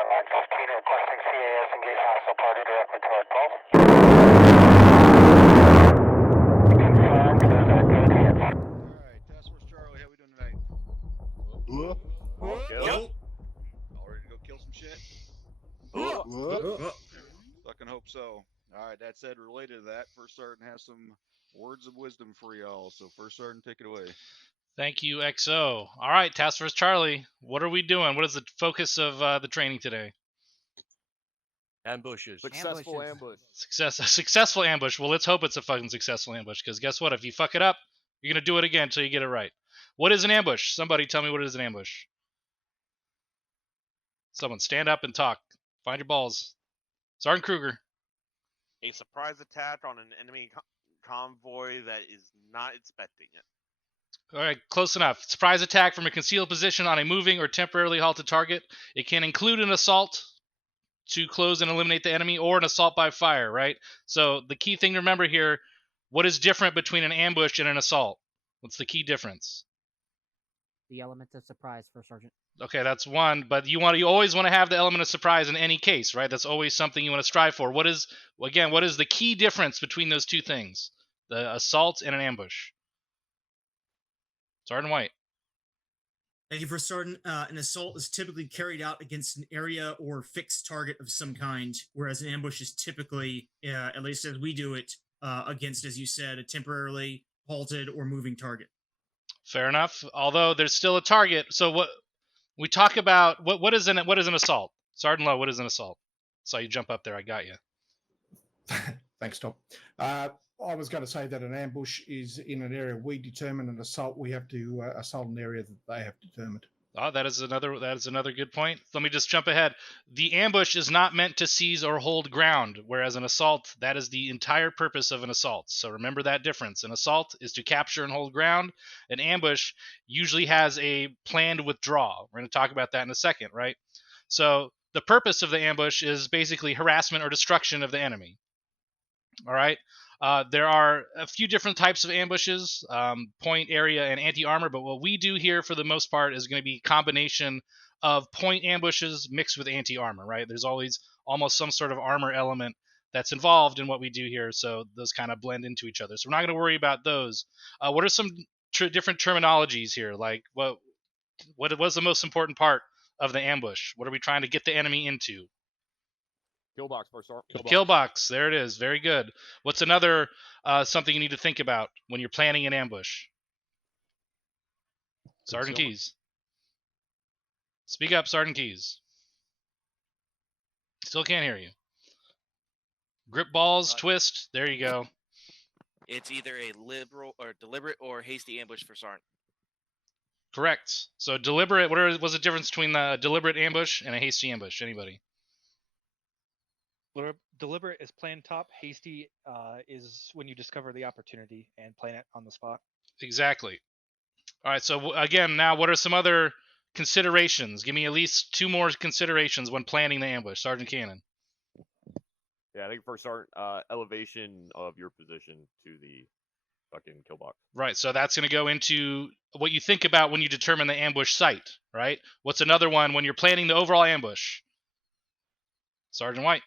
Line 15 requesting CAS engage hostile party directly toward Paul. Confirmed, those are good hits. Alright, Task Force Charlie, how we doing tonight? Kill. All ready to go kill some shit? Fucking hope so. Alright, that said, related to that, First Sergeant has some words of wisdom for y'all. So First Sergeant, take it away. Thank you, XO. All right, Task Force Charlie, what are we doing? What is the focus of the training today? Ambushes. Successful ambush. A successful ambush. Well, let's hope it's a fucking successful ambush, because guess what? If you fuck it up, you're going to do it again until you get it right. What is an ambush? Somebody tell me what is an ambush. Someone stand up and talk. Find your balls. Sergeant Kruger. A surprise attack on an enemy convoy that is not expecting it. All right, close enough. Surprise attack from a concealed position on a moving or temporarily halted target. It can include an assault to close and eliminate the enemy, or an assault by fire, right? So the key thing to remember here, what is different between an ambush and an assault? What's the key difference? The element of surprise, First Sergeant. Okay, that's one, but you always want to have the element of surprise in any case, right? That's always something you want to strive for. What is the key difference between those two things? The assault and an ambush. Sergeant White. Thank you, First Sergeant. An assault is typically carried out against an area or fixed target of some kind, whereas an ambush is typically, at least as we do it, against, as you said, a temporarily halted or moving target. Fair enough. Although there's still a target. So what we talk about, what is an assault? Sergeant Lowe, what is an assault? Saw you jump up there. I got you. Thanks, Tom. I was going to say that an ambush is in an area we determine. An assault, we have to assault an area that they have determined. Oh, that is another good point. Let me just jump ahead. The ambush is not meant to seize or hold ground, whereas an assault, that is the entire purpose of an assault. So remember that difference. An assault is to capture and hold ground. An ambush usually has a planned withdrawal. We're going to talk about that in a second, right? So the purpose of the ambush is basically harassment or destruction of the enemy. All right? There are a few different types of ambushes, point, area, and anti-armor, but what we do here for the most part is going to be a combination of point ambushes mixed with anti-armor, right? There's always almost some sort of armor element that's involved in what we do here, so those kind of blend into each other. So we're not going to worry about those. What are some different terminologies here? Like, what was the most important part of the ambush? What are we trying to get the enemy into? Kill box, First Sergeant. Kill box. There it is. Very good. What's another something you need to think about when you're planning an ambush? Sergeant Keys. Speak up, Sergeant Keys. Still can't hear you. Grip balls, twist. There you go. It's either a deliberate or hasty ambush for Sergeant. Correct. So deliberate. What's the difference between the deliberate ambush and a hasty ambush? Anybody? Deliberate is plan top. Hasty is when you discover the opportunity and plan it on the spot. Exactly. All right. So again, now what are some other considerations? Give me at least two more considerations when planning the ambush, Sergeant Cannon. Yeah, I think First Sergeant, elevation of your position to the fucking kill box. Right. So that's going to go into what you think about when you determine the ambush site. Right. What's another one when you're planning the overall ambush? Sergeant White.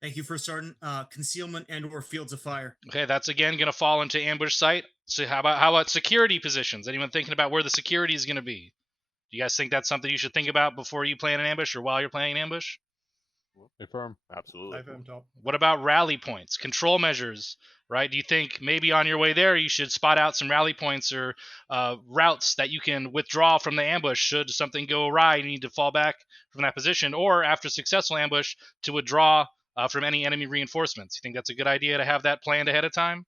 Thank you, First Sergeant. Concealment and/or fields of fire. Okay, that's again going to fall into ambush site. So how about security positions? Anyone thinking about where the security is going to be? Do you guys think that's something you should think about before you plan an ambush or while you're planning an ambush? Affirm. Absolutely. Affirm, top. What about rally points, control measures, right? Do you think maybe on your way there you should spot out some rally points or routes that you can withdraw from the ambush should something go awry, you need to fall back from that position, or after successful ambush to withdraw from any enemy reinforcements? You think that's a good idea to have that planned ahead of time?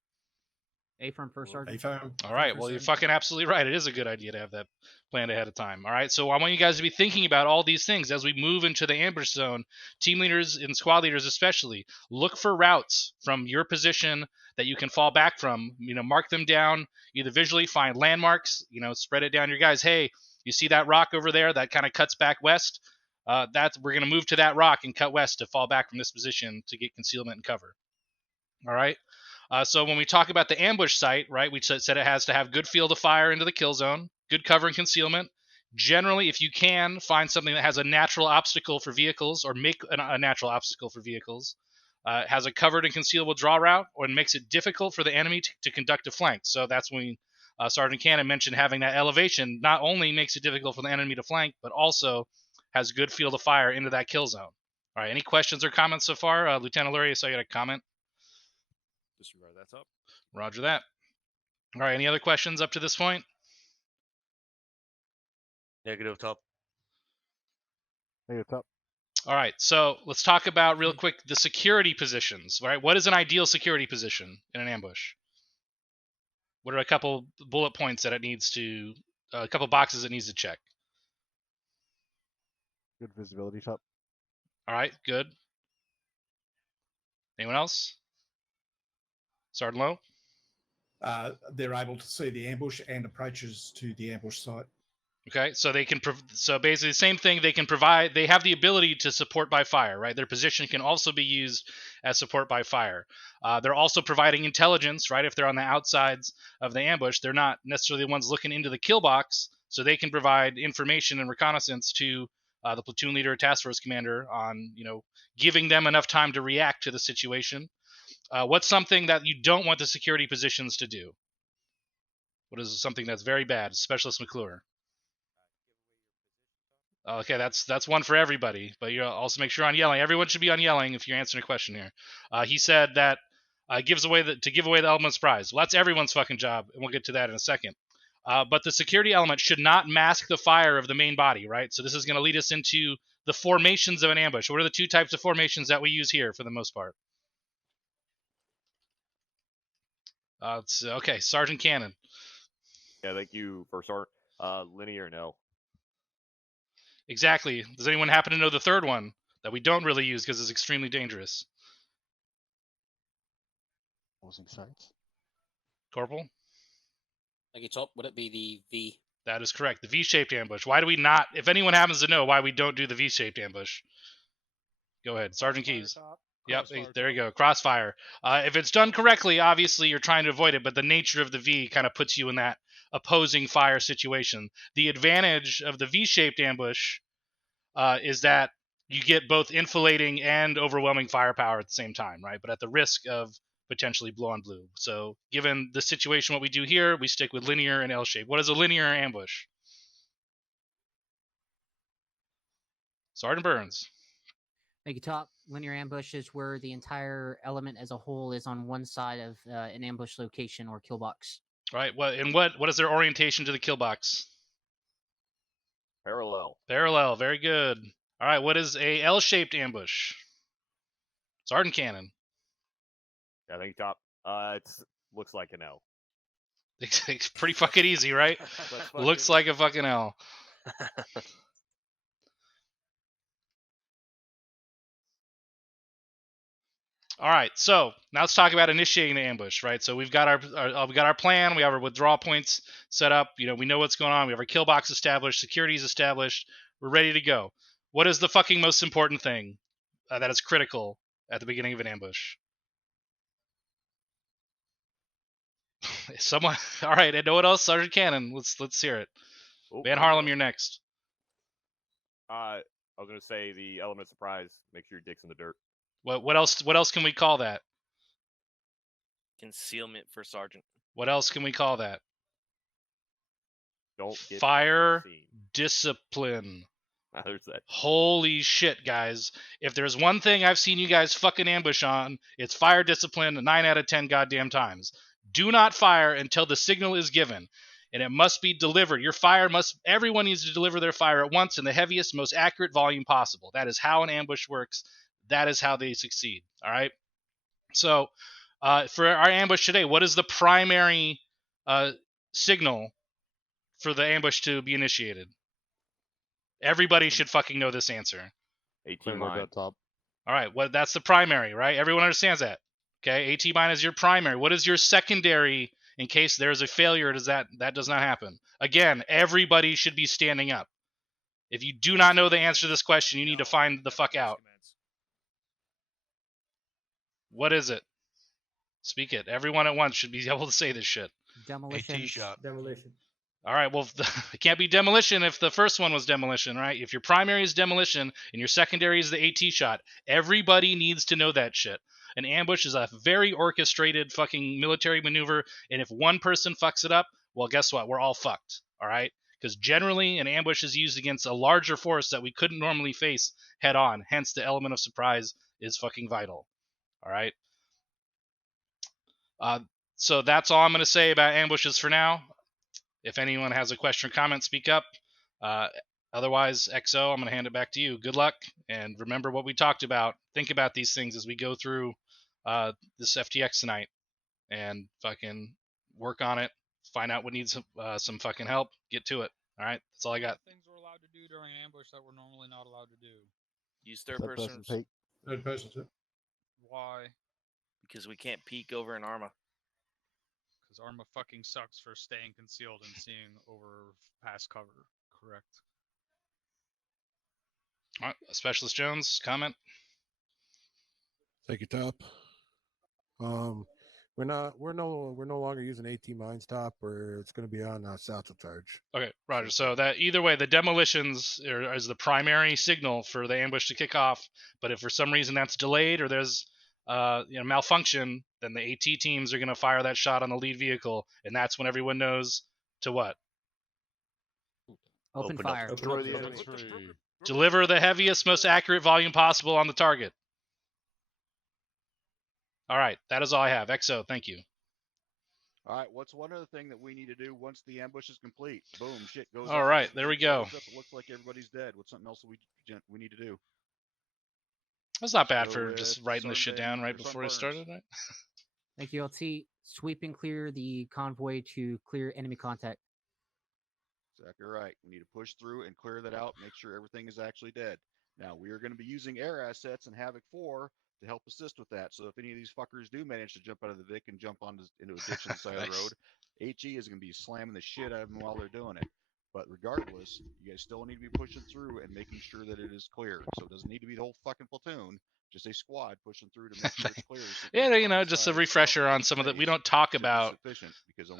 Affirm, First Sergeant. Affirm. All right. Well, you're fucking absolutely right. It is a good idea to have that planned ahead of time. All right. So I want you guys to be thinking about all these things as we move into the ambush zone. Team leaders and squad leaders especially, look for routes from your position that you can fall back from. Mark them down, either visually, find landmarks, spread it down your guys. Hey, you see that rock over there that kind of cuts back west? We're going to move to that rock and cut west to fall back from this position to get concealment and cover. All right. So when we talk about the ambush site, right, we said it has to have good field of fire into the kill zone, good cover and concealment. Generally, if you can, find something that has a natural obstacle for vehicles, or make a natural obstacle for vehicles, has a covered and concealable draw route, or makes it difficult for the enemy to conduct a flank. So that's when Sergeant Cannon mentioned having that elevation not only makes it difficult for the enemy to flank, but also has good field of fire into that kill zone. All right, any questions or comments so far? Lieutenant Lurie, I saw you had a comment. Disregard that up. Roger that. All right, any other questions up to this point? Negative top. Negative top. All right, so let's talk about real quick the security positions. Right, what is an ideal security position in an ambush? What are a couple bullet points that it needs to, a couple boxes it needs to check? Good visibility top. All right, good. Anyone else? Sergeant Lowe? They're able to see the ambush and approaches to the ambush site. Okay, so they can. So basically, the same thing. They can provide. They have the ability to support by fire, right? Their position can also be used as support by fire. They're also providing intelligence, right? If they're on the outsides of the ambush, they're not necessarily the ones looking into the kill box, so they can provide information and reconnaissance to the platoon leader or task force commander on, giving them enough time to react to the situation. What's something that you don't want the security positions to do? What is something that's very bad? Specialist McClure. Okay, that's one for everybody, but you also make sure on yelling. Everyone should be on yelling if you're answering a question here. He said that to give away the element of surprise. Well, that's everyone's fucking job, and we'll get to that in a second. But the security element should not mask the fire of the main body, right? So this is going to lead us into the formations of an ambush. What are the two types of formations that we use here for the most part? Okay, Sergeant Cannon. Yeah, thank you, First Sergeant. Linear, no. Exactly. Does anyone happen to know the third one that we don't really use because it's extremely dangerous? Opposing sights. Corporal? Like top, would it be the V? That is correct. The V-shaped ambush. Why do we not? If anyone happens to know why we don't do the V-shaped ambush, go ahead, Sergeant Keys. Yep, there you go. Crossfire. If it's done correctly, obviously you're trying to avoid it, but the nature of the V kind of puts you in that opposing fire situation. The advantage of the V-shaped ambush is that you get both infilating and overwhelming firepower at the same time, right? But at the risk of potentially blue on blue. So given the situation, what we do here, we stick with linear and L-shape. What is a linear ambush? Sergeant Burns. Thank you, top. Linear ambush is where the entire element as a whole is on one side of an ambush location or kill box. Right. What is their orientation to the kill box? Parallel. Parallel. Very good. All right. What is a L-shaped ambush? Sergeant Cannon. Yeah, thank you, top. It looks like an L. It's pretty fucking easy, right? Looks like a fucking L. All right, so now let's talk about initiating the ambush, right? So we've got our plan, we have our withdrawal points set up. We know what's going on. We have our kill box established, security is established. We're ready to go. What is the fucking most important thing that is critical at the beginning of an ambush? Someone. All right, and no one else. Sergeant Cannon. Let's hear it. Oh, Van Harlem, you're next. I was gonna say the element of surprise. Make sure your dick's in the dirt. What else? What else can we call that? Concealment for sergeant. What else can we call that? Don't get Fire seen. discipline. There's that. Holy shit, guys. If there's one thing I've seen you guys fucking ambush on, it's fire discipline 9 out of 10 goddamn times. Do not fire until the signal is given, and it must be delivered. Everyone needs to deliver their fire at once in the heaviest, most accurate volume possible. That is how an ambush works. That is how they succeed. All right. So for our ambush today, what is the primary signal for the ambush to be initiated? Everybody should fucking know this answer. 18 mine. Top. All right. Well, that's the primary, right? Everyone understands that. Okay. AT mine is your primary. What is your secondary in case there's a failure? That does not happen? Again, everybody should be standing up. If you do not know the answer to this question, you need to find the fuck out. What is it? Speak it. Everyone at once should be able to say this shit. Demolition. Demolition. All right, well, it can't be demolition if the first one was demolition, right? If your primary is demolition and your secondary is the AT shot, everybody needs to know that shit. An ambush is a very orchestrated fucking military maneuver, and if one person fucks it up, well, guess what? We're all fucked, all right? Because generally, an ambush is used against a larger force that we couldn't normally face head on. Hence, the element of surprise is fucking vital, all right? So that's all I'm going to say about ambushes for now. If anyone has a question or comment, speak up. Otherwise, XO, I'm going to hand it back to you. Good luck, and remember what we talked about. Think about these things as we go through this FTX tonight, and fucking work on it. Find out what needs some fucking help. Get to it. All right, that's all I got. Things we're allowed to do during an ambush that we're normally not allowed to do. Use third person. Third person, sir. Why? Because we can't peek over an ArmA. Because ArmA fucking sucks for staying concealed and seeing over past cover. Correct. All right, Specialist Jones, comment. Take your top. We're no longer using AT mines top, or it's going to be on satchel charge. Okay, Roger. So that either way, the demolitions is the primary signal for the ambush to kick off. But if for some reason that's delayed or there's malfunction, then the AT teams are going to fire that shot on the lead vehicle, and that's when everyone knows to what? Open fire. Destroy the enemy. Deliver the heaviest, most accurate volume possible on the target. All right, that is all I have. XO, thank you. All right, what's one other thing that we need to do once the ambush is complete? Boom, shit goes All up. right, there we go. Up, it looks like everybody's dead. What's something else we need to do? That's not bad Go for with just writing this shit down right before it started, right? Thank you, LT. Sweep and clear the convoy to clear enemy contact. Exactly right. We need to push through and clear that out, make sure everything is actually dead. Now, we are going to be using air assets and Havoc 4 to help assist with that. So if any of these fuckers do manage to jump out of the Vic and jump into a ditch on the side of the road, HE is going to be slamming the shit out of them while they're doing it. But regardless, you guys still need to be pushing through and making sure that it is clear. So it doesn't need to be the whole fucking platoon, just a squad pushing through to make sure it's clear. Yeah, just a refresher on some of the. We don't talk about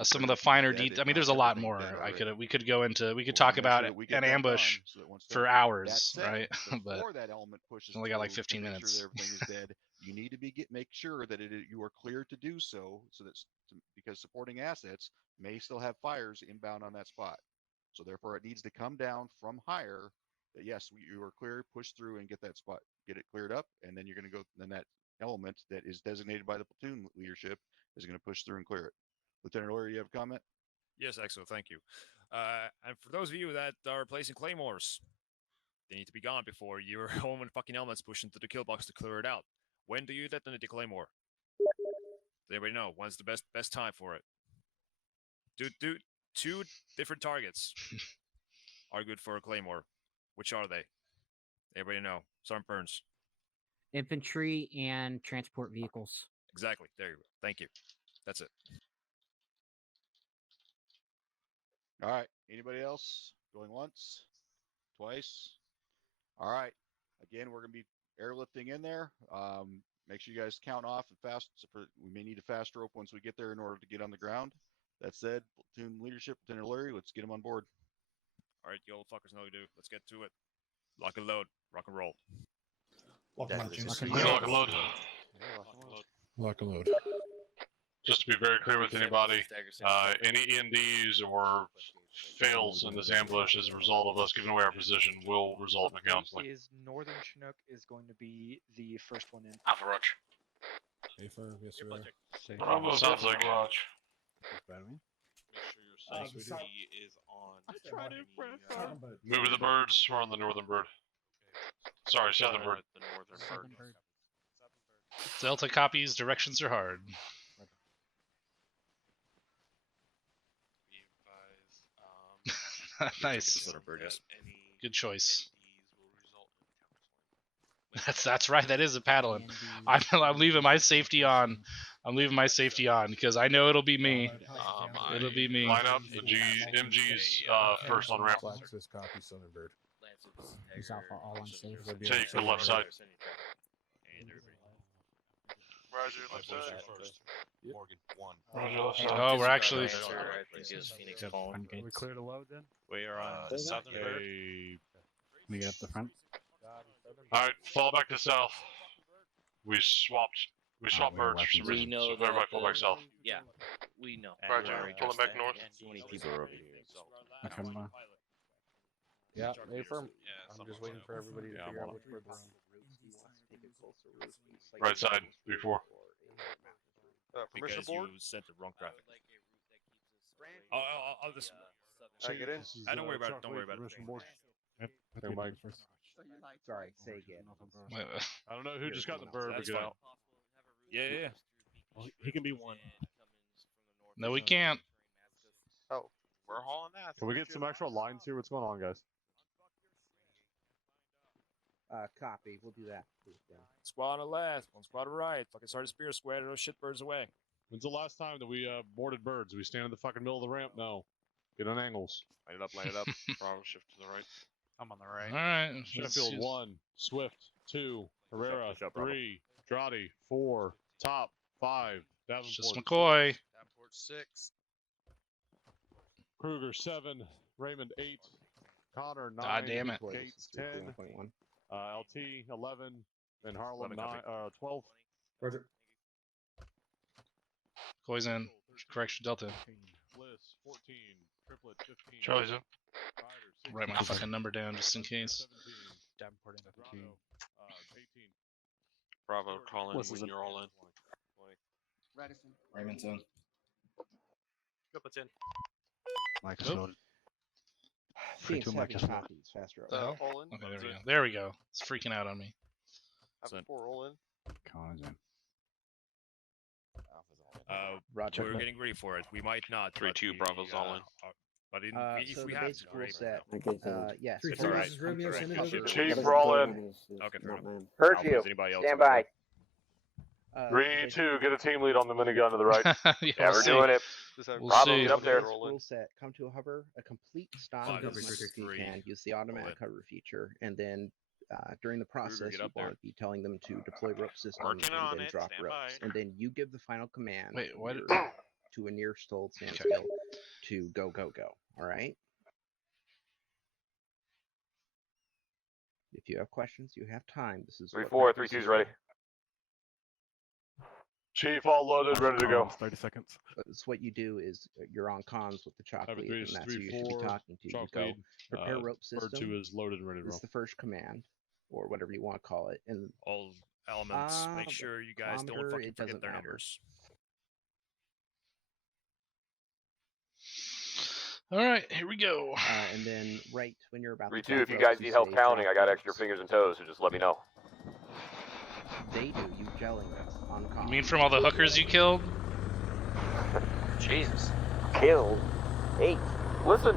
some of the finer details. I mean, there's a lot more. We could go into. We could talk about an ambush for hours, right? But that element pushes only got like 15 make minutes. sure that everything is dead. You need to make sure that you are clear to do so, because supporting assets may still have fires inbound on that spot. So therefore, it needs to come down from higher. That yes, you are clear, push through and get that spot, get it cleared up, and then you're going to go. Then that element that is designated by the platoon leadership is going to push through and clear it. Lieutenant Lawyer, you have a comment? Yes, Exo, thank you. And for those of you that are placing claymores, they need to be gone before your own fucking elements push into the kill box to clear it out. When do you detonate the claymore? Does anybody know? When's the best time for it? Do 2 different targets are good for a claymore. Which are they? Everybody know. Sergeant Burns. Infantry and transport vehicles. Exactly. There you go. Thank you. That's it. All right. Anybody else? Going once? Twice? All right. Again, we're going to be airlifting in there. Make sure you guys count off and fast. We may need a fast rope once we get there in order to get on the ground. That said, platoon leadership, Lieutenant Larry, let's get them on board. All right, you old fuckers know what to do. Let's get to it. Lock and load. Rock and roll. Lock and load. Lock and load. Lock and load. Just to be very clear with anybody, any ENDs or fails in this ambush as a result of us giving away our position will result in a conflict. Is Northern Chinook is going to be the first one in. Alpha Roach. A5, yes, sir. Bravo sounds like Roach. Make sure your safety is on. Move the birds. We're on the northern bird. Sorry, southern bird. The northern bird. Delta copies. Directions are hard. Nice. Good choice. That's right. That is a paddling. I'm leaving my safety on. I'm leaving my safety on because I know it'll be me. It'll be me. Line up. The MG's first on ramp. This copy, Southern Bird. He's all unsafe. Take the left side. Roger, left side. Morgan, 1. Roger, left side. Oh, we're actually. I think it was Phoenix calling. We clear the load then? We are on the southern bird. We get up the front. Alright, fall back to south. We swapped birds for some We reason. know So that everybody fall back south. Yeah, we know. Roger, pulling back north. Too many people are over here. Yeah, affirm. Yeah, I'm just waiting for everybody to figure out which bird they're on. Right side, 3-4. Because Permission board? you sent the wrong traffic. I'll just. Get in. Don't worry about it. Don't worry about it. Mike. Sorry, say again. I don't know who just got the bird, but get out. Yeah. Well, he can be one. No, we can't. Oh, we're hauling ass. Can we get some actual lines here? What's going on, guys? Copy. We'll do that. Squad on the left, one squad on the right. Fucking Sergeant Spear squared those shitbirds away. When's the last time that we boarded birds? We stand in the fucking middle of the ramp? No. Get on angles. Line it up, line it up. Bravo, shift to the right. I'm on the right. All right. Sheffield 1, Swift 2, Herrera 3, Drotty 4, Top 5, Davenport Just McCoy. Davenport 6. Kruger 7, Raymond 8, Connor 9, God damn it. Gates 10, LT 11, and Harlem 12. Roger. McCoy's in. Correction, Delta. Bliss 14, Triplet 15. Charlie's in. Write my fucking number down just in case. Davenport in. 18. Bravo, call in Bliss when is you're all in. Raymond's in. Go, it's in. Mike's Nope. loaded. Phoenix, 3-2 Mike having just loaded. copies. Faster up. All in. Okay, there we go. There we go. It's freaking out on me. Have 4 roll in. Collins in. Roger. We're getting ready for it. We might not. 3-2, Bravo's all in. But if So we the have basic to, rule right set. Yes. It's all right. Romeo, send it over. Chief, we're all in. Okay, fair enough. Heard Alpha, you. is anybody else Stand in? by. 3-2, get a team lead on the minigun to the right. Yeah, we're doing it. We'll Bravo, see. get up there. Rule set. Come to a hover. A complete stop Five, as much six, as you three. can. Use the automatic hover feature, and then during the process, get you up there. want to be telling them to deploy rope systems Working on and then it, drop stand ropes, by. and then you give the final command. Wait, what? To a near stalled standstill to go. All right. If you have questions, you have time. This is 3-4, 3-2's ready. Chief, all loaded, ready to go. 30 seconds. So what you do is you're on comms with the chalk Have it lead, and three, that's who you should be 3-4, talking to. You chalk go lead, prepare rope Bird system. 2 is loaded and ready to This roll. is the first command, or whatever you want to call it. And All elements. Make the sure you guys don't kilometer, fucking it forget doesn't their matter. numbers. All right, here we go. And then right when you're about 3-2, if you guys need help pounding, I got extra fingers and toes, so just let me know. They do. You gelling on comms. You mean from all the hookers you killed? Jesus. Killed. 8. Listen.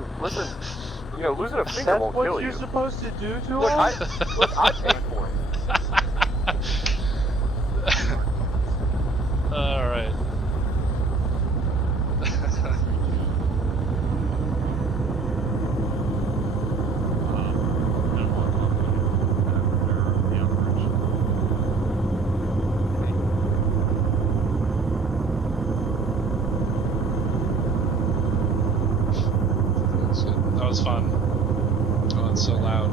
You know, losing a finger won't kill you. supposed to do to Look, I paid for it. All right. That was fun. Oh, it's so loud.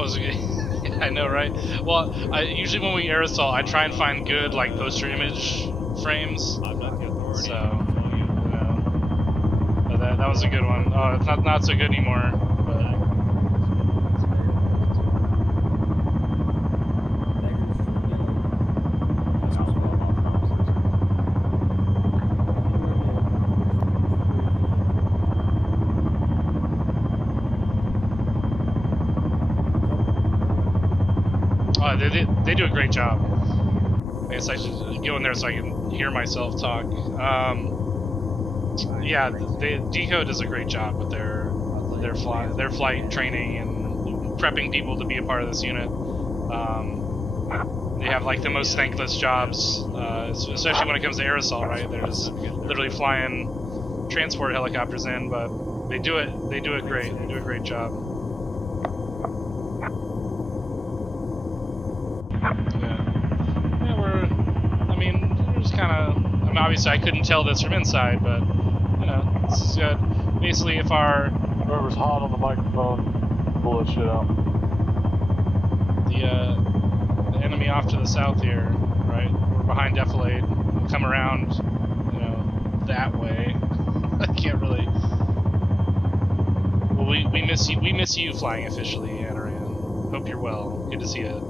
was good. I know, right? Well, usually when we air assault, I try and find good like poster image frames. I'm not the authority. So, I'll tell you. you know, but that was a good one. Oh, it's not so good anymore. But oh, they do a great job. I guess I should go in there so I can hear myself talk. Yeah, Decode does a great job with their flight training and prepping people to be a part of this unit. They have like the most thankless jobs, especially when it comes to air assault. Right, they're just literally flying transport helicopters in, but they do it great. They do a great job. Obviously I couldn't tell this from inside, but you know, this is good. Basically, if whoever's hot on the microphone, pull that shit out. The enemy off to the south here, right? We're behind defilade. We'll come around, you know, that way. I can't really. Well, we miss you. We miss you flying officially, Anaran. Hope you're well. Good to see you.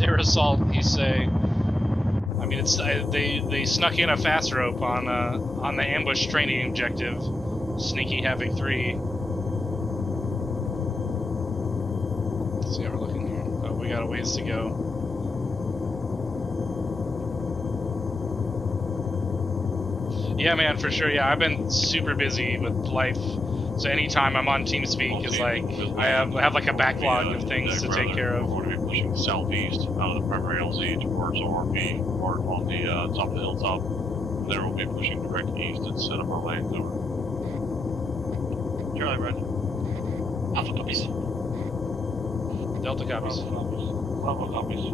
Air assault, you say? I mean, it's they snuck in a fast rope on the ambush training objective. Sneaky Havoc 3. Let's see how we're looking here. Oh, we got a ways to go. Yeah, man, for sure. Yeah, I've been super busy with life. So anytime I'm on TeamSpeak is like I have like a backlog of things to take care of. We're going to be pushing southeast out of the primary LZ towards ORP or on the top of the hilltop. And then we'll be pushing direct east and set up our lanes over. Charlie, Red. Alpha copies. Delta copies. Alpha copies.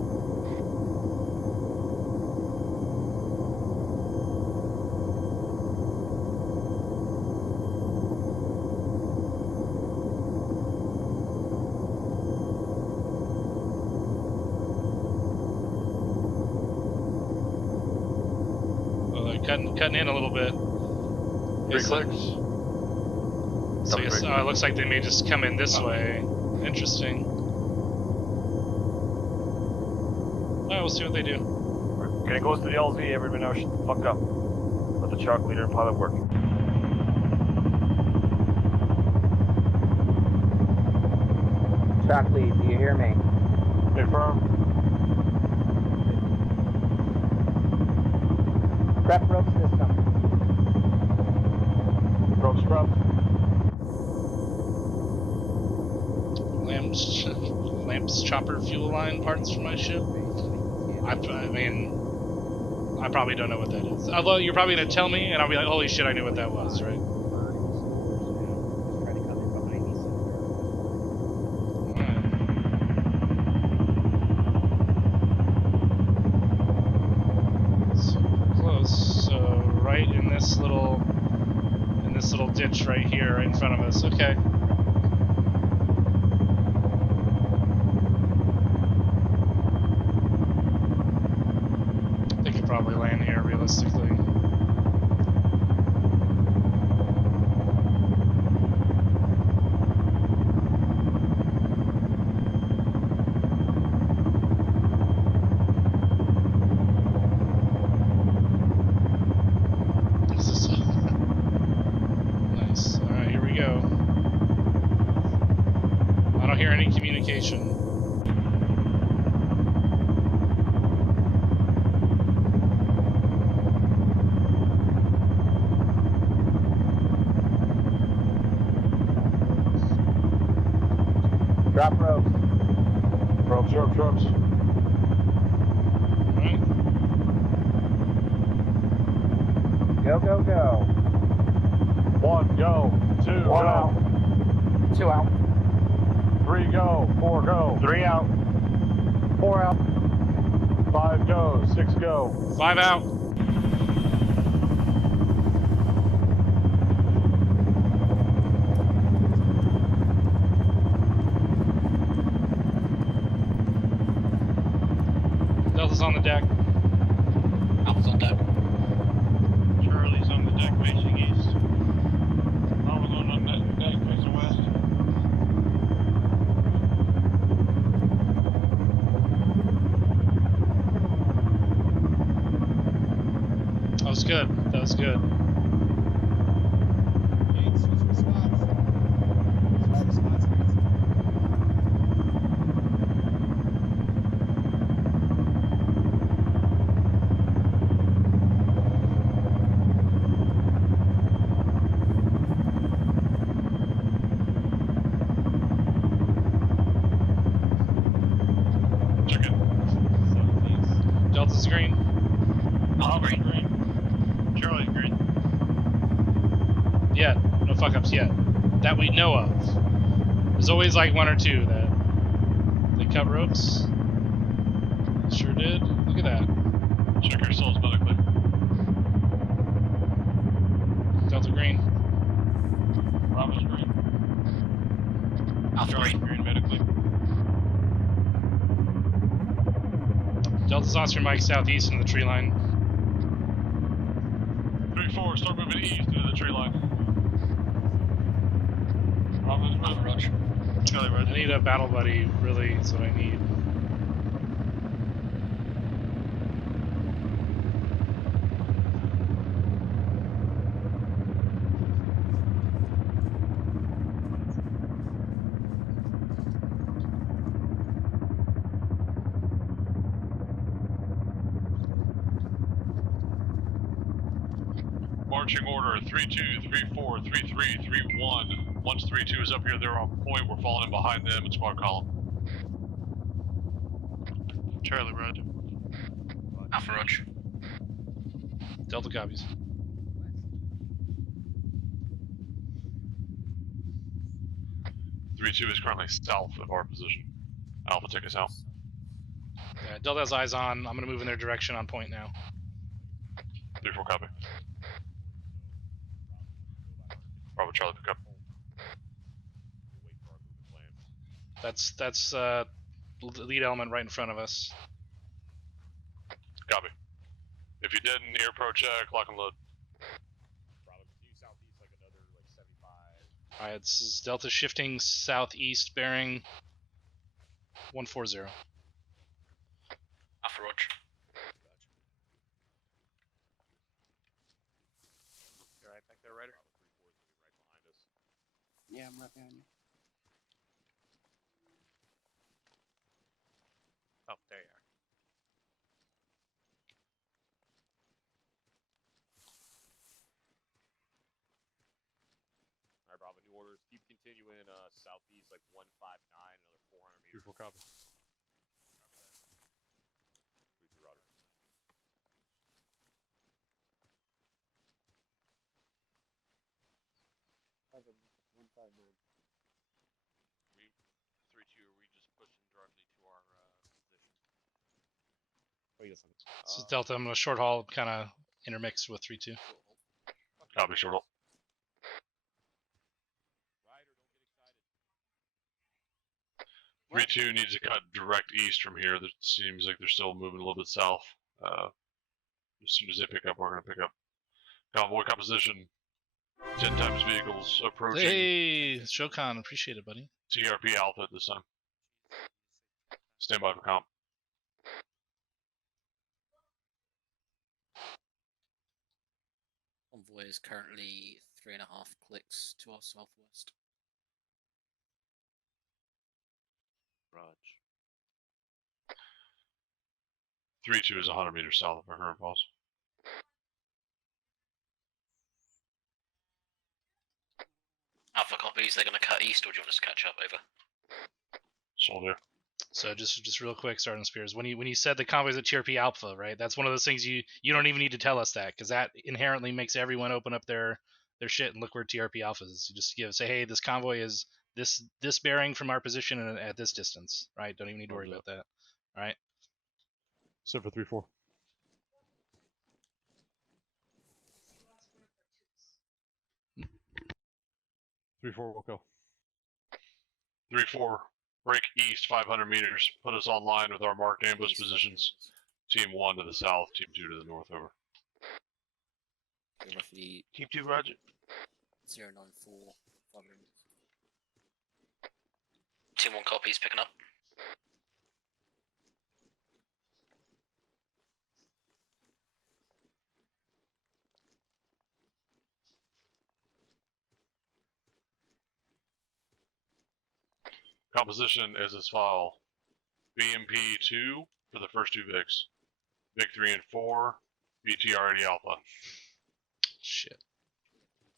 Cutting in a little bit. 3 clicks. So it looks like they may just come in this way. Interesting. Alright, we'll see what they do. We're getting close to the LZ. Everybody knows shut the fuck up. Let the truck leader and pilot work. Shock lead, do you hear me? Confirm. Prep rope system. Rope scrub. Lamps chopper fuel line parts for my ship. I mean, I probably don't know what that is. Although you're probably gonna tell me, and I'll be like, holy shit, I knew what that was, right? Little ditch right here, right in front of us. Okay. They could probably land here realistically. Nice. Alright, here we go. Drop ropes. Ropes. Go, go, go. 1, go. 2, One go. out. 2 out. 3, go. 4, go. 3 out. 4 out. 5, go. 6, go. 5 out. Delta's on the deck. Alpha's on deck. Charlie's on the deck facing east. Alpha's on the deck facing west. That was good. That was good. Delta's green. Alpha green. Charlie's green. Yet. No fuck ups yet. That we know of. There's always like 1 or 2 that they cut ropes. Sure did. Look at that. Check your souls medically. Delta green. Bravo's green. Alpha Charlie's green. green medically. Delta's on stream Mike southeast in the tree line. 3-4, start moving east into the tree line. Bravo's Alpha moving. Roach. Charlie red. I need a battle buddy, really, is what I need. Marching order 3-2, 3-4, 3-3, 3-1. Once 3-2 is up here, they're on point. We're falling in behind them in squad column. Charlie red. Alpha Roach. Delta copies. Three two is currently south of our position. Alpha, take us out. Yeah, Delta has eyes on. I'm gonna move in their direction on point now. 3-4, copy. Bravo, Charlie, pick up. That's lead element right in front of us. Copy. If you didn't, air pro check, lock and load. Alright, this is Delta shifting southeast, bearing 140. Alpha Roach. You alright back there, Ryder? Yeah, I'm right behind you. Oh, there you are. Alright, Bravo, new orders. Keep continuing southeast, like 159, another 400 meters. 3-4, copy. We 3-2. Are we just pushing directly to our position? This is Delta. I'm gonna short haul, kind of intermixed with 3-2. Copy, short haul. Ryder, don't get excited. 3-2 needs to cut direct east from here. That seems like they're still moving a little bit south. As soon as they pick up, we're going to pick up. Convoy composition. 10 times vehicles approaching. Hey, Shokan, appreciate it, buddy. TRP Alpha at this time. Stand by for comp. Convoy is currently 3.5 clicks to our southwest. Raj. 3-2 is 100 meters south of our current pulse. Alpha copies, they're going to cut east, or do you want us to catch up? Over. Soldier. So just real quick, Sergeant Spears, when you said the convoy's at TRP Alpha, right? That's one of those things you don't even need to tell us that, because that inherently makes everyone open up their shit and look where TRP Alpha is. You just say, hey, this convoy is this bearing from our position and at this distance, right? Don't even need to worry about that. All right. Set for 3-4. 3-4 will go. 3-4. Break east 500 meters. Put us online with our marked ambush positions. Team 1 to the south, Team 2 to the north, over. Roughly Team 2, roger. 094. 5 minutes. Team 1 copies, picking up. Composition is as follows. BMP 2 for the first 2 VICs. VIC 3 and 4, BTR 80 Alpha. Shit.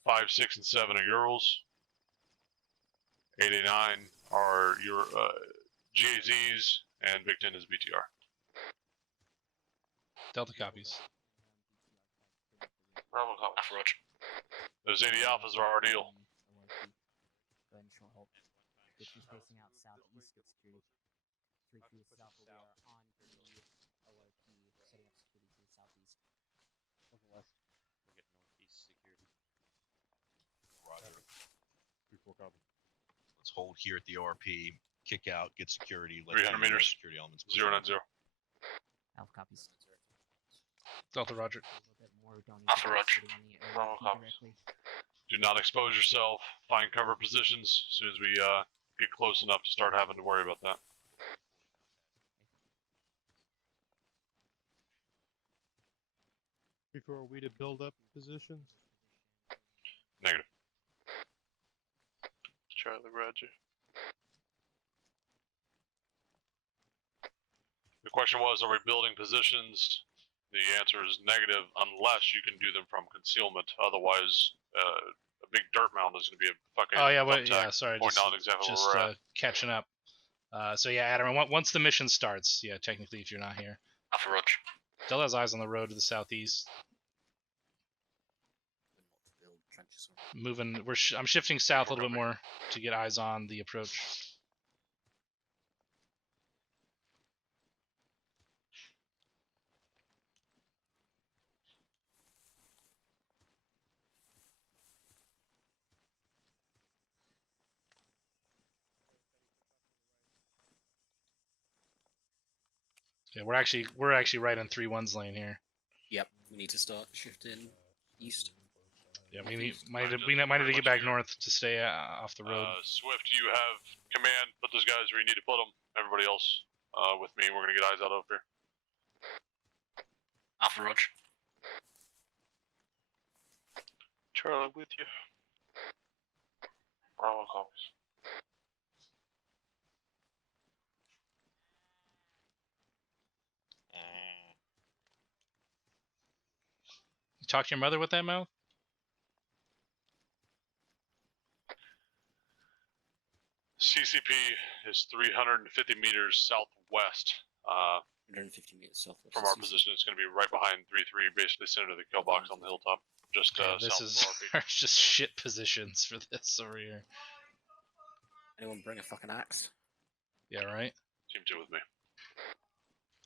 5, 6, and 7 are Urals. 8 and 9 are your GAZs, and VIC 10 is BTR. Delta copies. Bravo copies. Alpha Roger. Those 80 Alphas are our deal. Go ahead and short hold. Get you facing out southeast, get security. 3 feet south, we are on the ORP, setting up security to the southeast. West. We'll get northeast security. Roger. 3-4 copy. Let's hold here at the ORP, kick out, get security. 300 meters. Security elements. 090. Alpha copies. Delta Roger. Alpha Roger. Bravo copies. Do not expose yourself. Find cover positions as soon as we get close enough to start having to worry about that. Before we to build up positions. Negative. Charlie, roger. The question was, are we building positions? The answer is negative unless you can do them from concealment. Otherwise, a big dirt mound is going to be a fucking. Oh yeah, thumbtack sorry, pointing out exactly just where we're at. catching up. So yeah, Adam, once the mission starts, yeah, technically if you're not here. Alpha Roger. Del has eyes on the road to the southeast. Moving, I'm shifting south a little bit more to get eyes on the approach. Yeah, we're actually right in 3-1's lane here. Yep, we need to start shifting east. Yeah, we might need to get back north to stay off the road. Swift, you have command. Put those guys where you need to put them. Everybody else with me. We're going to get eyes out over here. Alpha Roger. Charlie, with you. Bravo copies. You talk to your mother with that mouth? CCP is 350 meters southwest. 150 meters southwest. From our position, it's going to be right behind 3-3, basically center of the kill box on the hilltop. Just this south is of RP. just shit positions for this over here. Anyone bring a fucking axe? Yeah, right. Team 2 with me.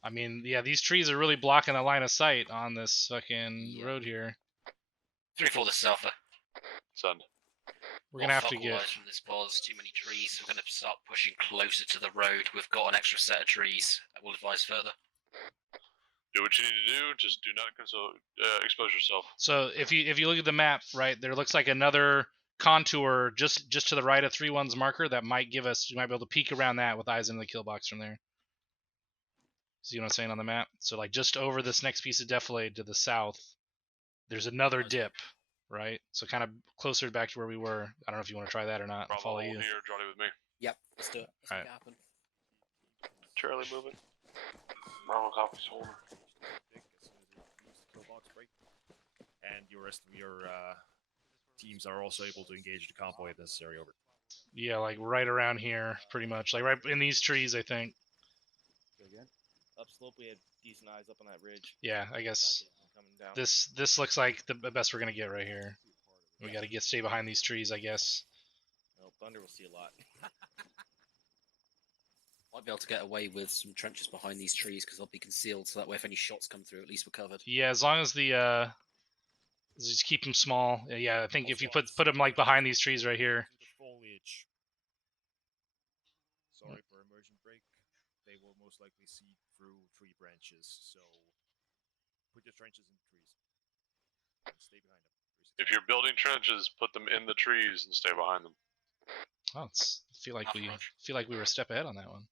I mean, yeah, these trees are really blocking the line of sight on this fucking road here. 3-4, this is Alpha. Send. We're gonna have to get. From this pause, too many trees. We're gonna start pushing closer to the road. We've got an extra set of trees. We'll advise further. Do what you need to do. Just do not expose yourself. So if you look at the map, right, there looks like another contour just to the right of 3-1's marker that might give us. We might be able to peek around that with eyes into the kill box from there. See what I'm saying on the map? So like just over this next piece of defilade to the south, there's another dip, right? So kind of closer back to where we were. I don't know if you want to try that or not. I'll Bravo, follow hold you. here, Johnny with me. Yep, let's do it. Let's make it happen. Charlie, moving. Bravo copies, hold. And your rest of your teams are also able to engage the convoy if necessary. Over. Yeah, like right around here, pretty much. Like right in these trees, I think. Upslope, we had decent eyes up on that ridge. Yeah, I guess Coming down. this looks like the best we're gonna get right here. We gotta stay behind these trees, I guess. No, Thunder will see a lot. Might be able to get away with some trenches behind these trees because they'll be concealed, so that way if any shots come through, at least we're covered. Yeah, as long as the just keep them small. Yeah, I think if you put them like behind these trees right here. Foliage. Sorry for immersion break. They will most likely see through tree branches, so put your trenches in the trees. And stay behind them. If you're building trenches, put them in the trees and stay behind them. Oh, I feel like we were a step ahead on that one.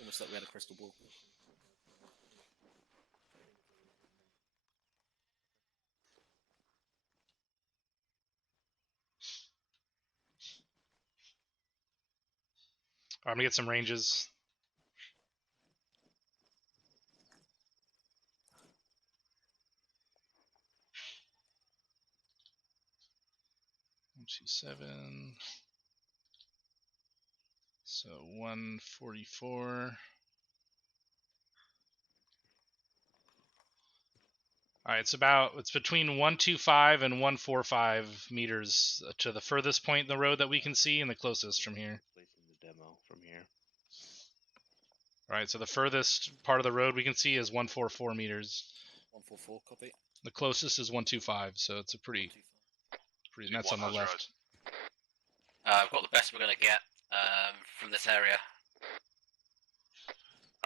Almost like we had a crystal ball. I'm gonna get some ranges. One, 2, 7. So 144. All right, it's between 125 and 145 meters to the furthest point in the road that we can see, and the closest from here. Placing the demo from here. All right, so the furthest part of the road we can see is 144 meters. 144, copy. The closest is 125, so it's a pretty and that's on the left. I've got the best we're gonna get from this area.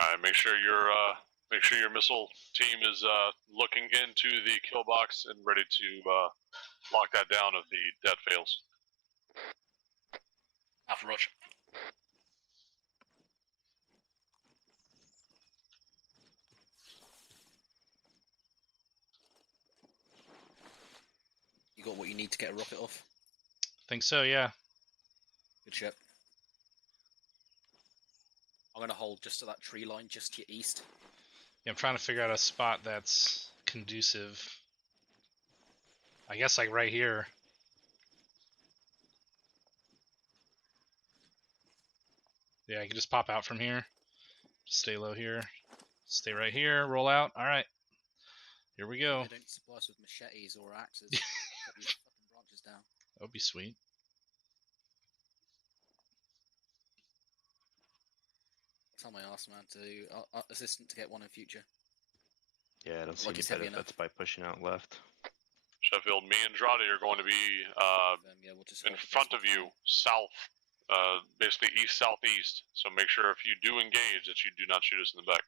All right, make sure your missile team is looking into the kill box and ready to lock that down if the dead fails. Alpha Roger. You got what you need to get a rocket off? Think so, yeah. Good ship. I'm gonna hold just to that tree line just to your east. Yeah, I'm trying to figure out a spot that's conducive. I guess like right here. Yeah, I can just pop out from here. Just stay low here. Stay right here, roll out. Alright. Here we go. They don't supply us with machetes or axes. Cut these fucking branches down. That would be sweet. Tell my arse man to assistant to get one in future. Yeah, I don't see Like any it's heavy benefits by pushing out left. Sheffield, me and Andrade are going to be Yeah, we'll just in front of you, south, basically east-southeast. So make sure if you do engage that you do not shoot us in the back.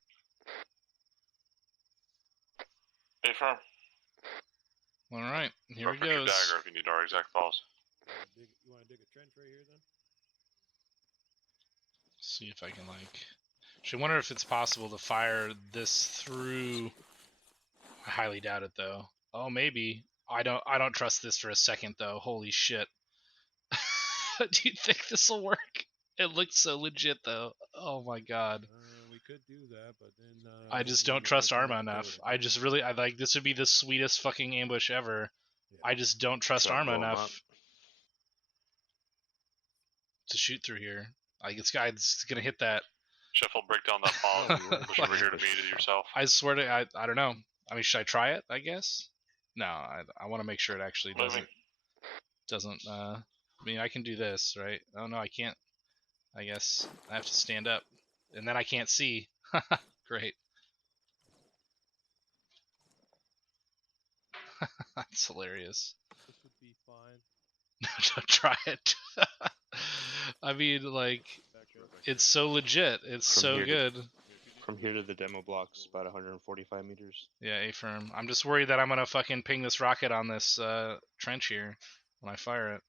Affirm. All right, here Reference he your goes. dagger if you need our exact thoughts. You want to dig a trench right here then? See if I can like. Actually, wonder if it's possible to fire this through. I highly doubt it though. Oh, maybe. I don't trust this for a second though. Holy shit. Do you think this will work? It looks so legit though. Oh my god. We could do that, but then I just don't trust ArmA enough. I like this would be the sweetest fucking ambush ever. Yeah. I just don't trust ArmA enough to shoot through here. Like it's gonna hit that. Sheffield, break down that pause. Push over here to meet it yourself. I swear to I don't know. I mean, should I try it? I guess. No, I want to make sure it actually doesn't. I mean, I can do this, right? Oh no, I can't. I guess I have to stand up, and then I can't see. Great. That's hilarious. This would be fine. Don't try it. I mean, like, it's so legit. It's so good. From here to the demo block's about 145 meters. Yeah, A-firm. I'm just worried that I'm gonna fucking ping this rocket on this trench here when I fire it.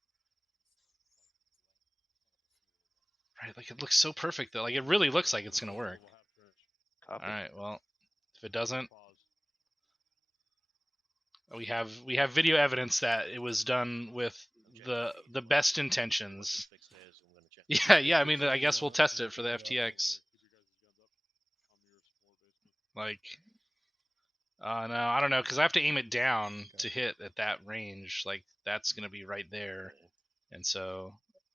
Right, like it looks so perfect though. Like it really looks like it's gonna work. Alright, well, if it doesn't, we have video evidence that it was done with the best intentions. Yeah, I mean, I guess we'll test it for the FTX. Like, No, I don't know, because I have to aim it down to hit at that range. Like, that's going to be right there. And so,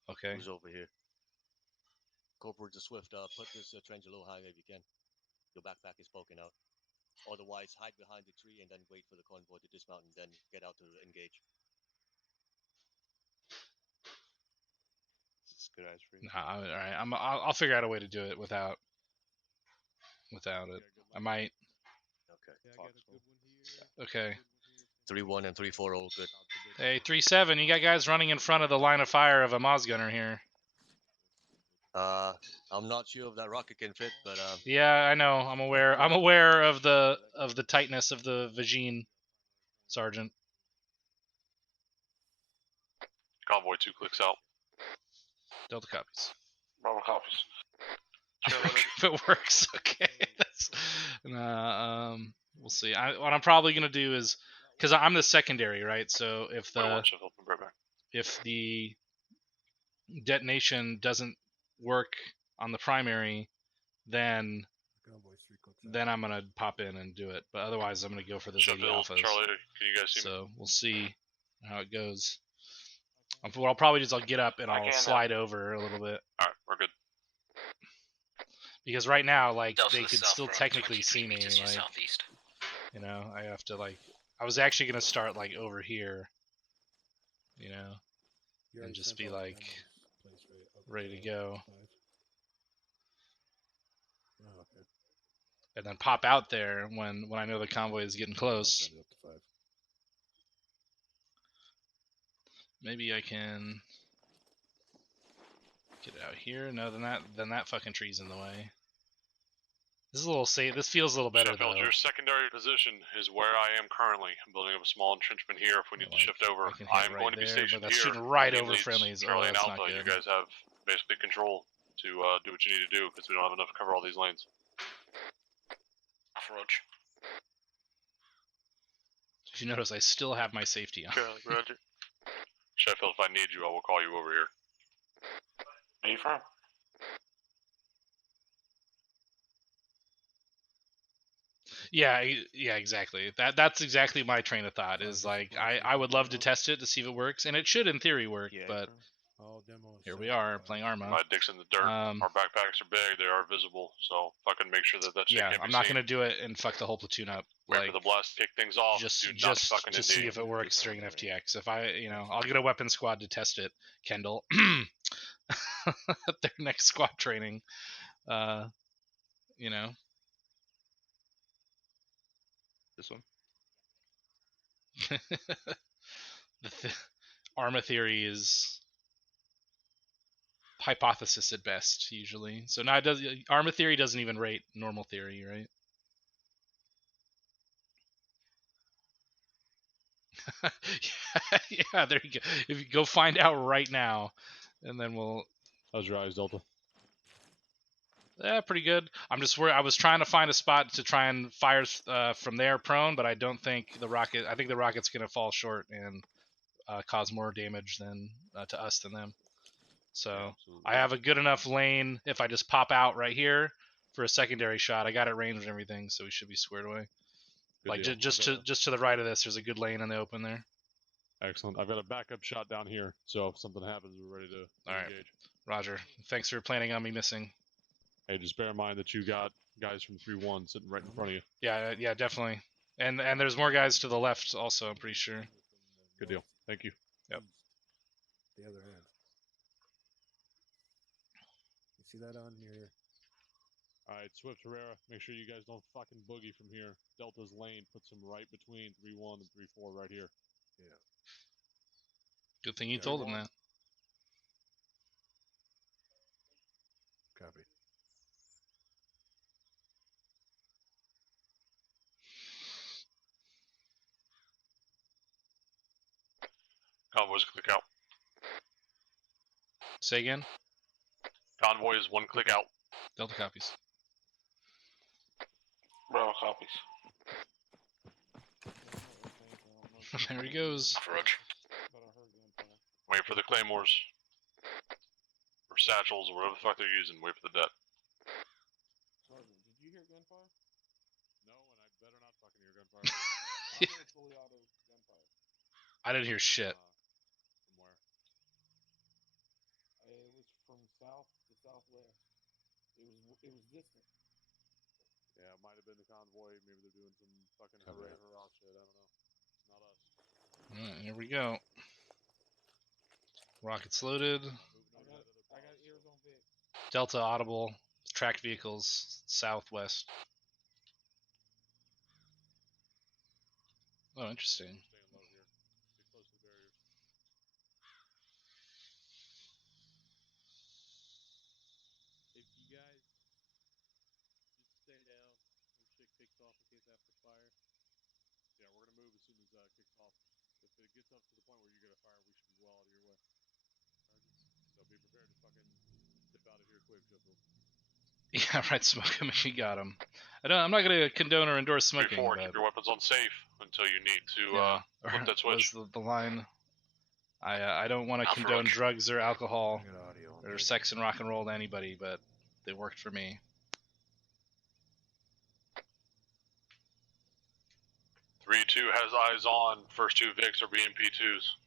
okay. Who's over here? Corporal to Swift, put this trench a little higher if you can. Your backpack is poking out. Otherwise, hide behind the tree and then wait for the convoy to dismount and then get out to engage. It's good eyes for you. Nah, all right. I'll figure out a way to do it without it. I might. Okay. 3-1 and 3-4 all good. Hey, 3-7, you got guys running in front of the line of fire of a Moz gunner here. I'm not sure if that rocket can fit, but Yeah, I know. I'm aware of the tightness of the Vagine, Sergeant. Convoy 2 clicks out. Delta copies. Bravo copies. If it works, okay. We'll see. What I'm probably gonna do is, because I'm the secondary, right? So if the detonation doesn't work on the primary, then I'm gonna pop in and do it. But otherwise, I'm gonna go for the ZD alphas. Charlie, can you guys see me? So we'll see how it goes. What I'll probably do is I'll get up and I'll slide over a little bit. All right, we're good. Because right now, like, Delta they to could south still around technically 23 see me. meters to your Like, southeast. you know, I have to, like, I was actually gonna start like over here, you know, and just be like ready to go, and then pop out there when I know the convoy is getting close. Maybe I can get it out here. No, then that fucking tree's in the way. This is a little safe. This feels a little better Sheffield, though. your secondary position is where I am currently. I'm building up a small entrenchment here if we need to shift over. I'm going to be stationed but that's here. shooting right Team over leads, friendlies. Charlie and that's Alpha, not you good. guys have basically control to do what you need to do because we don't have enough to cover all these lanes. Roger. If you notice, I still have my safety on. Roger. Sheffield, if I need you, I will call you over here. Be firm. Yeah, exactly. That's exactly my train of thought. Is like I would love to test it to see if it works, and it should in theory work. But here we are playing ArmA. My dick's in the dirt. Our backpacks are big. They are visible. So fucking make sure that shit yeah, can be I'm not seen. gonna do it and fuck the whole platoon up. Wait like, for the blast to kick things off. Just do not fucking to see if it works during an FTX. If I'll get a weapon squad to test it. Kendall, their next squad training. This one. ArmA theory is hypothesis at best, usually. So now ArmA theory doesn't even rate normal theory, right? yeah, there you go. If you go find out right now, and then we'll. How's your eyes, Delta? Yeah, pretty good. I'm just worried. I was trying to find a spot to try and fire from there prone, but I don't think the rocket. I think the rocket's gonna fall short and cause more damage than to us than them. So I have a good enough lane. If I just pop out right here for a secondary shot, I got it ranged and everything, so we should be squared away. Good deal. just to the right of this, there's a good lane in the open there. Excellent. I've got a backup shot down here, so if something happens, we're ready to engage. Roger. Thanks for planning on me missing. Hey, just bear in mind that you got guys from 3-1 sitting right in front of you. Yeah, definitely. And there's more guys to the left also, I'm pretty sure. Good deal. Thank you. Yep. The other end. You see that on your... Alright, Swift Herrera, make sure you guys don't fucking boogie from here. Delta's lane puts him right between 3-1 and 3-4 right here. Yeah. Good thing you told him that. Copy. Convoys click out. Say again? Convoy is 1 click out. Delta copies. Bravo copies. There he goes. Roger. Wait for the claymores. Or satchels, or whatever the fuck they're using. Wait for the det. Sergeant, did you hear gunfire? No, and I better not fucking hear gunfire. Auto, fully auto gunfire. I didn't hear shit. From where? It was from south to southwest. It was distant. Yeah, it might have been the convoy. Maybe they're doing some fucking hooray hurrah shit. I don't know. It's not us. Alright, here we go. Rockets loaded. I got ears on Vic. Delta audible. Tracked vehicles southwest. Oh, interesting. Staying low here. Stay close to the barriers. If you guys just stay down when shit kicks off in case I have to fire. Yeah, we're gonna move as soon as it kicks off. If it gets up to the point where you're gonna fire, we should be well out of your way. So be prepared to fucking dip out of here quick, Sheffield. Yeah, right, smoke him if you got him. I'm not going to condone or endorse smoking. Before, but, keep your weapons on safe until you need to yeah, flip that switch. was the line. I don't want to Alpha condone Roach. drugs or alcohol or sex and rock and roll to anybody, but they worked for me. Three 2 has eyes on. First two Vics are BMP2s.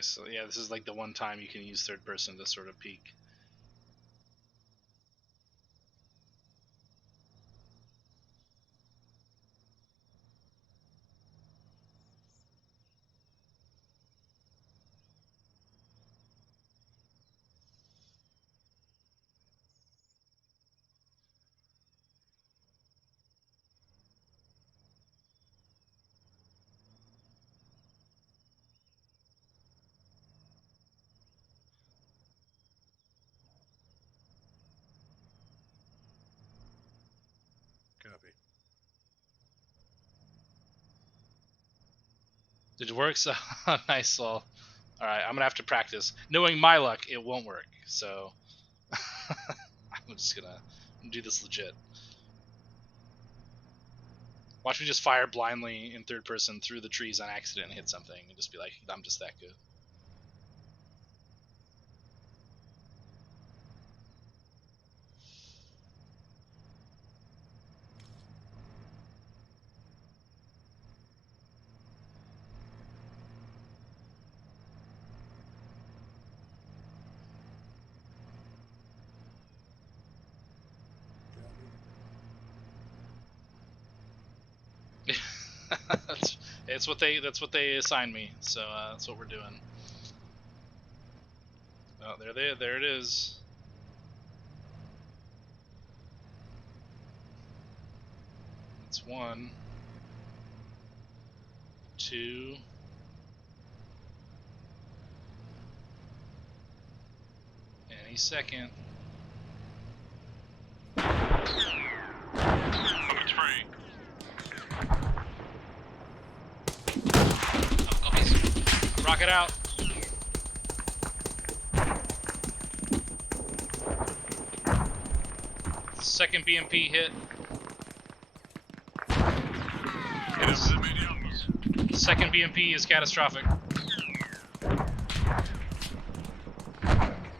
So yeah, this is like the one time you can use third person to sort of peek. Copy. Did it work? So nice. Well, all right. I'm gonna have to practice. Knowing my luck, it won't work. So I'm just gonna do this legit. Watch me just fire blindly in third person through the trees on accident and hit something, and just be like, I'm just that good. That's what they assigned me, so that's what we're doing. Oh, there it is. That's 1, 2. Any second. It's free. Rocket out. Second BMP hit. Second BMP is catastrophic.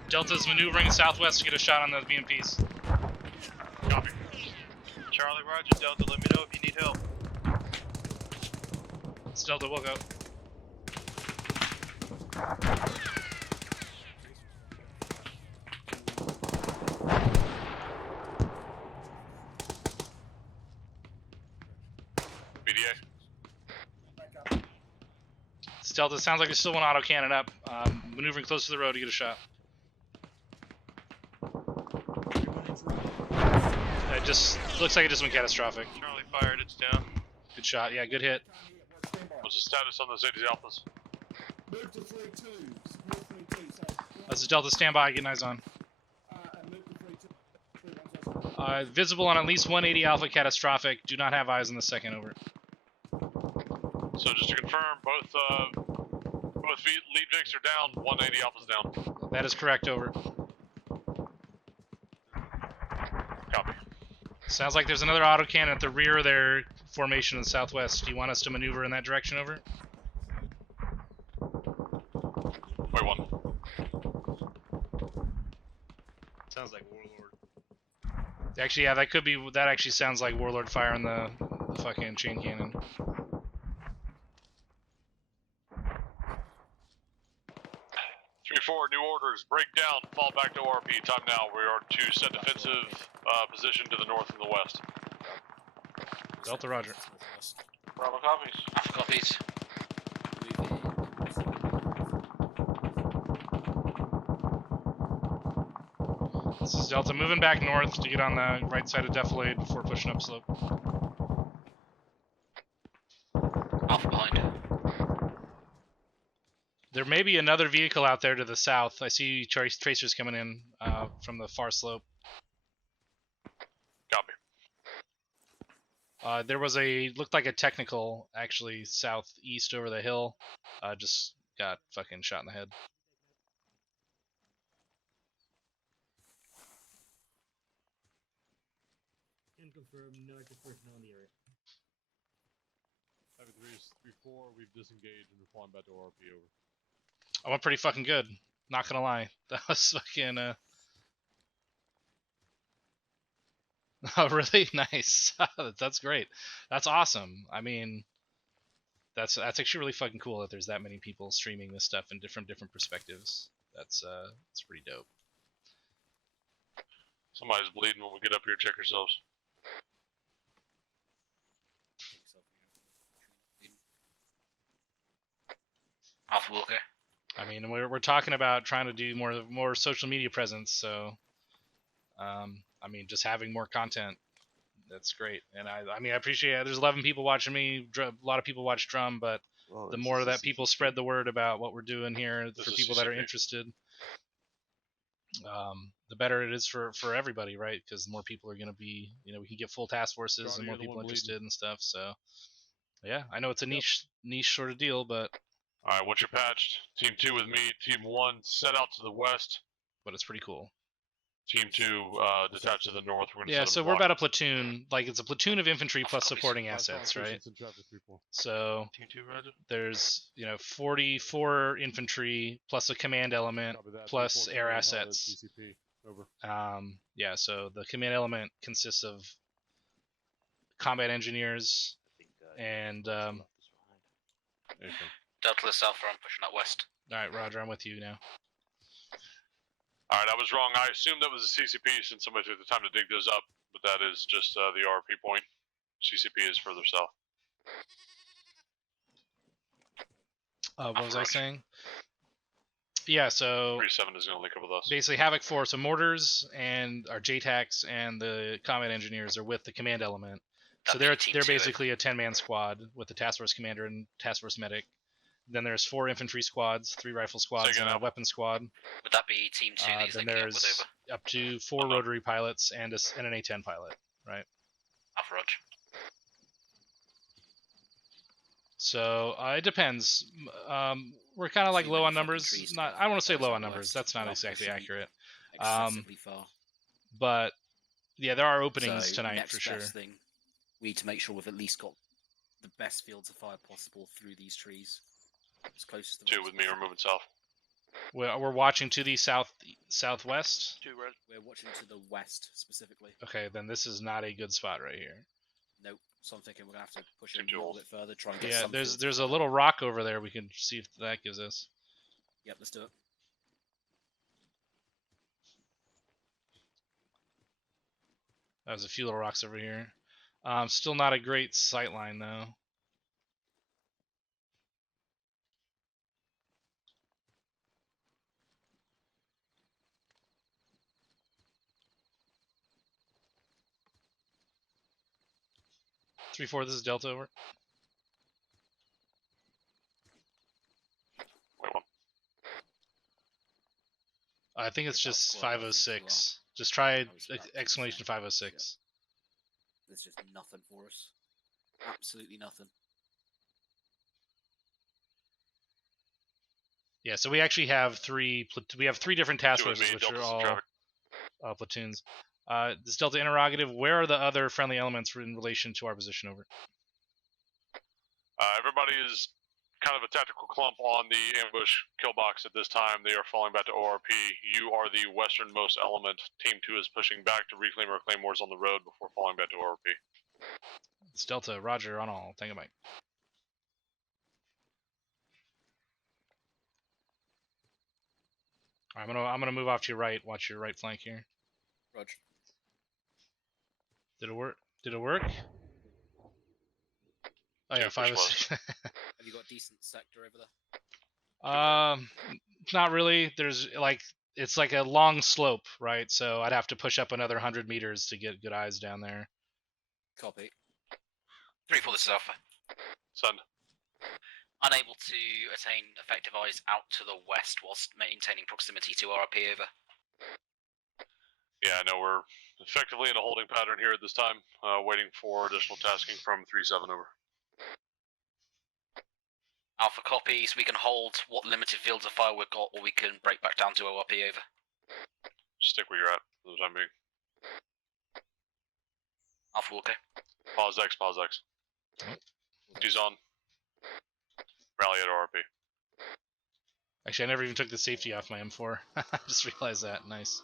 Delta's maneuvering southwest to get a shot on those BMPs. Copy. Charlie, Roger, Delta, let me know if you need help. It's Delta, we'll go. BDA. It's Delta, sounds like there's still one autocannon up. Maneuvering close to the road to get a shot. It just looks like it just went catastrophic. Charlie fired, it's down. Good shot, yeah, good hit. What's the status on those 80 Alphas? Move to 3-2. Move 3-2. This is Delta, stand by, getting eyes on. Visible on at least 180 Alpha catastrophic. Do not have eyes on the second. Over. So just to confirm, both lead Vics are down. 180 Alpha's down. That is correct. Over. Copy. Sounds like there's another autocannon at the rear of their formation in the southwest. Do you want us to maneuver in that direction? Over. Wait, one. Sounds like Warlord. Actually, yeah, that could be. That actually sounds like Warlord firing the fucking chain cannon. Four, new orders. Break down. Fall back to ORP. Time now. We are to set defensive position to the north and the west. Delta, roger. Bravo copies. Alpha copies. This is Delta moving back north to get on the right side of defilade before pushing upslope. Alpha behind. There may be another vehicle out there to the south. I see tracers coming in from the far slope. Copy. There was looked like a technical actually southeast over the hill. Just got fucking shot in the head. Can confirm no active personnel in the area. Havoc 3-4, we've disengaged and we're flying back to RP. Over. I went pretty fucking good. Not gonna lie. That was fucking. Oh, really? Nice. That's great. That's awesome. I mean, that's actually really fucking cool that there's that many people streaming this stuff in different perspectives. That's pretty dope. Somebody's bleeding when we get up here. Check yourselves. Alpha Walker. I mean, we're talking about trying to do more social media presence, so I mean, just having more content, that's great. And I mean, I appreciate it. There's 11 people watching me. A lot of people watch Drum, but the more that people spread the word about what we're doing here for people that are interested, the better it is for everybody, right? Because the more people are going to be, we can get full task forces and more people interested and stuff. So, yeah, I know it's a niche sort of deal, but. All right, once you're patched, Team 2 with me. Team 1 set out to the west. But it's pretty cool. Team 2 detached to the north. Yeah, so we're about a platoon. Like, it's a platoon of infantry plus supporting assets, right? So there's 44 infantry plus a command element plus air assets. Yeah, so the command element consists of combat engineers and Delta to the south, I'm pushing out west. Alright, roger, I'm with you now. Alright, I was wrong. I assumed that was a CCP since somebody took the time to dig those up, but that is just the RP point. CCP is further south. What was I saying? Yeah, so 37 is going to link up with us. Basically, Havoc 4, so mortars and our JTACs and the combat engineers are with the command element. So they're basically a 10-man squad with the task force commander and task force medic. Then there's 4 infantry squads, 3 rifle squads, and a weapon squad. Would that be Team 2 that then there's up to 4 rotary pilots and an A-10 pilot, right? Alpha Roger. So it depends. We're kind of like low on numbers. I don't want to say low on numbers. That's not exactly accurate. Excessively far. But yeah, there are openings tonight for sure. Thing, we need to make sure we've at least got the best fields of fire possible through these trees. As close as the 2 with me. We're moving south. We're watching to the southwest. 2 red. We're watching to the west specifically. Okay, then this is not a good spot right here. Nope. So I'm thinking we're gonna have to push it a little bit further. Try and get yeah, some there's a little rock over there. We can see if that gives us. Yep, let's do it. There's a few little rocks over here. Still not a great sight line though. Three, 4, this is Delta, over. I think it's just 506. Just try I was about to exclamation say, 506. There's just nothing for us. Absolutely nothing. Yeah, so we actually have three different task Two with forces, me, which are Delta's in all traffic. platoons. This Delta interrogative, where are the other friendly elements in relation to our position? Over. Everybody is kind of a tactical clump on the ambush kill box at this time. They are falling back to ORP. You are the westernmost element. Team 2 is pushing back to reclaim our claymores on the road before falling back to ORP. It's Delta, Roger, on all. Thank you, Mike. I'm gonna move off to your right. Watch your right flank here. Roger. Did it work? Did it work? Oh yeah, Two 506. Have you got a decent sector over there? Not really. There's it's like a long slope, right? So I'd have to push up another 100 meters to get good eyes down there. Copy. 3-4, this is Alpha. Send. Unable to attain effective eyes out to the west whilst maintaining proximity to RP, over. Yeah, I know we're effectively in a holding pattern here at this time, waiting for additional tasking from 3-7 over. Alpha copies. We can hold what limited fields of fire we've got, or we can break back down to ORP, over. Stick where you're at for the time being. Alpha, okay. Pause X, pause X. He's on. Rally at ORP. Actually, I never even took the safety off my M4. I just realized that. Nice.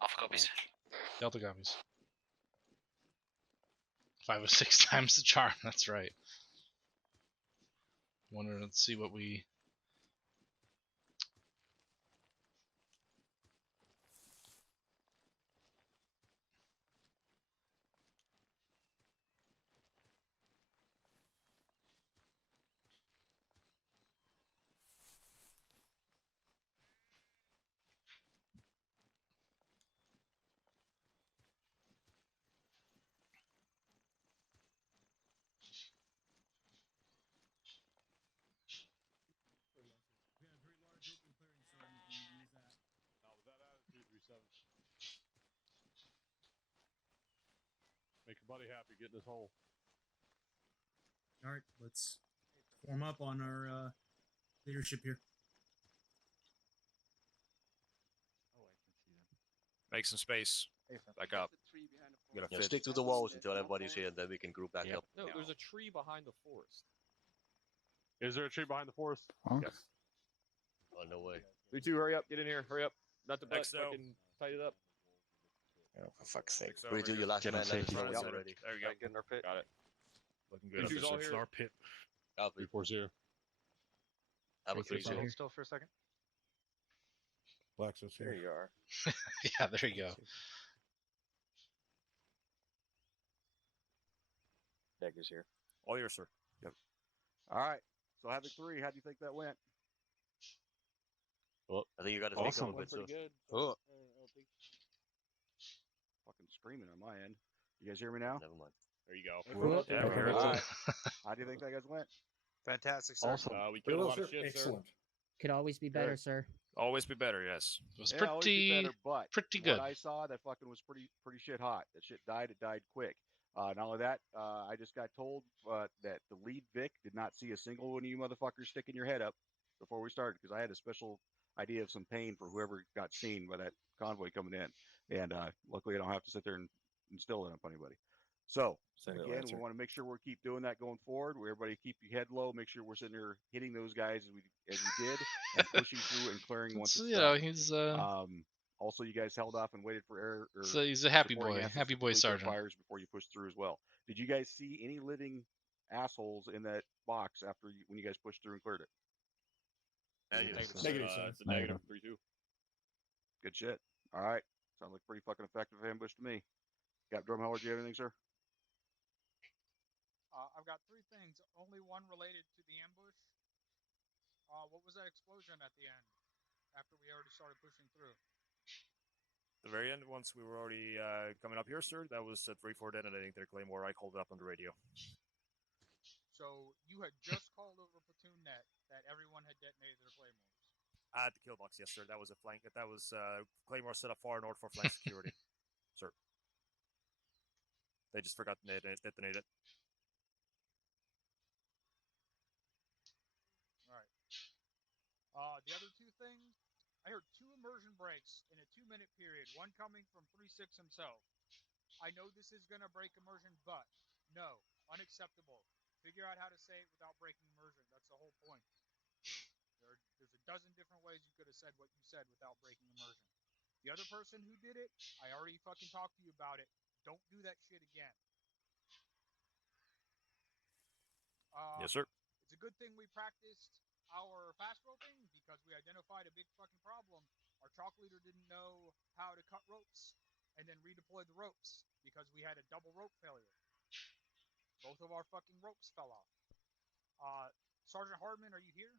Alpha copies. Delta copies. 506 times the charm. That's right. Let's see what we. Make your buddy happy, get in this hole. All right, let's form up on our leadership here. Make some space. Back up. Yeah, stick to the walls until everybody's here, and then we can group back up. No, there's a tree behind the forest. Is there a tree behind the forest? Huh? Yes. Oh, no way. 3-2, hurry up, get in here, hurry up. Not the butt, Next, though. fucking tight it up. Oh, for fuck's sake. We do your last Get man. on Let us safety. know when Yep. you're ready. There you go. Get in our pit. Got it. Looking good. good. All here. Our pit. Copy. 340. Have a Thank you. 3-0. Hold still for a second. Black's here. There you are. Yeah, there you go. Dagger's here. All yours, sir. Yep. All right. So Havoc 3, how do you think that went? I think you got to Awesome. think of Went it. pretty good. Oh. Fucking screaming on my end. You guys hear me now? Never mind. There you go. Cool. Yeah, we heard All it. right. How do you think that guys went? Fantastic, sir. Awesome. We killed a lot of shit, sir. Excellent. Could always be better, Good. sir. Always be better, yes. It was Yeah, always be pretty better, but pretty good. What I saw, that fucking was pretty shit hot. That shit died. It died quick. Not only that, I just got told that the lead Vic did not see a single one of you motherfuckers sticking your head up before we started, because I had a special idea of some pain for whoever got seen by that convoy coming in, and luckily I don't have to sit there and instill it up on anybody. So again, we want to make sure we keep doing that going forward. Where everybody keep your head low, make sure we're sitting there hitting those guys as we did, and pushing through and clearing once So, it's you know, done. he's Also, you guys held off and waited for air. so he's a happy supporting boy, assets happy to boy complete their sergeant. fires before you push through as well. Did you guys see any living assholes in that box after when you guys pushed through and cleared it? Negative. Negative, sir. It's a negative. 3-2. Good shit. All right. Sounds like pretty fucking effective ambush to me. Got Drumheller, do you have anything, sir? I've got three things. Only one related to the ambush. What was that explosion at the end? After we already started pushing through. The very end, once we were already coming up here, sir, that was 3-4 detonating their claymore. I called it up on the radio. So you had just called over platoon net that everyone had detonated their claymores. At the kill box, yes, sir. That was a flank. That was Claymore set up far north for flank security, sir. They just forgot to detonate it. All right. The other two things, I heard 2 immersion breaks in a 2-minute period. One coming from 3-6 himself. I know this is gonna break immersion, but no, unacceptable. Figure out how to say it without breaking immersion. That's the whole point. There's a dozen different ways you could have said what you said without breaking immersion. The other person who did it, I already fucking talked to you about it. Don't do that shit again. Yes, sir. It's a good thing we practiced our fast roping because we identified a big fucking problem. Our chalk leader didn't know how to cut ropes and then redeploy the ropes because we had a double rope failure. Both of our fucking ropes fell off. Sergeant Hardman, are you here?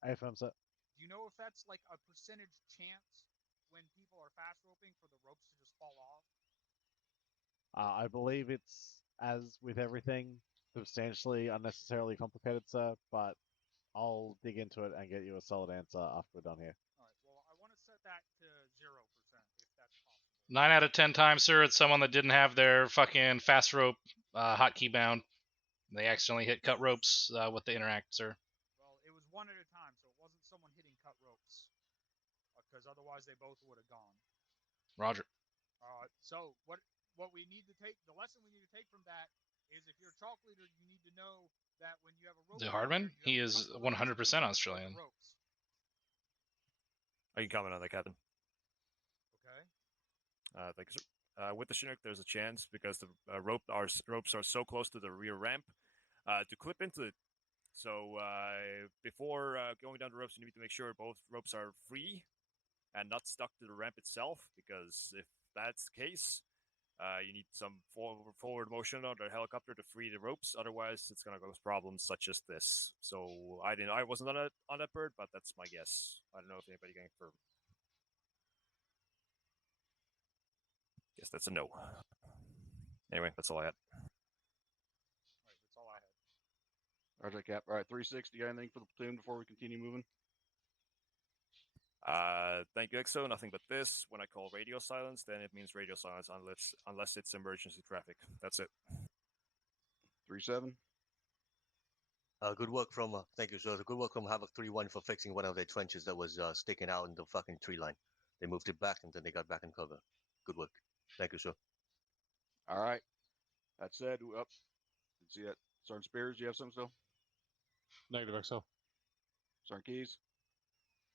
AFM, sir. Do you know if that's like a percentage chance when people are fast roping for the ropes to just fall off? I believe it's, as with everything, substantially unnecessarily complicated, sir, but I'll dig into it and get you a solid answer after we're done here. All right, well, I want to set that to 0% if that's possible. 9 out of 10 times, sir, it's someone that didn't have their fucking fast rope hotkey bound. They accidentally hit cut ropes with the interact, sir. Well, it was one at a time, so it wasn't someone hitting cut ropes. Because otherwise they both would have gone. Roger. So what we need to take, the lesson we need to take from that is if you're a chalk leader, you need to know that when you have a rope. The Hardman? He is 100% Australian. I can comment on that, Captain. Okay. Thank you, sir. With the Chinook, there's a chance because the ropes are so close to the rear ramp to clip into it. So before going down the ropes, you need to make sure both ropes are free and not stuck to the ramp itself, because if that's the case, you need some forward motion on the helicopter to free the ropes. Otherwise, it's gonna cause problems such as this. So I wasn't on that bird, but that's my guess. I don't know if anybody can confirm. Guess that's a no. Anyway, that's all I had. Right, that's all I had. Roger, Cap. All right, 360. You got anything for the platoon before we continue moving? Thank you, EXO. Nothing but this. When I call radio silence, then it means radio silence unless it's emergency traffic. That's it. 3-7. Good work from, thank you, sir. Good work from Havoc 3-1 for fixing one of their trenches that was sticking out in the fucking tree line. They moved it back and then they got back in cover. Good work. Thank you, sir. All right. That said, see that. Sergeant Spears, you have something still? Negative, XO. Sergeant Keys?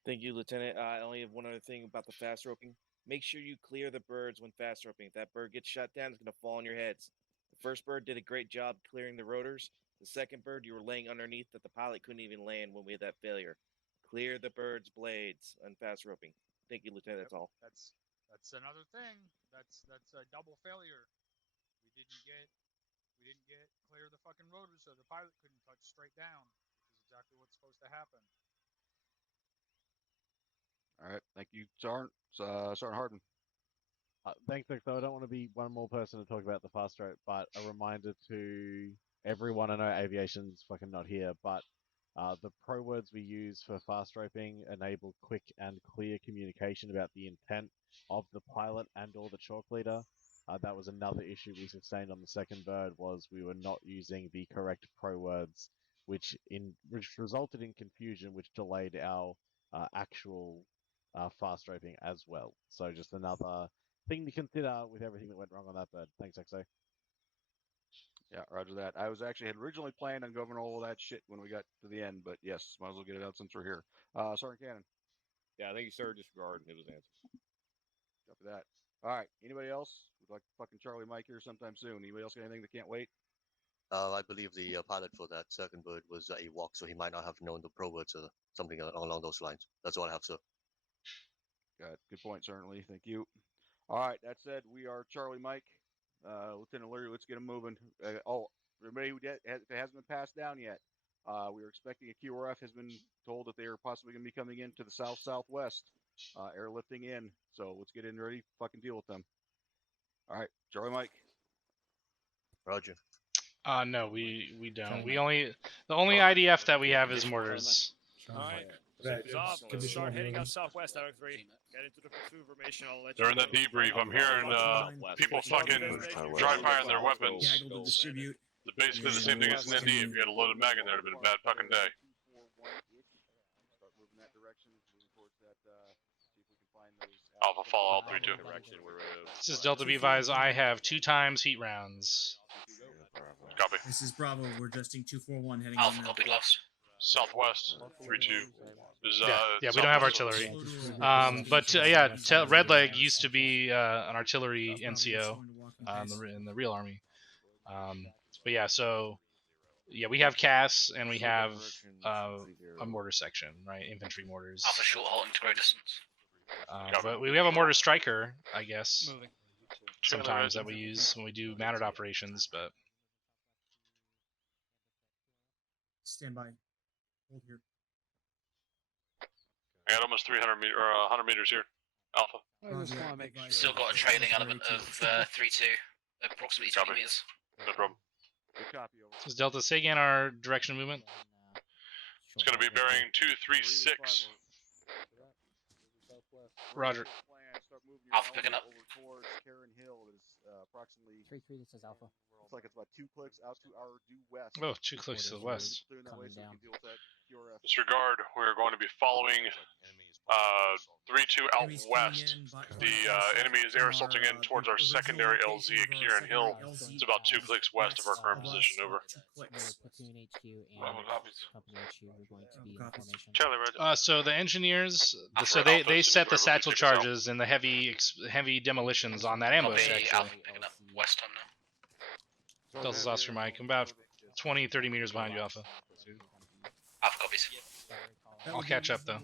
Thank you, Lieutenant. I only have one other thing about the fast roping. Make sure you clear the birds when fast roping. If that bird gets shot down, it's going to fall on your heads. The first bird did a great job clearing the rotors. The second bird, you were laying underneath that the pilot couldn't even land when we had that failure. Clear the bird's blades on fast roping. Thank you, Lieutenant. That's all. That's another thing. That's a double failure. We didn't get clear the fucking rotors, so the pilot couldn't touch straight down, which is exactly what's supposed to happen. All right. Thank you, Sergeant. Sergeant Hardman. Thanks, XO. I don't want to be one more person to talk about the fast rope, but a reminder to everyone. I know aviation's fucking not here, but the pro words we use for fast roping enable quick and clear communication about the intent of the pilot and or the chalk leader. That was another issue we sustained on the second bird, was we were not using the correct pro words, which resulted in confusion, which delayed our actual fast roping as well. So just another thing to consider with everything that went wrong on that bird. Thanks, XO. Yeah, roger that. I was actually had originally planned on going all that shit when we got to the end, but yes, might as well get it out since we're here. Sergeant Cannon. Yeah, thank you, sir. Disregard. It was answered. Copy that. All right. Anybody else? We'd like fucking Charlie Mike here sometime soon. Anybody else got anything that can't wait? I believe the pilot for that second bird was a walk, so he might not have known the pro words or something along those lines. That's all I have, sir. Got it. Good point, certainly. Thank you. All right. That said, we are Charlie Mike. Lieutenant Leary, let's get him moving. Everybody who hasn't been passed down yet, we are expecting a QRF has been told that they are possibly going to be coming into the southwest, airlifting in. So let's get in ready. Fucking deal with them. All right, Charlie Mike. Roger. No, we don't. The only IDF that we have is mortars. All right. Right. It's off. Let's Condition start on heading the out southwest, Havoc 3. Get into the pursuit formation. I'll let During you that debrief, I'm hearing people fucking dry firing their weapons. Gaggle to distribute. The basically the same thing as an ND. If you had a loaded mag in there, it'd have been a bad fucking day. Start moving that direction, moving towards that. See if we can find those. Alpha follow all 3-2. This is Delta B Vise. I have 2 times heat rounds. Copy. This is Bravo. We're adjusting 241 heading Alpha in now. copy glass. Southwest 3-2. Is, Yeah, we don't have artillery. But yeah, Red Leg used to be an artillery NCO in the real army. But yeah, so yeah, we have CAS and we have a mortar section, right? Infantry mortars. Alpha short halt into great distance. But we have a mortar striker, I guess. Sometimes that we use when we do mounted operations, but Stand by. Hold here. I got almost 300 meter or 100 meters here. Alpha. I just want to make sure. Still got a trailing element of 3-2, approximately 20 meters. No problem. Good copy. Over. is Delta say again our direction of movement? It's going to be bearing 236. Roger. Alpha picking up. Over towards Karen Hill. It is approximately 3-3. This is Alpha. looks like it's about 2 clicks out to our due west. Oh, 2 clicks to the west. Clearing that way so we can deal with that QRF. Disregard. We're going to be following 3-2 out west. The enemy is air assaulting in towards our secondary LZ at Kieran Hill. It's about 2 clicks west of our current position. Over. Platoon HQ and company HQ. We're going to be in formation. Charlie, Roger. So the engineers, so they set the satchel charges and the heavy demolitions on that ambush. Copy, Actually, Alpha picking up west on now. Delta's Oscar Mike. I'm about 20-30 meters behind you, Alpha. Alpha copies. I'll catch up though.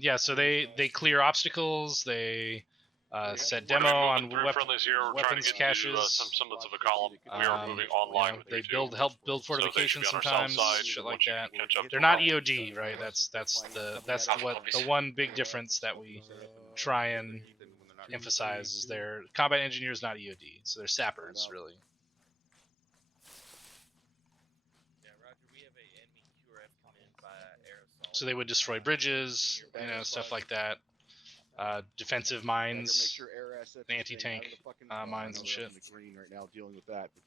Yeah, so they clear obstacles. They set demo on friendlies here. We're trying to weapons get caches. to some semblance of a column. We are moving online. With They 3-2. help build So they should fortifications be on our south sometimes, side, shit so like once you that. catch up to They're the not column. EOD, right? That's the one big difference that we try and emphasize is they're combat engineers, not EOD. So they're sappers, really. So they would destroy bridges, stuff like that. Defensive mines, anti-tank mines and shit. Green right now dealing with that, but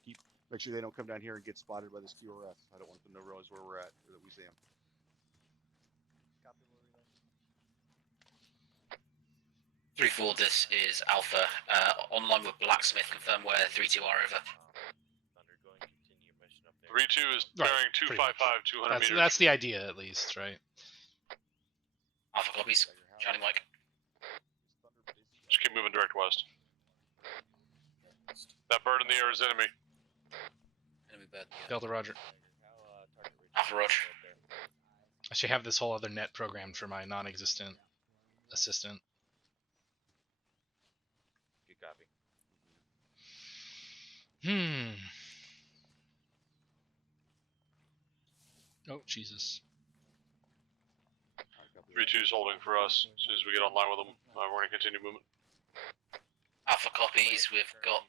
make sure they don't come down here and get spotted by this QRF. I don't want them to realize where we're at or that we see them. 3-4, this is Alpha. Online with Blacksmith, confirm where 3-2 are over. 3-2 is bearing 255, 200 meters. That's the idea, at least, right? Alpha copies. Charlie Mike. Just keep moving direct west. That bird in the air is enemy. Enemy bird. Delta Roger. Alpha Roger. I should have this whole other net programmed for my non-existent assistant. Good copy. Oh, Jesus. 3-2 is holding for us. As soon as we get online with them, we're going to continue movement. Alpha copies. We've got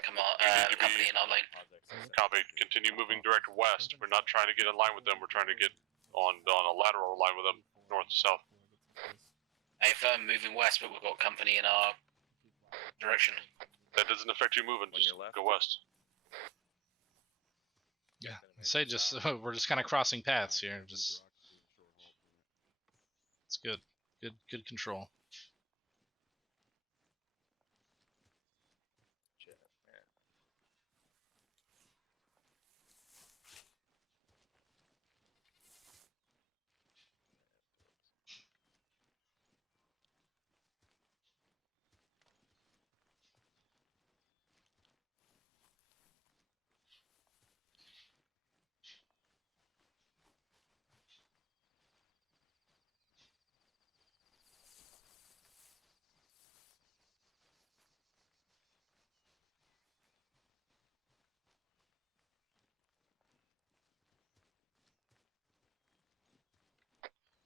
company in our lane. Copy. Continue moving direct west. We're not trying to get in line with them. We're trying to get on a lateral line with them, north to south. A firm moving west, but we've got company in our direction. That doesn't affect you moving. Just go west. Yeah, I say we're just kind of crossing paths here. It's good, good control.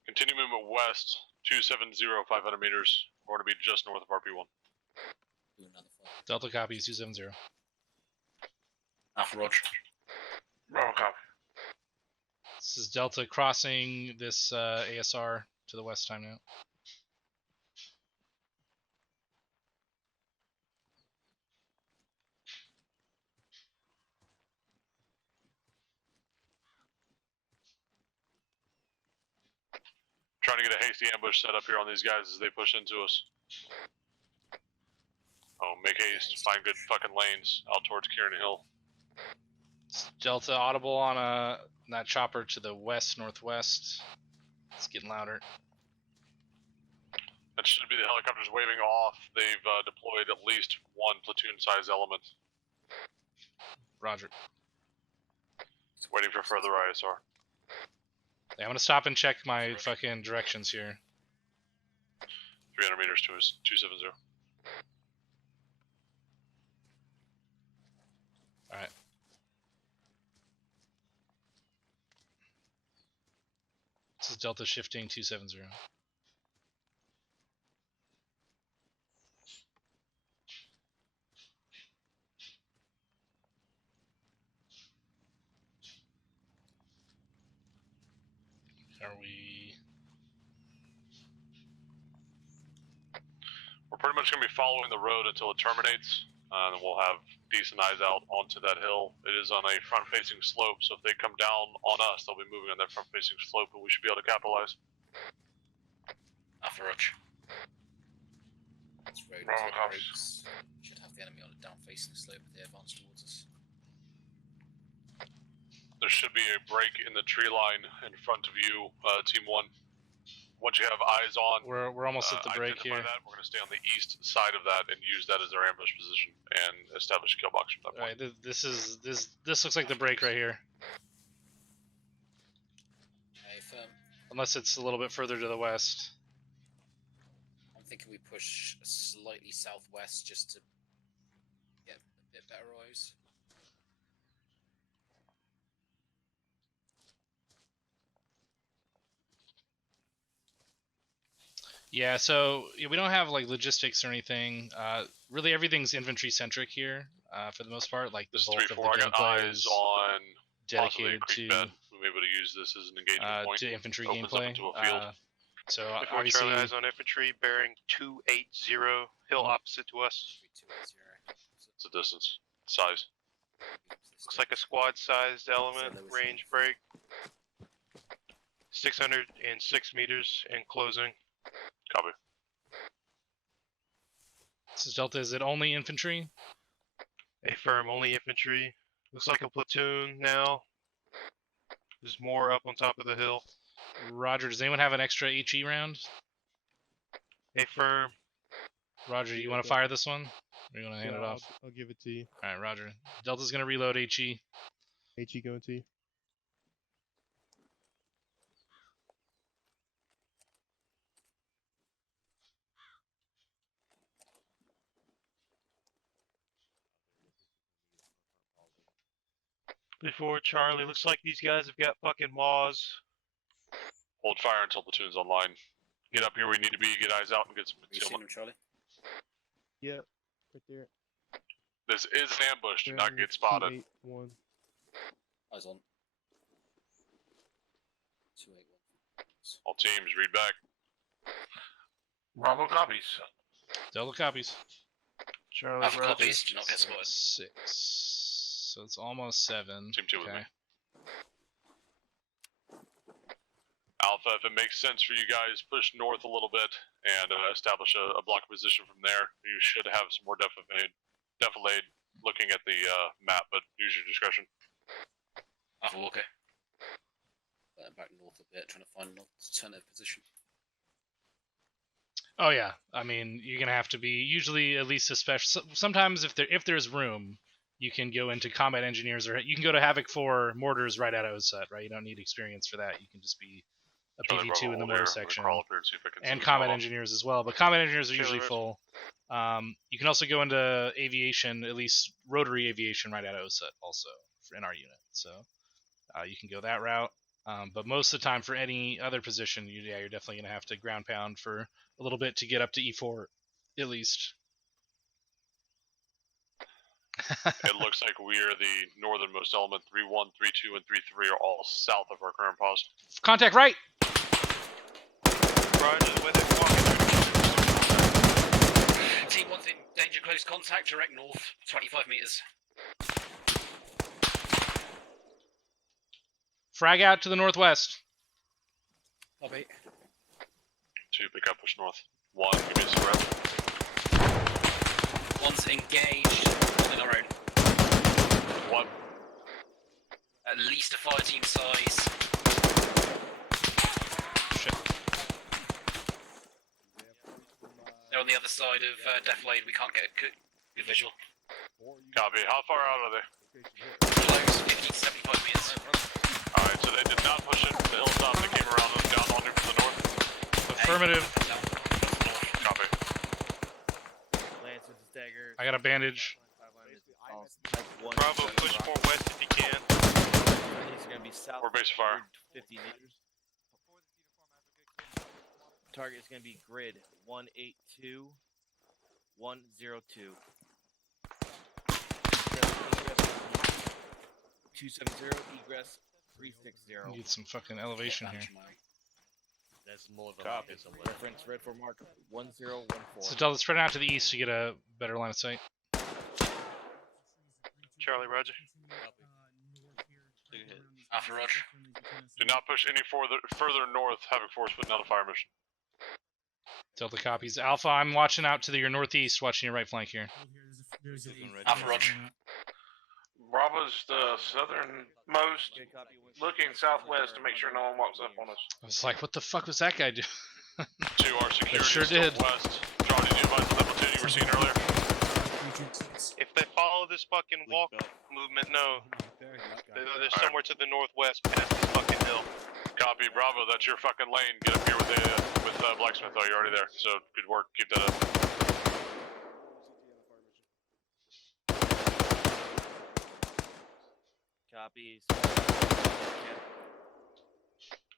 Continue movement west, 270, 500 meters. We're going to be just north of RP1. Delta copies 270. Alpha Roger. Bravo copy. This is Delta crossing this ASR to the west time now. Trying to get a hasty ambush set up here on these guys as they push into us. Oh, make haste. Find good fucking lanes out towards Kieran Hill. It's Delta audible on that chopper to the west-northwest. It's getting louder. That should be the helicopters waving off. They've deployed at least one platoon-size element. Roger. Waiting for further ISR. Yeah, I'm gonna stop and check my fucking directions here. 300 meters to us, 270. Alright. This is Delta shifting 270. Are we... We're pretty much going to be following the road until it terminates, and then we'll have decent eyes out onto that hill. It is on a front-facing slope, so if they come down on us, they'll be moving on that front-facing slope, and we should be able to capitalize. Alpha Roach. This road Bravo breaks. Should have the enemy on a down-facing slope if they advance towards us. There should be a break in the tree line in front of you, Team 1. Once you have eyes on, we're almost at the break here. That. We're going to stay on the east side of that and use that as our ambush position and establish a kill box from that point. Alright, this looks like the break right here. Okay, firm. Unless it's a little bit further to the west. I'm thinking we push slightly southwest just to get a bit better eyes. Yeah, so we don't have like logistics or anything. Really, everything's infantry centric here for the most part. Like the bulk of the gameplay is on dedicated to we may be able to use this as an engagement point. to infantry Opens up gameplay. into a field. So Before obviously, Charlie eyes on infantry bearing 280 hill opposite to us. It's a distance, size. Looks like a squad-sized element, range break. 606 meters and closing. Copy. this is Delta. Is it only infantry? A firm, only infantry. Looks like a platoon now. There's more up on top of the hill. Roger. Does anyone have an extra HE round? A firm. Roger, you want to fire this one? Or you want to hand it off? I'll give it to you. All right, Roger. Delta's gonna reload HE. HE going to you. Before Charlie, looks like these guys have got fucking maws. Hold fire until platoon's online. Get up here where you need to be, get eyes out, and get some You seen concealment. him, Charlie? Yep, right there. This is an ambush, do not get spotted. 281. Eyes on. 281. All teams, read back. Bravo copies. Delta copies. Charlie, Alpha Roger. copies, do not get spotted. 6. So it's almost 7. Team 2 with okay. me. Alpha, if it makes sense for you guys, push north a little bit and establish a block position from there. You should have some more defilade looking at the map, but use your discretion. Alpha Walker. Back north a bit, trying to find an alternative position. Oh yeah, I mean you're gonna have to be usually at least sometimes if there's room, you can go into combat engineers or you can go to Havoc for mortars right out of OSUT, right? You don't need experience for that. You can just be a PV2 in the mortar section and combat engineers as well. But combat engineers are usually full. You can also go into aviation, at least rotary aviation right out of OSUT also in our unit. So you can go that route. But most of the time for any other position, you're definitely going to have to ground pound for a little bit to get up to E4, at least. It looks like we are the northernmost element. 3-1, 3-2, and 3-3 are all south of our current pause. Contact right. Roger with it. Team 1's in danger close contact, direct north, 25 meters. Frag out to the northwest. Copy. 2, pick up, push north. 1, give me a spread. 1's engaged on our own. 1. At least a fire team size. Shit. They're on the other side of Death Lane. We can't get a good visual. Copy. How far out are they? Close, 50 to 75 meters. Alright, so they did not push it to the hilltop. They came around and down on you from the north. Affirmative. Copy. Lance with his dagger. I got a bandage. Bravo, push more west if you can. He's going to be south. We're base fire. 50 meters. Target is going to be grid 182 102. 270 egress 360. Need some fucking elevation here. There's more of a Copy. market somewhere. Reference red for mark 1014. So Delta, spread out to the east to get a better line of sight. Charlie, Roger. Alpha, Roger. Do not push any further north. Havoc Force putting out a fire mission. Delta copies. Alpha, I'm watching out to your northeast, watching your right flank here. Alpha, Roger. Bravo's the southernmost, looking southwest to make sure no one walks up on us. I was like, what the fuck was that guy doing? 2, our security It sure is still did. west. Johnny, do you advise the level 2 you were seeing earlier? If they follow this fucking walk movement, no. They're somewhere to the northwest past this fucking hill. Copy, Bravo. That's your fucking lane. Get up here with Blacksmith. Oh, you're already there. So good work. Keep that up. Copies.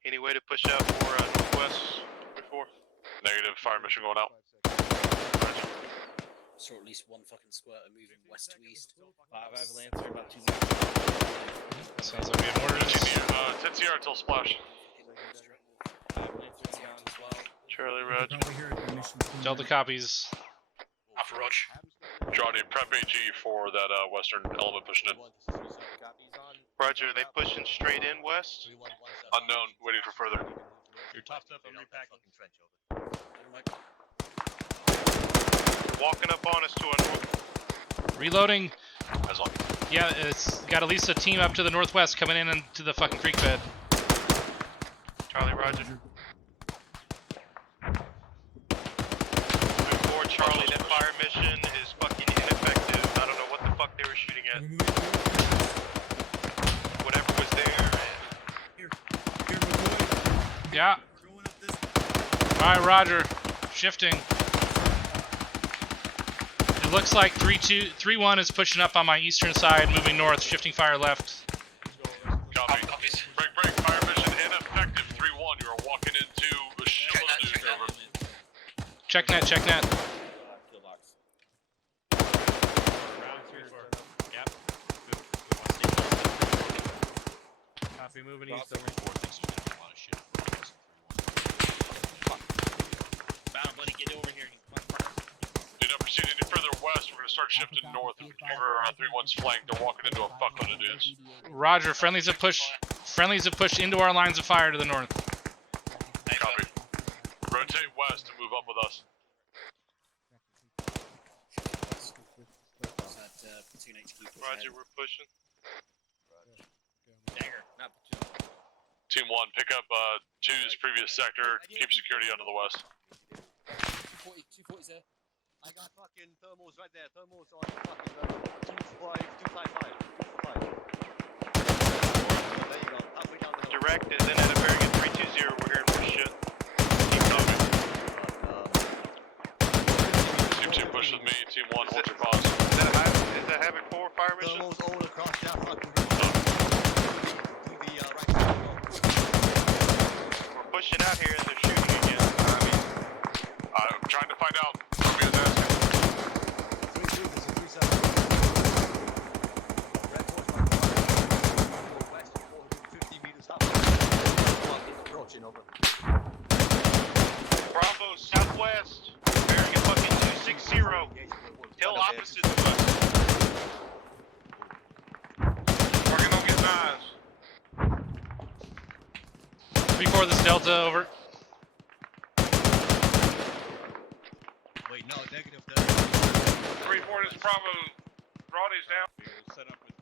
Any way to push out more northwest before? Negative. Fire mission going out. Saw at least one fucking squirter moving west to east. 5 Lancer, about 2 minutes. Sounds like we have orders. 10 CR until splash. Charlie, Roger. Delta copies. Alpha, Roger. Johnny, prep AG for that western element pushing in. Roger, are they pushing straight in west? Unknown. Waiting for further. You're topped up and repacking. Walking up on us to our north. Reloading. As long. Yeah, it's got at least a team up to the northwest coming in into the fucking creek bed. Charlie, Roger. Before Charlie, that fire mission is fucking ineffective. I don't know what the fuck they were shooting at. Whatever was there. Yeah. Alright, Roger. Shifting. It looks like 3-1 is pushing up on my eastern side, moving north, shifting fire left. Copy. Break. Fire mission ineffective. 3-1. You are walking into a shitload of news. Check net. Copy, moving east. Bound, buddy, get over here. Do not proceed any further west. We're going to start shifting north. Cover 3-1's flank. They're walking into a fuckload of dudes. Roger, friendlies have pushed into our lines of fire to the north. Copy. Rotate west and move up with us. Roger, we're pushing. Dagger, not Team 1, pick up 2's previous sector. Keep security under the west. 240's there. I got fucking thermals right there. Thermals on fucking level 255. There you go. Halfway down the hill. Direct is in at a bearing at 320. We're hearing for shit. Keep coming. Team 2, push with me. Team 1, hold your pause. Is that Havoc 4 fire mission? Thermals all across that fucking We're pushing out here and they're shooting again. I'm trying to find out. Romeo's asking. 3-4, this is Delta, over. Wait, no, negative. 3-4, this is Bravo. Roddy's down. Set up with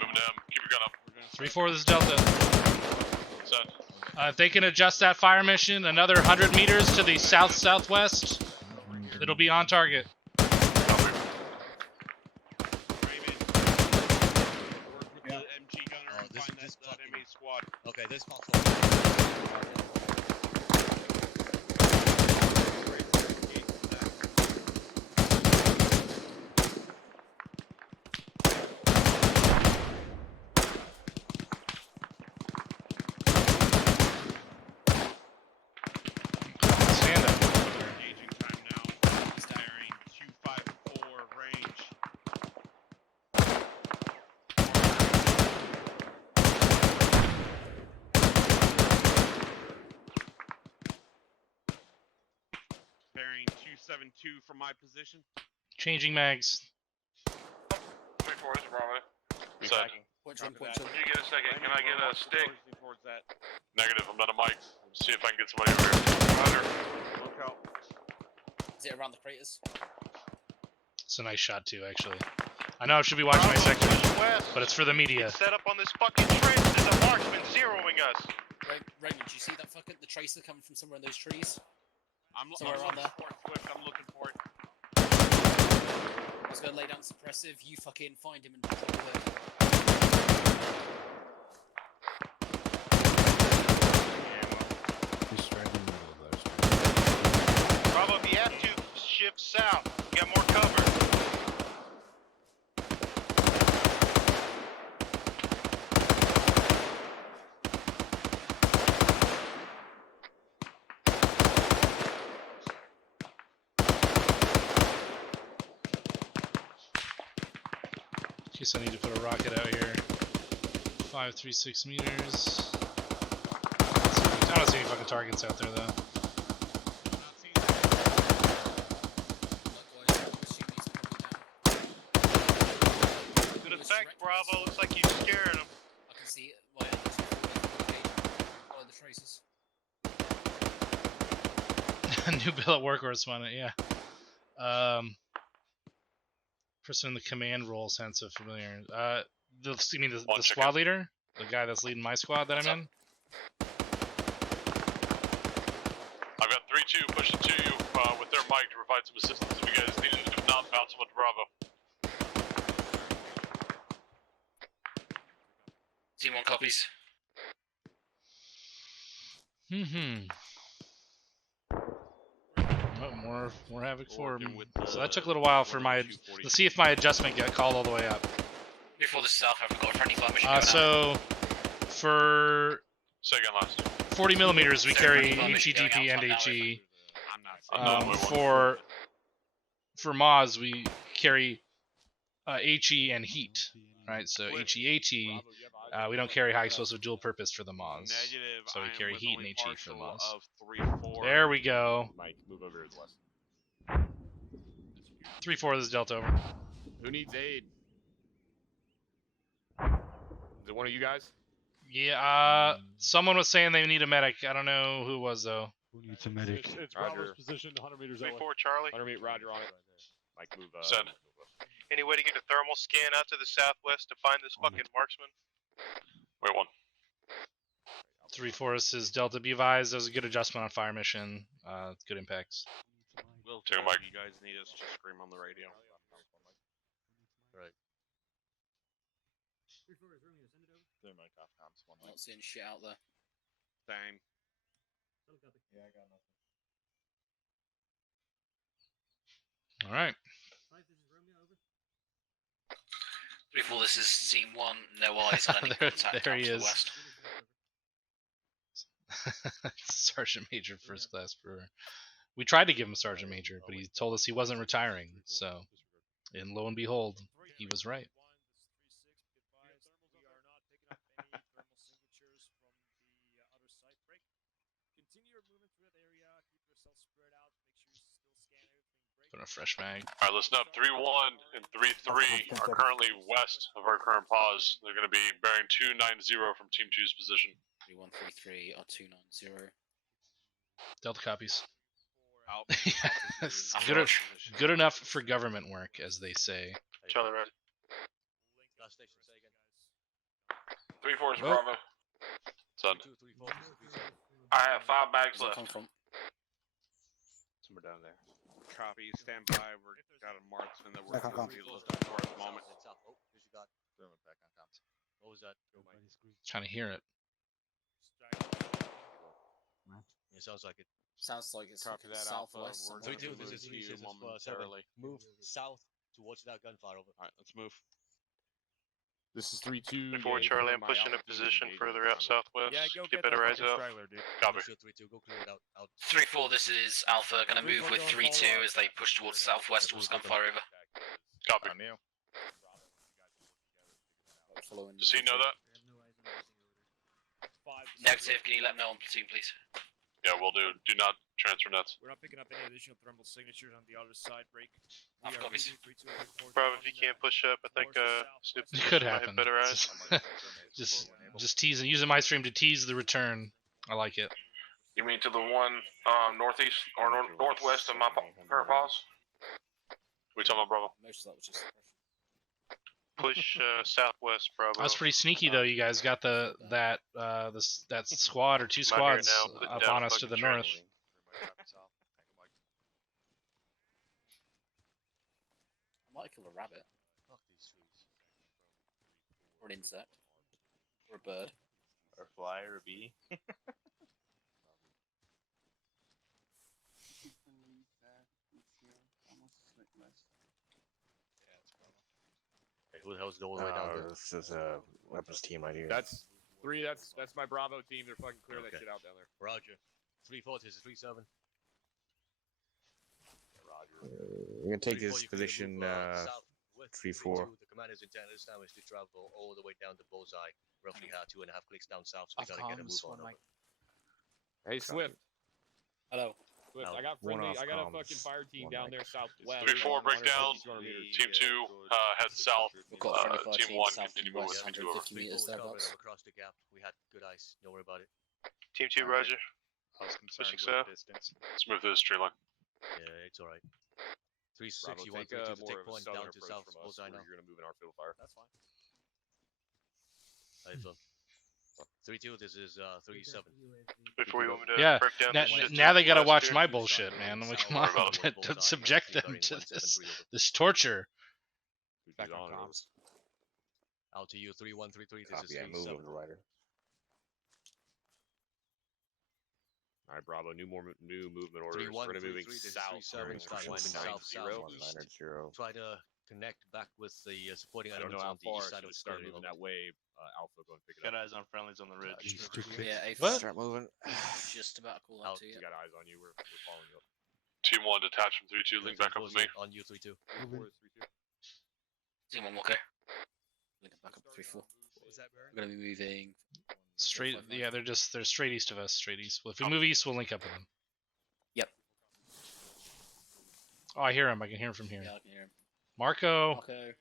Moving down. Keep your gun up. 3-4, this is Delta. Set. If they can adjust that fire mission another 100 meters to the south-southwest, it'll be on target. the MG gunner and find that enemy squad. Okay, this Stand up. Engaging time now. Staring 254 range. Bearing 272 from my position. Changing mags. 3-4, this is Bravo. Set. When you get a second, can I get a stick? Towards that. Negative. I'm out of mic. See if I can get somebody over here. Roger. Look out. Is it around the craters? It's a nice shot too, actually. I know I should be watching my sector, but it's for the media. Set up on this fucking trench. There's a marksman zeroing us. Raymond, do you see that the tracer coming from somewhere in those trees? I'm Somewhere around looking there. for it, Swift. I'm looking for it. I was gonna lay down suppressive. You fucking find him and drop the hood. He's right in the middle of those. Bravo, if you have to, shift south. You got more cover. In case I need to put a rocket out here. 536 meters. I don't see any fucking targets out there though. Good effect, Bravo. Looks like you scared him. I can see it. My one of the tracers. New bill at workhorse on it, yeah. Person in the command role sounds so familiar. You mean the squad leader? The guy that's leading my squad that I'm in? I've got 3-2 pushing to you with their mic to provide some assistance if you guys need it. If not, bounce them with Bravo. T1 copies. Oh, more Havoc for me. So that took a little while for my... Let's see if my adjustment got called all the way up. Before the south, I forgot friendly fire mission. So, for... Say again last. 40 millimeters, we carry HE, DP, and HE. For Moz, we carry HE and heat. Right, so HE, we don't carry high explosive dual purpose for the Moz. So we carry heat and HE for the Moz. There we go. Mike, move over as less. 3-4, this is Delta over. Who needs aid? Is it one of you guys? Yeah, someone was saying they need a medic. I don't know who it was though. Who needs a medic? It's Bravo's position, 100 meters that way. 3-4, Charlie. 100 meter, Roger on it. Mike, move. Send. Any way to get a thermal scan out to the southwest to find this fucking marksman? Wait, one. 3-4, this is Delta. Be advised, there's a good adjustment on fire mission. Good impacts. Will Take a tell mic. if you guys need us, just scream on the radio. Right. Not seeing shit out there. Same. Yeah, I got nothing. All right. 3-4, this is Team 1. No eyes on any contact there out he to the is. west. Sergeant Major, first class brewer. We tried to give him Sergeant Major, but he told us he wasn't retiring. So, and lo and behold, he was right. Put a fresh mag. Alright, listen up. 3-1 and 3-3 are currently west of our current pause. They're going to be bearing 290 from Team 2's position. 3133 or 290. Delta copies. Out. Yes, good enough for government work, as they say. Charlie Red. Last station, say again. 3-4 is Well, Bravo. Son. 2, 3, 4, 3, 7. I have 5 bags Where's left. that come from? Somewhere down there. Copy. Stand by. We've got a marksman that we're Back on going to comms. be looking for at the moment. Oh, here's you got. What was that? Trying to hear it. It sounds like it. Sounds like it's Copy fucking that, Alpha. southwest. We're somewhere. gonna 3-2, this move is to 3, you this is 7. momentarily. Move south towards that gunfire over. All right, let's move. This is 3-2. 3-4 Charlie, I'm pushing a position further out southwest. Yeah, go Keep get that better eyes fucking out. straggler, dude. Copy. 3-2, go clear it out. 3-4, this is Alpha. Gonna move 3-4 with going 3-2 forward. as they push towards southwest towards gunfire over. Copy. Following. Does he know that? Negative. Can you let me know on platoon, please? Yeah, we'll do. Do not transfer nets. We're not picking up any additional thermal signatures on the other side. Break. Alpha copies. Bro, if you can't push up, I think Snoop It could might happen. have better eyes. just teasing, using my stream to tease the return. I like it. You mean to the one northeast or northwest of my Parrot Falls? We talking about Bravo? Most of that was just Push southwest, Bravo. That was pretty sneaky though. You guys got that squad or two I'm out here squads now, put up down on us to fucking the north. trench. I might kill a rabbit. Or an insect. Or a bird. Or a fly or a bee. Hey, who the hell's going right down there? This is a weapons team right here. That's 3. That's my Bravo team. They're fucking clear that Okay. shit out down there. Roger. 3-4, this is 3-7. We're gonna take 3-4, this you can position move, southwest. 3-4. 3-2, the commander's intent this time is to travel all the way down to Bullseye, roughly 2.5 clicks down south, so we gotta get a move on over. Hey, Swift. Hello. Swift, Now, I got one friendly. off I got a comms, fucking fire team one down mic. there southwest. 3-4 breakdown. Team 2 head south. We've got a friendly fire Team team 1 south continue and moving. west, Team 2 over. 150 meters thereabouts. Across the gap, we had good eyes. Don't worry about it. Team 2, Roger. I was Pushing concerned with south. the distance. Let's move this tree line. Yeah, it's alright. 3-6, Bravo, you want take 3-2 to more take of a point southern down to approach south from us, Bullseye where now. you're gonna move in our field of fire. That's fine. How you feel? 3-2, this is 3-7. Before you want me to Yeah. break down Now, this shit now to they gotta west watch here? my bullshit, man. Like, come Don't worry on, about it. don't subject them to this torture. Back on comms. Out to you, 3-1-3-3, this Copy, is I move 3-7. over the rider. All right, Bravo. New movement orders. 3-1, We're gonna be moving 3-3, this is south. 3-7, start We're winding moving south, 9-0. southeast. Try to connect back with the supporting I don't elements know how on the far. east side So of the just start square. moving that way. Alpha, go and pick it Got up. eyes on friendlies on the ridge. Jeez, too quick. Yeah, What? Start moving. Just about to call out to We you. got eyes on you. We're following you up. Team 1 detach from 3-2. Link back up with me. On you, 3-2. 3-4 is 3-2. Team 1 okay. Link it back up to 3-4. What was that, Barry? We're gonna be moving. Straight, 459. yeah, they're straight east of us, straight east. Well, if we move east, we'll link up with them. Yep. Oh, I hear him. I can hear him from here. Yeah, I can hear him. Marco, Okay.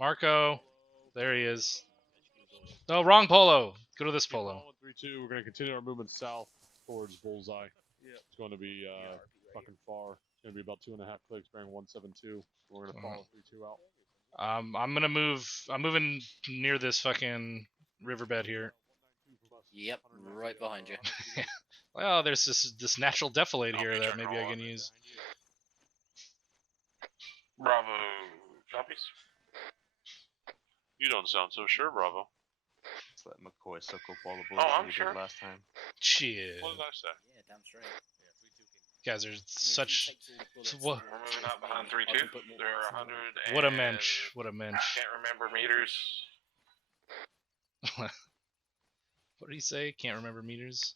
Marco, there he is. No, wrong polo. Go to this Keep polo. following 3-2. We're gonna continue our movement south towards Bullseye. Yeah. It's going to be fucking far. It's gonna be about 2.5 clicks, bearing 172. We're gonna follow 3-2 out. I'm gonna move. I'm moving near this fucking riverbed here. Yep, right behind you. Well, there's this natural defilade here that maybe I can use. Bravo. Copies. You don't sound so sure, Bravo. Let's let McCoy suck up all the Oh, bullshit I'm he sure. did last time. Shit, What did I say? Yeah, damn straight. guys are such. What? We're moving out behind 3-2. They're 100. What a mensch! What a mensch! I can't remember meters. What did he say? Can't remember meters.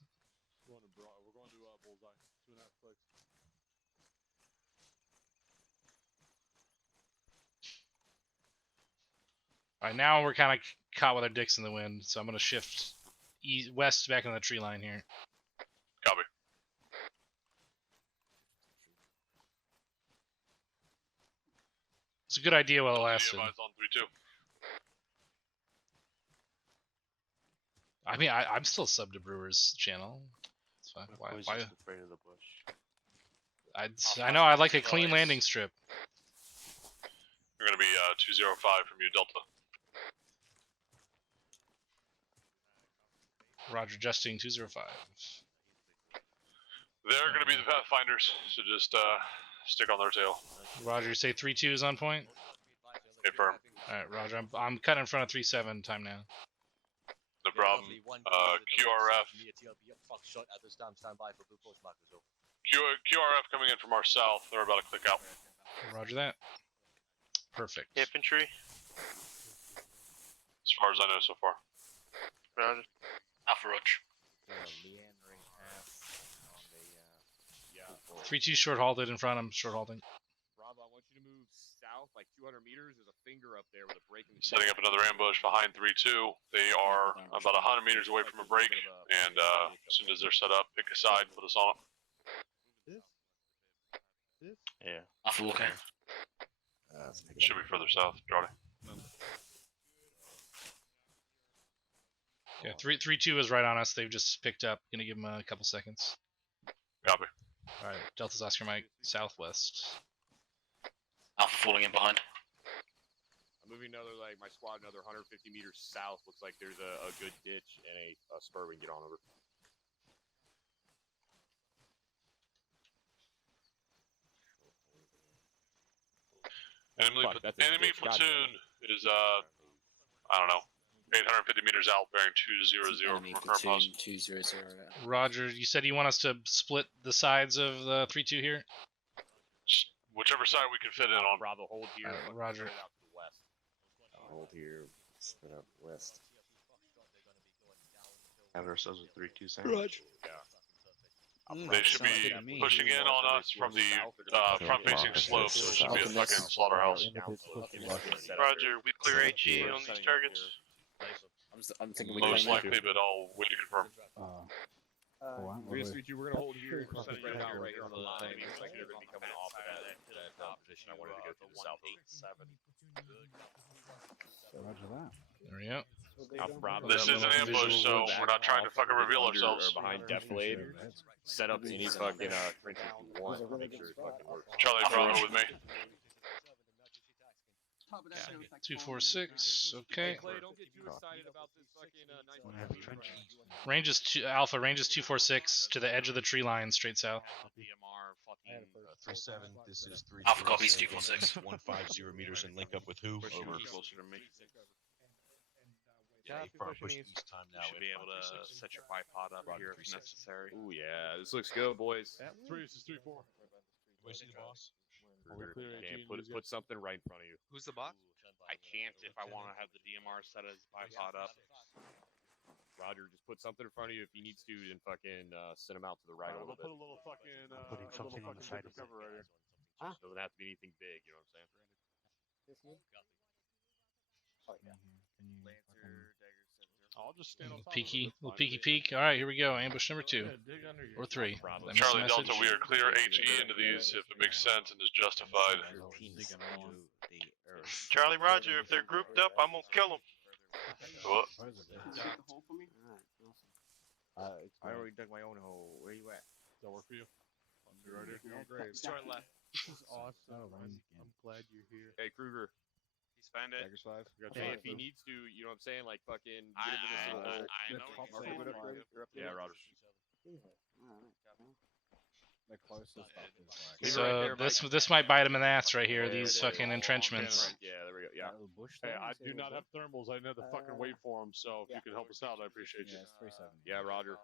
We're going to Bullseye. 2.5 clicks. All right, now we're kind of caught with our dicks in the wind, so I'm gonna shift west back in the tree line here. Copy. It's a good idea while it Yeah, lasted. eyes on 3-2. I mean, I'm still sub to Brewer's channel. It's fine. Why? Afraid of the bush. I know I like a clean landing strip. You're going to be 205 from you, Delta. Roger, adjusting 205. They're going to be the Pathfinders, so just stick on their tail. Roger, you say 3-2 is on point? Confirm. Alright, Roger, I'm cutting in front of 3-7 time now. No problem. QRF. QRF coming in from our south. They're about to click out. Roger that. Perfect. Infantry. As far as I know so far. Roger. Alpha Roach. 3-2 short halted in front. I'm short halting. Bravo, I want you to move south like 200 meters. There's a finger up there with a break in the Setting up another ambush behind 3-2. They are about 100 meters away from a break, and as soon as they're set up, pick a side, put us on it. Yeah. Alpha Walker. Should be further south, Charlie. Yeah, 3-2 is right on us. They've just picked up. Gonna give them a couple seconds. Copy. Alright, Delta's Oscar Mike, southwest. Alpha falling in behind. I'm moving my squad another 150 meters south. Looks like there's a good ditch and a spur we can get on over. Enemy platoon is, I don't know, 850 meters out, bearing 200 from a current post. 200. Roger, you said you want us to split the sides of the 3-2 here? Whichever side we can fit in on. Bravo, hold here. Roger. Out to the west. Hold here. Spin out west. Have ourselves a 3-2 sandwich. Roger. Yeah. They should be pushing in on us from the front-facing slope, so it should be a fucking slaughterhouse. Roger, we clear HE on these targets. I'm thinking we Most can likely, but I'll wait to confirm. We're gonna hold here. Right here on the line. Looks like they're gonna be coming off of that position I wanted to go to the south of. Roger that. There we go. This is an ambush, so we're not trying to fucking reveal ourselves. Behind Deflade. Set up any fucking French if you want. Make sure it fucking works. Charlie Bravo with me. 246. Okay. Clay, don't get too excited about this fucking Range is Alpha. Range is 246 to the edge of the tree line, straight south. DMR fucking 37. This is 3. Alpha copies 246. 150 meters and link up with who? Over. Closer to me. Yeah, far push east time now. You should be able to set your bipod up here if necessary. Ooh yeah, this looks good, boys. 3, this is 3-4. We see the boss. Damn, put something right in front of you. Who's the boss? I can't if I want to have the DMR set as bipod up. Roger, just put something in front of you if he needs to, and fucking send him out to the right a little bit. Put a little fucking. Putting something on the side of it. Cover right here. Doesn't have to be anything big, you know what I'm saying? I'll just stand on top Peeky, little peeky peek. All right, here we go. Ambush number 2 or 3. Charlie Delta, we are clear HE into these if it makes sense and is justified. Charlie Roger, if they're grouped up, I'm gonna kill them. What? I already dug my own hole. Where you at? Does that work for you? Right here. You're on grade. Start left. This is awesome. I'm glad you're here. Hey, Kruger. He's found it. Daggers 5. Hey, if he needs to, you know what I'm saying? Like, fucking get him in this little hole. I know what you're saying. Yeah, Roger. The closest stuff Leave it So right there, this might bite him in the ass right here. Yeah, These there you fucking go. entrenchments. Yeah, there we go. Yeah. Hey, I do not have thermals. I didn't have to fucking wait for them. So if you could help us out, I appreciate you. Yeah, Roger.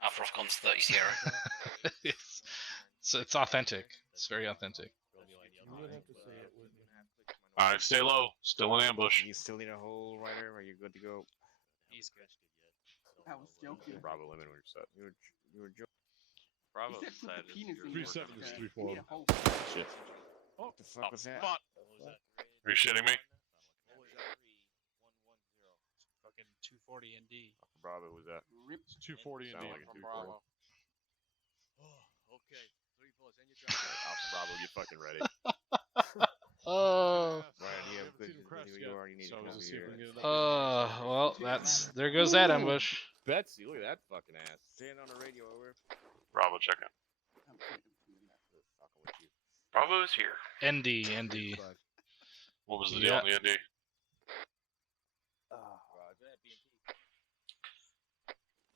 Alpha Roscom's 30 Sierra. So it's authentic. It's very authentic. Alright, stay low. Still in ambush. You still need a hole, Ryder? Are you good to go? He's good. I was joking. Bravo limit when you're set. You were joking. Bravo He said put the penis in 3-7 is 3-4. Shit. What the fuck was that? Are you shitting me? Fucking 240 ND. Bravo was that? It's 240 Sound and like a from 240. Bravo. Okay. 3 plus and you Alpha Bravo, get fucking ready. Oh. Ryan, do you have good crest yet. So I was just see if we can get it up. Well, there goes that ambush. Betsy, look at that fucking ass. Saying on the radio over. Bravo, check in. Bravo's here. ND. What was the deal on the ND?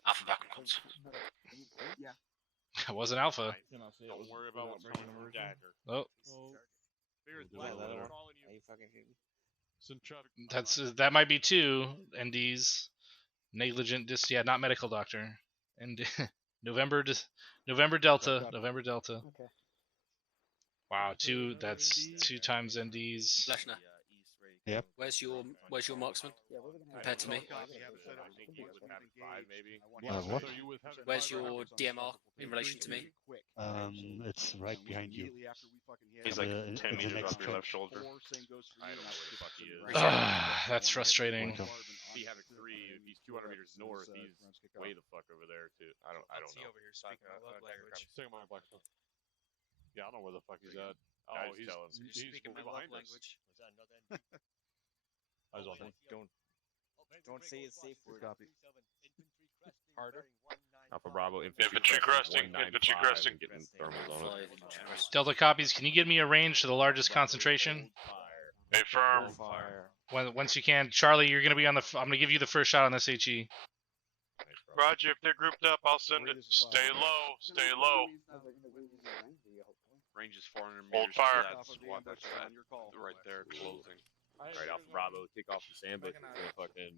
Alpha back on console. Yeah. It wasn't Alpha. Don't worry about what's coming from Dagger. Oh. That might be 2 NDs. Negligent not medical doctor. And November Delta. Okay. Wow, that's 2 times NDs. Leshner. Yep. Where's your marksman compared to me? What? Where's your DMR in relation to me? It's right behind you. He's like 10 meters off your left shoulder. I don't know where the fuck he is. That's frustrating. See Havoc 3, if he's 200 meters north, he's way the fuck over there too. I don't know. over here speaking my love language. Yeah, I don't know where the fuck he's at. Guys, Oh, tell him. he's Speaking my behind love us. language. I was on him. Don't say his safe word. Copy. Harder. Alpha Bravo, Infantry cresting. Infantry cresting. Getting thermals on it. Delta copies. Can you get me a range to the largest concentration? Affirm. Once you can, Charlie, you're gonna be on the. I'm gonna give you the first shot on this HE. Roger, if they're grouped up, I'll send it. Stay low. Stay low. Range is 400 meters. Hold fire. That's what that's at. Right there, closing. Alright, Alpha Bravo, take off the sandbag. Fucking.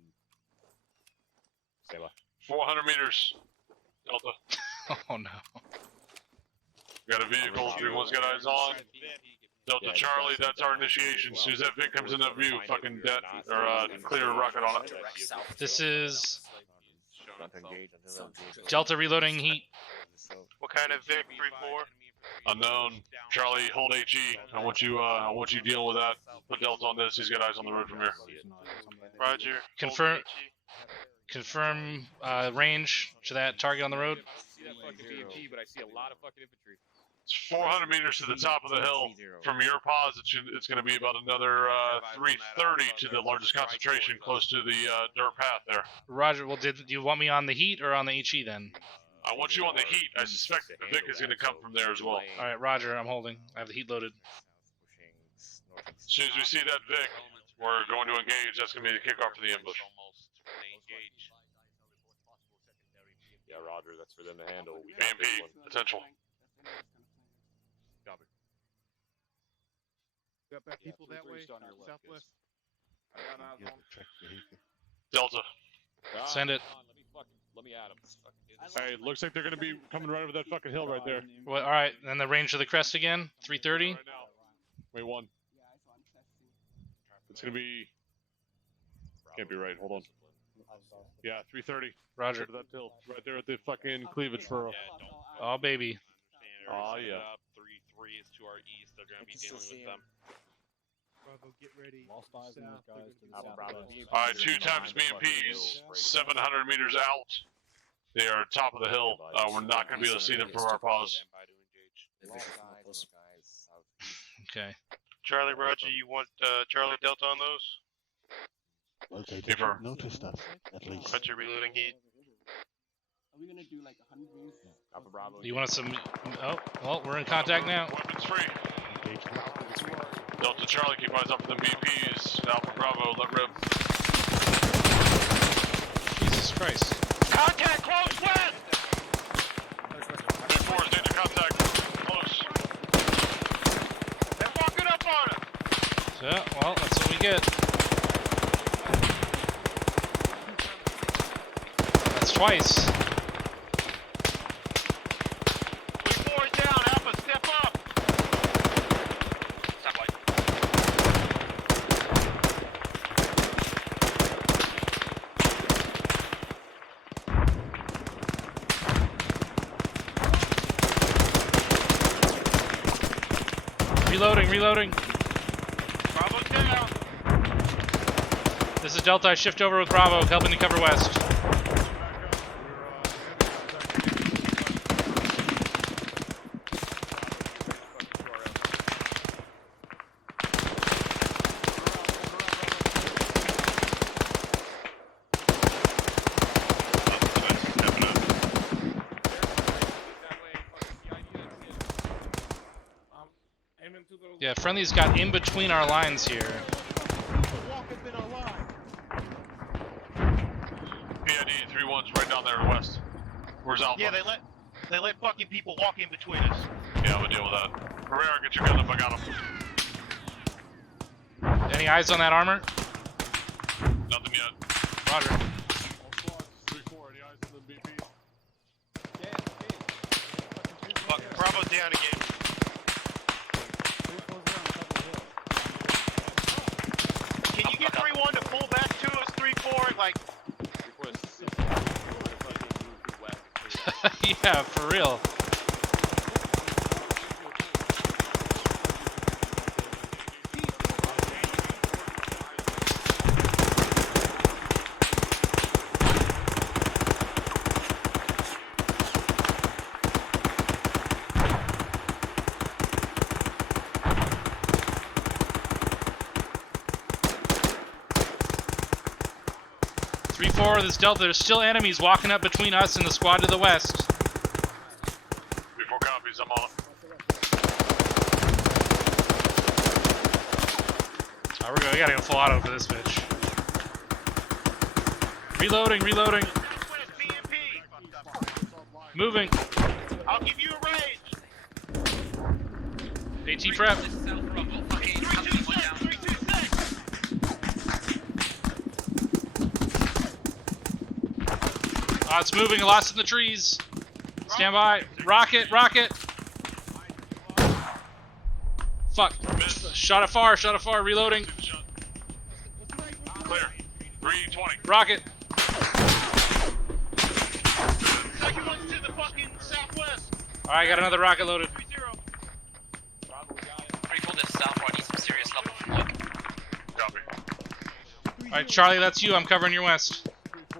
Stay by. 400 meters. Delta. Oh no. Got a vehicle. 3-1's got eyes on. Delta Charlie, that's our initiation. As soon as that Vic comes into view, fucking clear a rocket on it. This is Delta reloading heat. What kind of Vic? 3-4? Unknown. Charlie, hold HE. I want you dealing with that. Put Delta on this. He's got eyes on the road from here. Roger. Confirm range to that target on the road. I see that fucking BMP, but I see a lot of fucking infantry. It's 400 meters to the top of the hill. From your pause, it's going to be about another 330 to the largest concentration, close to the dirt path there. Roger. Well, do you want me on the heat or on the HE then? I want you on the heat. I suspect the Vic is going to come from there as well. All right, Roger. I'm holding. I have the heat loaded. As soon as we see that Vic, we're going to engage. That's going to be the kickoff for the ambush. Yeah, Roger, that's for them to handle. BMP, potential. Copy. Got back people that way, southwest. Delta. Send it. Let me at him. Hey, looks like they're going to be coming right over that fucking hill right there. Well, all right, and the range of the crest again, 330. Right now. Wait, 1. It's going to be. Can't be right. Hold on. Yeah, 330. Roger. Over that hill, right there at the fucking cleavage furrow. Oh baby. Oh yeah. 3-3 is to our east. They're going to be dealing with them. Bravo, get ready. Lost eyes on those guys to the All right, 2 times BMPs, 700 meters out. They are top of the hill. We're not going to be able to see them from our pause. Okay. Charlie, Roger, you want Charlie Delta on those? Okay, didn't notice that, at least. Roger, reloading heat. Are we gonna do like 100 meters? Alpha Bravo. You want some? Oh, well, we're in contact now. Weapons free. Delta Charlie, keep eyes up for the BPs. Alpha Bravo, let rip. Jesus Christ. Contact close west! Big 4 is danger contact. Close. They're walking up on it! Yeah, well, that's what we get. That's twice. 3-4 is down. Alpha, step up! Reloading. Bravo down. This is Delta. I shift over with Bravo, helping to cover west. friendly's got in between our lines here. PID 3-1's right down there west. Where's Alpha? Yeah, they let fucking people walk in between us. Yeah, we'll deal with that. Herrera, get your gun up. I got him. Any eyes on that armor? Nothing yet. Roger. All squads, 3-4. Any eyes on the BP? Fuck, Bravo down again. Can you get 3-1 to pull back to us, 3-4? Like, Yeah, for real. This Delta, there's still enemies walking up between us and the squad to the west. 3-4 copies, I'm on it. Alright, we gotta go full auto for this bitch. Reloading, reloading. Moving. I'll give you a range. AT prep. It's moving, lost in the trees. Stand by. Rocket, rocket. Fuck. Shot afar, reloading. Clear. 320. Rocket. Second one's to the fucking southwest. Alright, got another rocket loaded. 3-4 this south, I need some serious level flick. Copy. Alright, Charlie, that's you. I'm covering your west.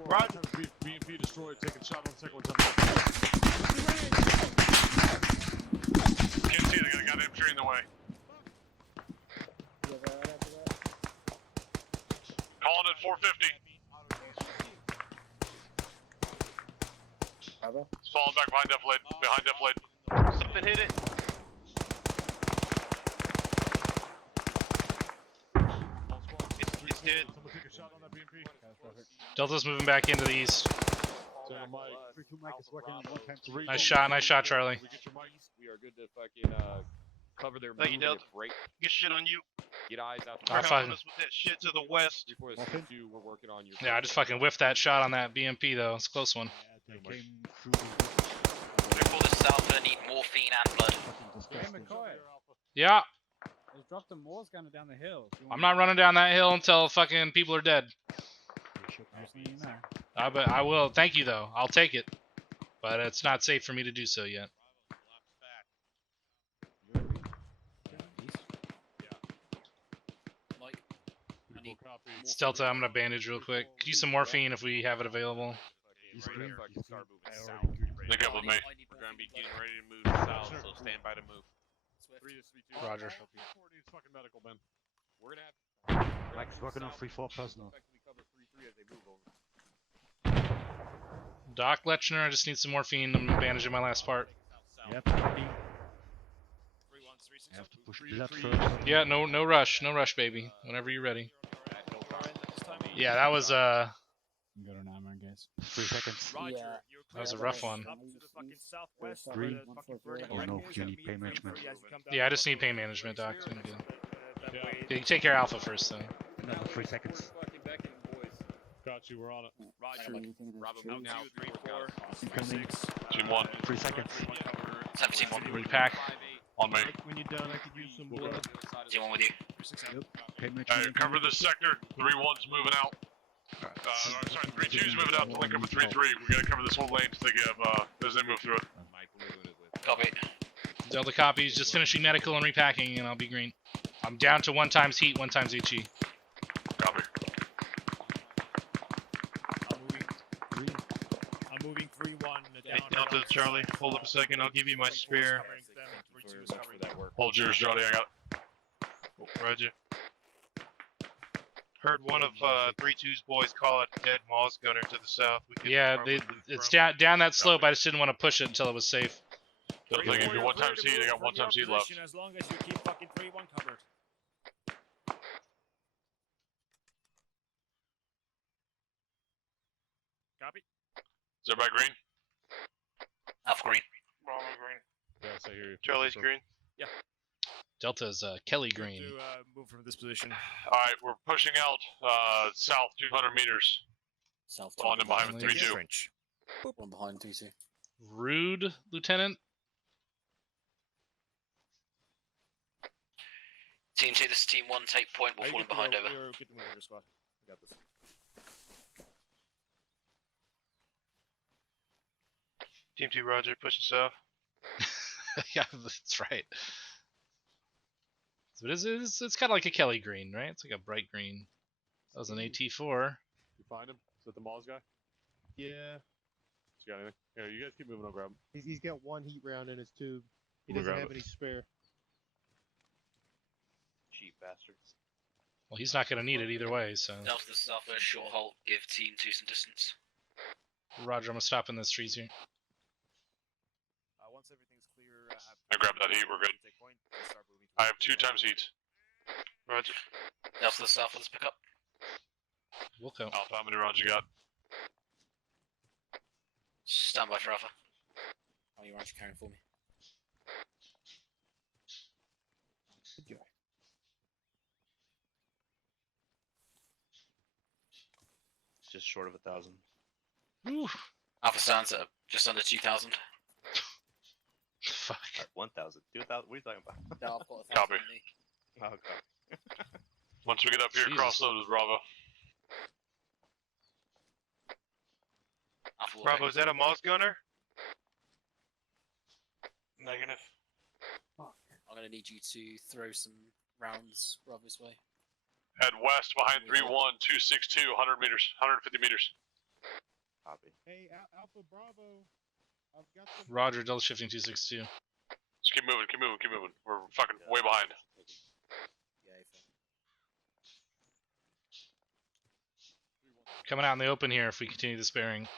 Roger. BMP destroyed. Taking shot on the second one. Can't see. They got a goddamn tree in the way. Calling at 450. It's falling back behind deflate. Behind deflate. Something hit it. It's dead. Someone take a shot on that BMP. Delta's moving back into the east. Nice shot, Charlie. We are good to fucking cover their Thank you, move. Delta. Break. Get shit on you. Get eyes out. I fucking- Us with that shit to the west. Before this do, we're working on your. Yeah, I just fucking whiffed that shot on that BMP though. It's a close one. 3-4 this south, gonna need morphine and blood. Hey, McCoy. Yeah, There's dropped a Moors gunner down the hill. I'm not running down that hill until fucking people are dead. But I will. Thank you though. I'll take it. But it's not safe for me to do so yet. It's Delta, I'm gonna bandage real quick. Could use some morphine if we have it available. Link up with me. We're gonna be getting ready to move south, so stand by to move. Roger. Fucking medical, man. We're gonna have. Mike's working on 3-4 personal. Doc Lechner, I just need some morphine. I'm bandaging my last part. Yep. You have to push blood first. Yeah, no rush, baby. Whenever you're ready. Yeah, that was Go to ArmA, I guess. 3 seconds. Yeah. That was a rough one. Three. Oh no, you need pain management. Yeah, I just need pain management, Doc. I'm good. Yeah, you take care of Alpha first, though. Another 3 seconds. Got you, we're on it. Roger. Bravo out now. 3-4. Incoming. Team 1. 3 seconds. 17-1. Repack. On me. When you're down, I could use some blood. Team 1 with you. Pain Alright, management. cover this sector. 3-1's moving out. I'm sorry, 3-2's moving out to link up with 3-3. We gotta cover this whole lane as they move through it. Copy. Delta copies, just finishing medical and repacking, and I'll be green. I'm down to 1 times heat, 1 times HE. Copy. I'm moving 3-1 down. Hey, Delta, Charlie, hold up a second. I'll give you my spare. Hold yours, Johnny. I got it. Roger. Heard one of 3-2's boys call it dead Moss gunner to the south. We could Yeah, probably it's down that slope. I just didn't want to push it until it was safe. Delta, give you 1 times heat. I got 1 times heat left. As long as you keep fucking 3-1 covered. Copy. Is everybody green? Alpha green. Bravo green. Yes, I hear you. Charlie's green. Yeah. Delta's Kelly Good green. to move from this position. All right, we're pushing out south 200 meters. South. Falling in behind with 3-2. Trench. One behind 3-2. Rude, Lieutenant. Team 2, this is Team 1, take point, we're falling behind over. You're good to move your squad. We got this. Team 2, Roger, pushing south. Yeah, that's right. So it's kind of like a Kelly green, right? It's like a bright green. That was an AT4. You find him? Is that the Maul's guy? Yeah. You got anything? Here, you guys keep moving. I'll grab him. He's got one heat round in his tube. He I'm gonna doesn't grab have it. any spare. Cheap bastards. Well, he's not going to need it either way, so. Delta, this is our first short halt, give Team 2 some distance. Roger, I'm going to stop in this trees here. Once everything's clear, I grabbed that heat, we're good. take point. We'll start moving I have 2 times heat. Roger. Delta, the south, let's pick up. We'll go. Alpha, how many rounds you got? Stand by for Alpha. Oh, you're actually carrying for me. Good job. Just short of 1,000. Ooh. Alpha stands at just under 2,000. Fuck. 1,000. 2,000. What are you talking about? No, I've got 1,000 Copy. on me. Oh, God. Once we get up here, Jesus. cross load with Bravo. Alpha will Bravo, pick. is that a Moss gunner? Negative. I'm going to need you to throw some rounds Bravo's way. Head west behind 3-1, 262, 100 meters, 150 meters. Copy. Hey, Alpha Bravo. I've got some. Roger, Delta shifting 262. Just keep moving, keep moving, keep moving. We're fucking way behind. Yeah, Coming out in the open here if we continue this bearing.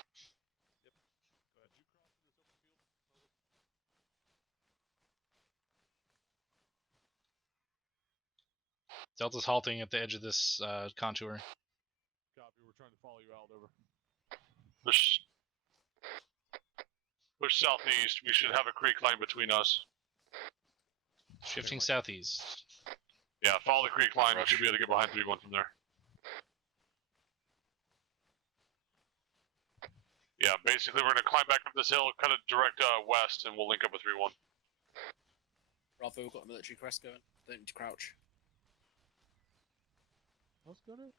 Delta's halting at the edge of this contour. Copy. We're trying to follow you out. Over. Push southeast. We should have a creek line between us. Shifting southeast. Yeah, follow the creek line. We should be able to get behind 3-1 from there. Yeah, basically we're going to climb back up this hill, cut it direct west, and we'll link up with 3-1. Bravo, we've got a military crest going. Don't need to crouch. What's going on?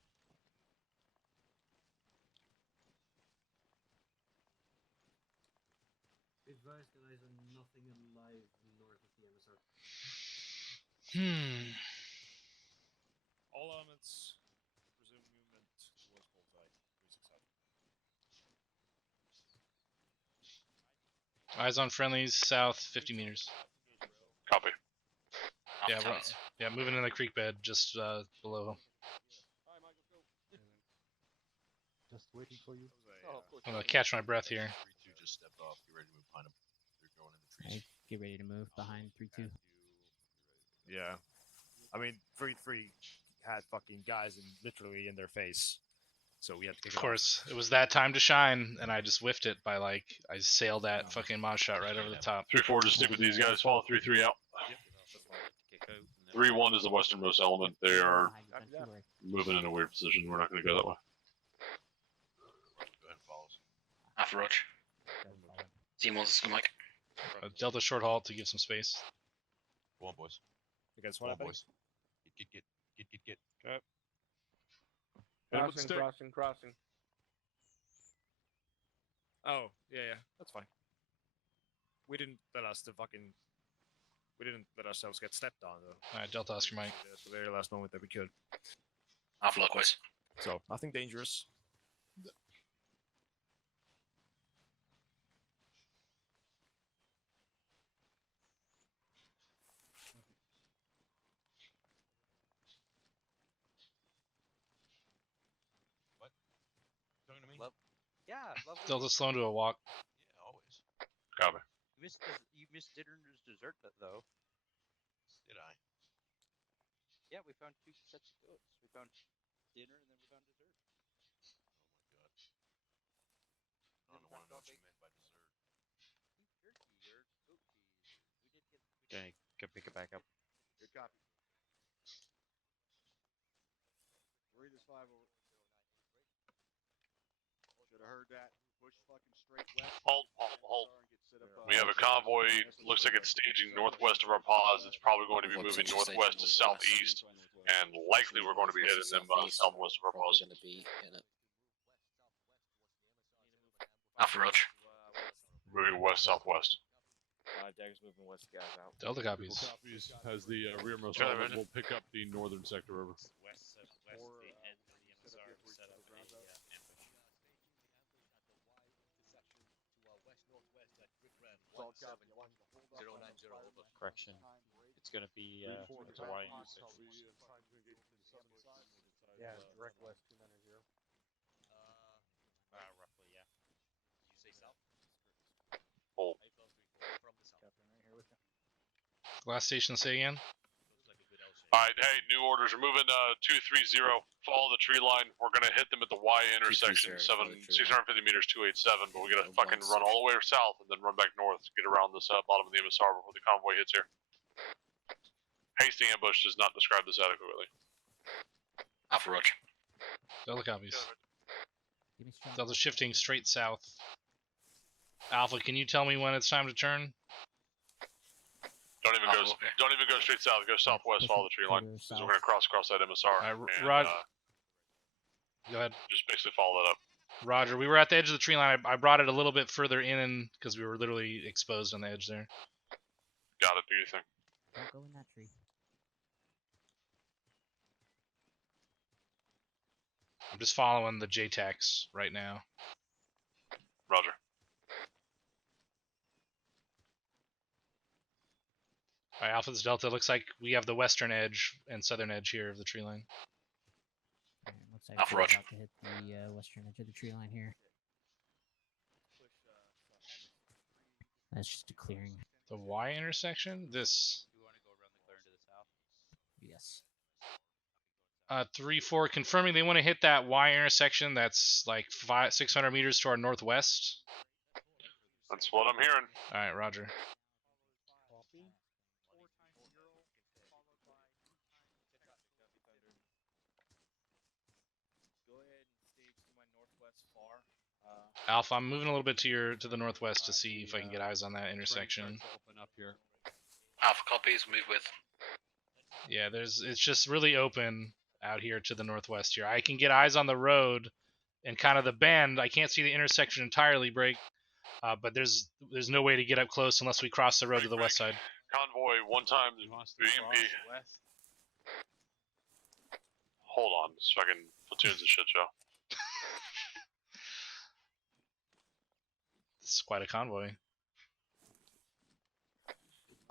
Advise guys on nothing alive north of the MSR. All elements resume movement towards bullseye. 365. Eyes on friendlies, south 50 meters. Copy. Yeah, we're moving in the creek bed just below. Just waiting for you. I'm gonna catch my breath here. 3-2 just stepped off. Get ready to move behind him. They're going in the trees. Get ready to move behind 3-2. Yeah. I mean, 3-3 had fucking guys literally in their face. So we had to kick Of course, it was that time to shine, and I just whiffed it by I sailed that fucking mod shot right over the top. 3-4, just stick with these guys. Follow 3-3 out. 3-1 is the westernmost element. They are moving in a weird position. We're not going to go that way. Go ahead and follow us. Alpha Roger. Team 1's still Mike. Delta short halt to give some space. Go on, boys. You guys Go on, want to boys. Get. Okay. Crossing. Oh, yeah, that's fine. We didn't let ourselves get stepped on, though. Alright, Delta Oscar Mike. At the very last moment that we could. Alpha likewise. So, nothing dangerous. What? Talking to me? Yeah, lovely. Delta slow to a walk. Yeah, always. Copy. You missed dinner's dessert, though. Did I? Yeah, we found 2 sets of goats. We found dinner and then we found dessert. Okay, go pick it back up. Good copy. Read this 5 over. Should have heard that. Push fucking straight west. Hold. We have a convoy. Looks like it's staging northwest of our pause. It's probably going to be moving northwest to southeast, and likely we're going to be hitting them southwest of our pause. Alpha Roach. Moving west southwest. Dagger's moving west, guys out. Delta copies. Copies. Has the rearmost Charlie, element. ready? We'll pick up the northern sector over. West of the end for the MSR to set up a ambush. Correction. It's gonna be it's a Y intersection. Yeah, direct west 290. Roughly, yeah. Did you say south? Hold. Last station, say again. Alright, hey, new orders. We're moving 230. Follow the tree line. We're gonna hit them at the Y intersection, 650 meters, 287, but we gotta fucking run all the way south and then run back north to get around this bottom of the MSR before the convoy hits here. Hasty ambush does not describe this adequately. Alpha Roach. Delta copies. Delta shifting straight south. Alpha, can you tell me when it's time to turn? Don't even go straight south. Go southwest. Follow the tree line because we're gonna cross that MSR. Roger. Go ahead. Just basically follow that up. Roger. We were at the edge of the tree line. I brought it a little bit further in because we were literally exposed on the edge there. Got it. Do your thing. Don't go in that tree. I'm just following the JTACs right now. Roger. Alright, Alpha, this Delta. Looks like we have the western edge and southern edge here of the tree line. Looks like Alpha we're Roach. about to hit the western edge of the tree line here. That's just a clearing. The Y intersection? This. Yes. 3-4 confirming they want to hit that Y intersection that's like 600 meters to our northwest. That's what I'm hearing. Alright, Roger. Alpha, I'm moving a little bit to the northwest to see if I can get eyes on that intersection. Open up here. Alpha copies. Move with. Yeah, it's just really open out here to the northwest here. I can get eyes on the road and kind of the bend. I can't see the intersection entirely, break, but there's no way to get up close unless we cross the road to the west side. Convoy, one time BMP. Hold on, this fucking platoon's a shit show. This is quite a convoy.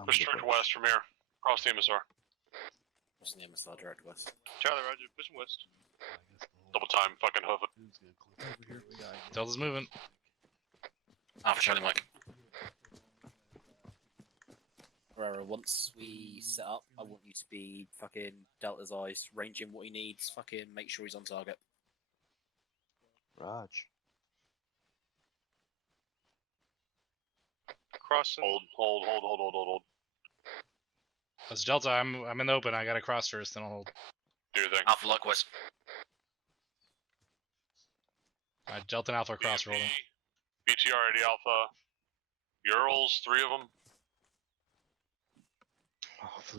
Push direct west from here. Cross the MSR. What's the MSR direct west? Charlie, Roger, pushing west. Double time, fucking hoof it. Delta's moving. Alpha Charlie Mike. Herrera, once we set up, I want you to be fucking Delta's eyes, range him what he needs, fucking make sure he's on target. Raj. Crossing. Hold. That's Delta. I'm in the open. I gotta cross first, then I'll hold. Do your thing. Alpha likewise. Alright, Delta and Alpha are cross rolling. BTR 80 Alpha. Urals, 3 of them.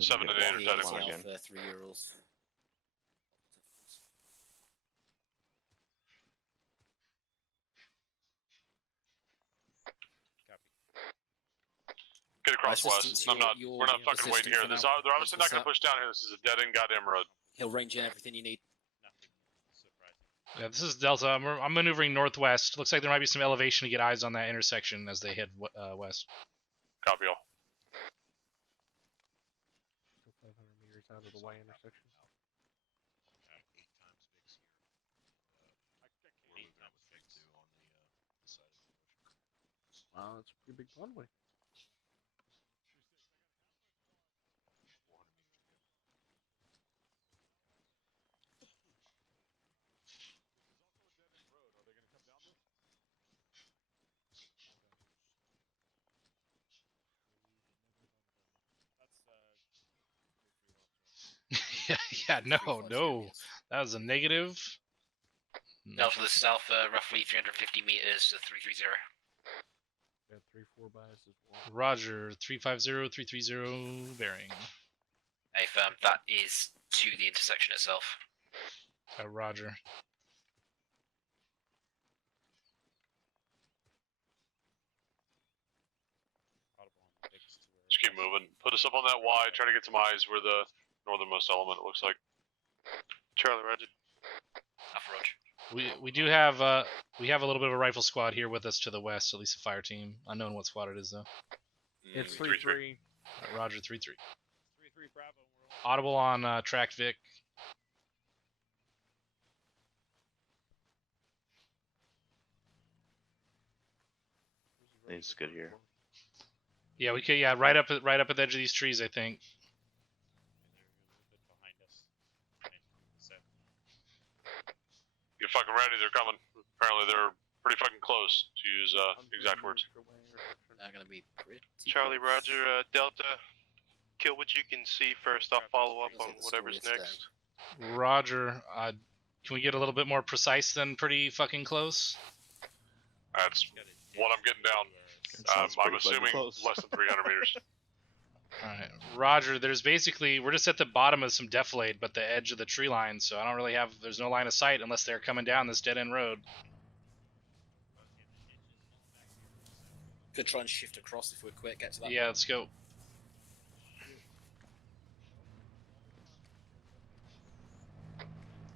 7 and 8 are technically. Alpha, 3 Urals. Get across west. We're not fucking waiting here. They're obviously not going to push down here. This is a dead end goddamn road. He'll range in everything you need. Yeah, this is Delta. I'm maneuvering northwest. Looks like there might be some elevation to get eyes on that intersection as they head west. Copy all. 500 meters out of the Y intersection. Wow, that's a pretty big convoy. Yeah, no. That was a negative. Delta to the south, roughly 350 meters to 330. Got 3-4 bias as well. Roger, 350, 330 bearing. A firm, that is to the intersection itself. Roger. Just keep moving. Put us up on that Y. Try to get some eyes where the northernmost element, it looks like. Charlie, Roger. Alpha, Roger. We do have we have a little bit of a rifle squad here with us to the west, at least a fire team. Unknown what squad it is though. It's 3-3. Roger, 3-3. 3-3 Bravo. Audible on track Vic. It's good here. Yeah, we could. Yeah, right up at the edge of these trees, I think. Get fucking ready, they're coming. Apparently they're pretty fucking close, to use exact words. They're gonna be pretty Charlie, close. Roger, Delta. Kill what you can see first. I'll follow up on whatever's next. Roger. Can we get a little bit more precise than pretty fucking close? That's what I'm getting down. I'm assuming less than 300 meters. Alright, Roger, there's basically, we're just at the bottom of some defilade, but the edge of the tree line, so I don't really have, there's no line of sight unless they're coming down this dead-end road. Could try and shift across if we're quick, get to that. Yeah, let's go.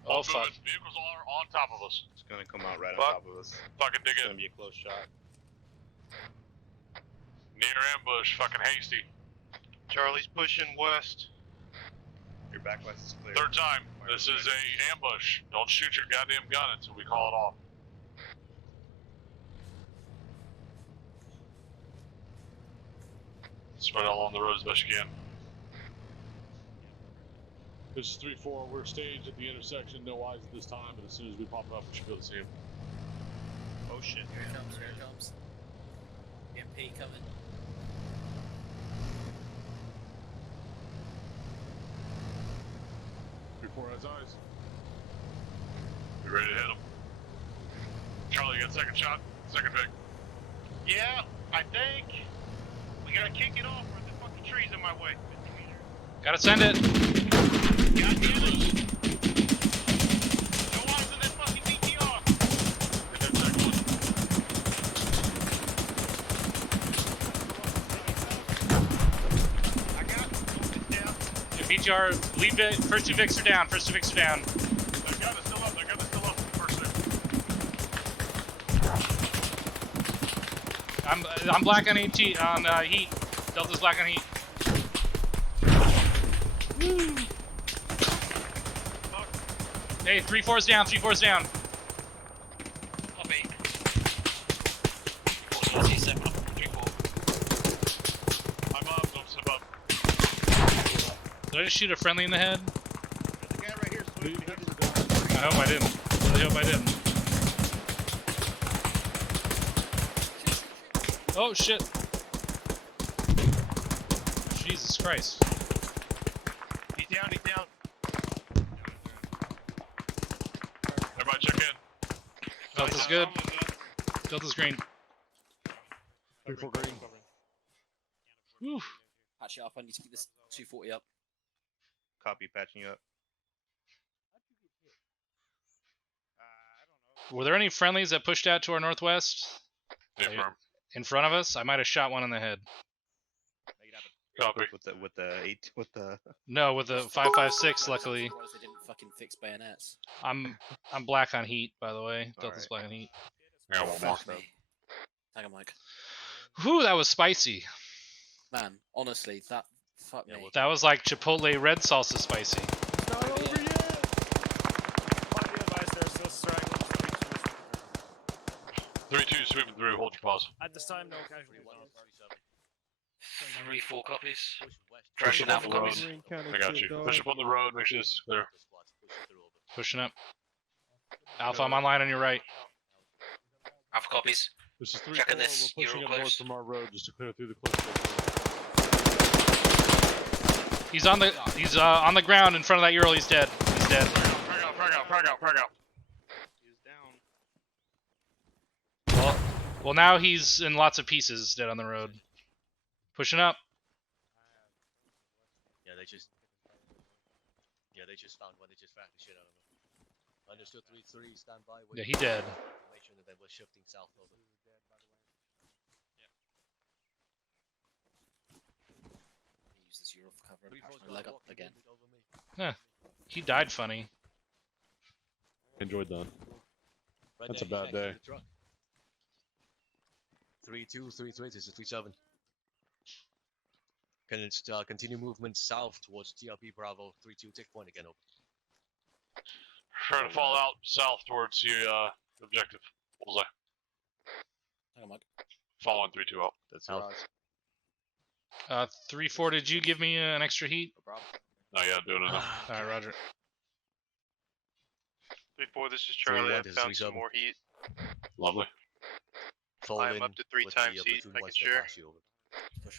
Oh, fuck. Vehicles are on top of us. It's gonna come out right on top of us. Fucking dig It's in. gonna be a close shot. Near ambush, fucking hasty. Charlie's pushing west. Your back west is clear. Third time. This is a ambush. Don't shoot your goddamn gun until we call it off. Spread out along the road as best you can. This is 3-4. We're staged at the intersection. No eyes at this time, but as soon as we pop up, we should be able to see him. Oh shit. Here it comes, here it comes. MP coming. Before has eyes. You ready to hit him? Charlie, you got second shot? Second pick. Yeah, I think. We gotta kick it off or the fucking tree's in my way. Gotta send it. God damn it. No eyes on that fucking DTR. I got it. Down. Yeah, BTR, lead Vic, first two Vics are down, That gun is still up. That gun is still up. First two. I'm black on heat. Delta's black on heat. Woo. Hey, 3-4's down, 3-4's down. Copy. 4 I'm up, don't step up. Did I just shoot a friendly in the head? There's a guy right here swimming. I hope I didn't. I really hope I didn't. Oh shit. Jesus Christ. He's down, he's down. Everybody check in. Delta's good. Delta's green. 3-4 green. Whew. Patch it up, I need to keep this 240 up. Copy, patching you up. Were there any friendlies that pushed out to our northwest? Affirm. In front of us? I might have shot one in the head. Copy. With the No, with the 5.56, luckily. They didn't fucking fix bayonets. I'm black on heat, by the way. Delta's black on heat. Yeah, one more. Hang on, Mike. Whew, that was spicy. Man, honestly, that fuck me. That was like Chipotle red salsa spicy. It's not over yet. Might be advised they're still straggling. 3-2, sweeping through. Hold your pause. At this time, no casualties. 3-4 copies. Correction, Alpha copies. I got you. Push up on the road, make sure this is clear. Pushing up. Alpha, I'm online on your right. Alpha copies. This is 3-4. Checking this. We're pushing You're up north close. from our road just to clear through the cliff. He's on the ground in front of that Ural. He's dead. He's dead. Frag out. Well, now he's in lots of pieces, dead on the road. Pushing up. Yeah, they just found one. They just fragged the shit out of him. Understood. 3-3. Stand by. Yeah, he dead. Information that they were shifting south over. Use this Euro for cover. My leg up again. Huh. He died funny. Enjoyed that. Right That's there, a bad day. 3-2, 3-3. This is 3-7. Can it continue movement south towards TRP Bravo 3-2? Take point again. Over. Trying to fall out south towards the objective. Bullseye. Hang on, Mike. Following 3-2 out. That's out. 3-4. Did you give me an extra heat? No problem. No, yeah, doing it now. All right, Roger. 3-4, this is Charlie. I 3-1, found some more heat. Lovely. I'm up to 3 times heat, I can share.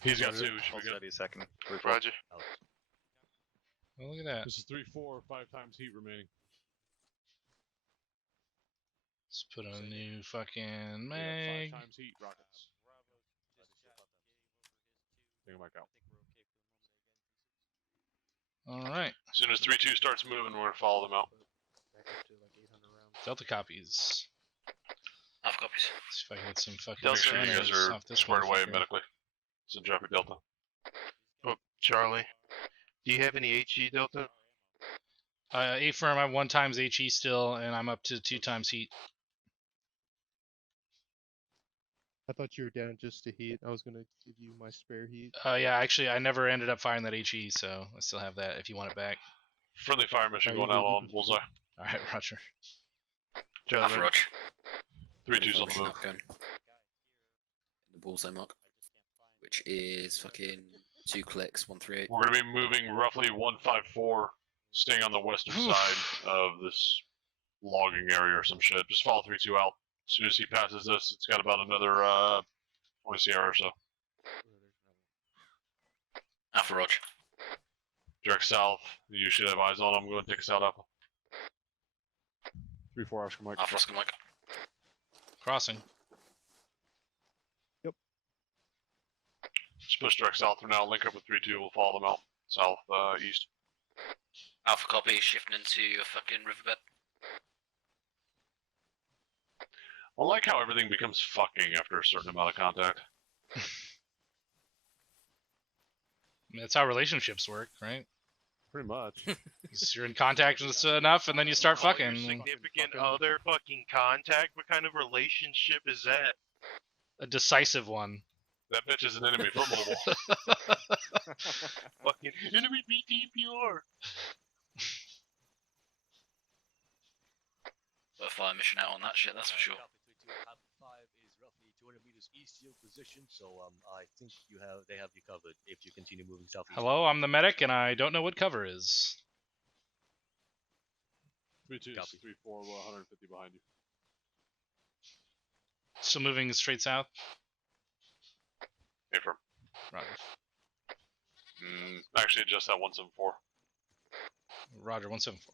He's got 2, should be good. Steady a second. Roger. Oh, look at that. This is 3-4, 5 times heat remaining. Let's put a new fucking Yeah, mag. 5 times heat rockets. Take him back out. Alright. As soon as 3-2 starts moving, we're gonna follow them out. Delta copies. Half copies. Let's see if I can get some fucking Delta, you guys shannons are off this squared away motherfucker. medically. So drop your Delta. Oh, Charlie. Do you have any HE Delta? A firm, I'm 1 times HE still, and I'm up to 2 times heat. I thought you were down just to heat. I was gonna give you my spare heat. Yeah, actually, I never ended up firing that HE, so I still have that if you want it back. Friendly fire mission going out on Bullseye. Alright, Roger. Charlie. Roger. 3-2's on the move. The bullseye mark. Which is fucking 2 clicks, 138. We're gonna be moving roughly 154, staying on the western side of this logging area or some shit. Just follow 3-2 out. As soon as he passes this, it's got about another 20 CR or so. Alpha Roger. Direct south. You should have eyes on him. Go and take us out, Alpha. 3-4, Oscar Mike. Alpha Oscar Mike. Crossing. Yep. Just push direct south for now. Link up with 3-2. We'll follow them out. South, east. Alpha copy, shifting into a fucking riverbed. I like how everything becomes fucking after a certain amount of contact. I mean, that's how relationships work, right? Pretty much. You're in contact with enough, and then you start Your fucking. significant other fucking contact? What kind of relationship is that? A decisive one. That bitch is an enemy for mobile. Fucking enemy BTPR. Got a fire mission out on that shit, that's for sure. Havoc 5 is roughly 200 meters east of your position, so I think they have you covered if you continue moving southeast. Hello, I'm the medic, and I don't know what cover is. 3-2, 3-4, we're 150 behind you. Still moving straight south. Affirm. Roger. Actually, just that 174. Roger, 174.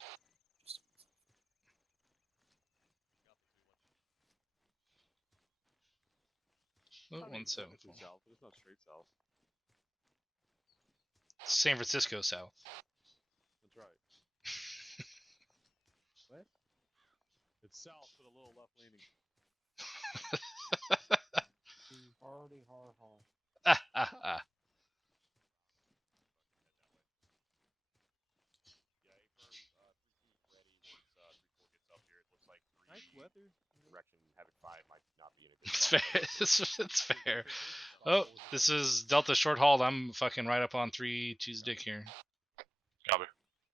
Oh, 174. South, but it's not straight south. San Francisco south. That's right. What? It's south, but a little left leaning. Hardy har har. Nice weather. Direction Havoc 5 might not be in a good It's fair. It's fair. Oh, this is Delta short hauled. I'm fucking right up on 3-2's dick here. Copy.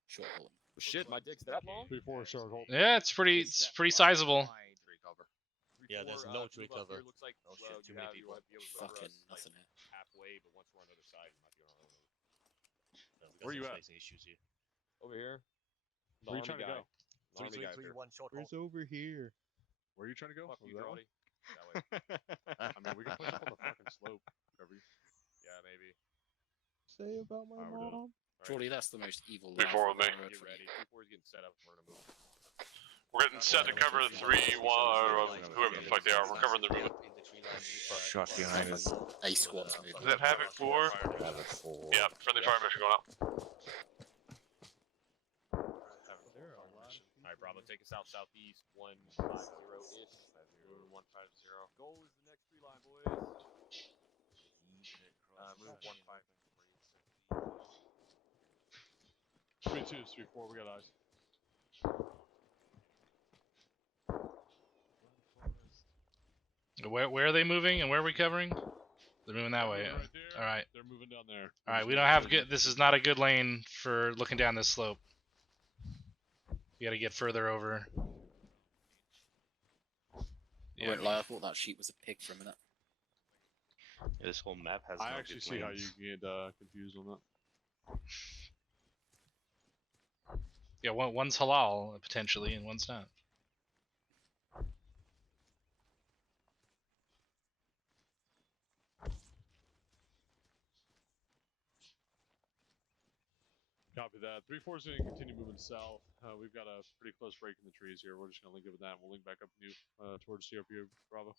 Short haul. Shit, my dick's that long? 3-4 short hold. Yeah, it's pretty sizable. Yeah, there's no tree cover. Looks like, Oh shit, too many people. Fucking nothing here. halfway, but once we're on the other side, we might be on our own. Where you at? Issues here. Over here. Where are you trying to go? 3-3-3-1 short hold. Where's over here? Where are you trying to go? Fuck Over you, that way? Drawdy. That way. I mean, we can push up on the fucking slope. Yeah, maybe. Say about my Alright, we're done. mom. Surely that's the most evil. 3-4 with me. Get ready. 3-4's getting set up. We're gonna move. We're getting set to cover 3-1, or whoever the fuck they are. We're covering the movement. Shot behind us. A squad's moving. Is that Havoc 4? Havoc 4. Yeah, friendly fire mission going out. Alright, Bravo, take us out southeast 150-ish. 150. Goal is the next tree line, boys. Move 150. 3-2, 3-4, we got eyes. Where are they moving and where are we covering? They're moving that way. Right there. All right. They're moving down there. All right. We don't have good. This is not a good lane for looking down this slope. We got to get further over. I won't lie, I thought that sheep was a pig for a minute. Yeah, this whole map has. I no actually good see how lanes. you get confused on that. Yeah, one's halal potentially, and one's not. Copy that. 3-4's going to continue moving south. We've got a pretty close break in the trees here. We're just going to link up with that. We'll link back up with you towards CRP Bravo.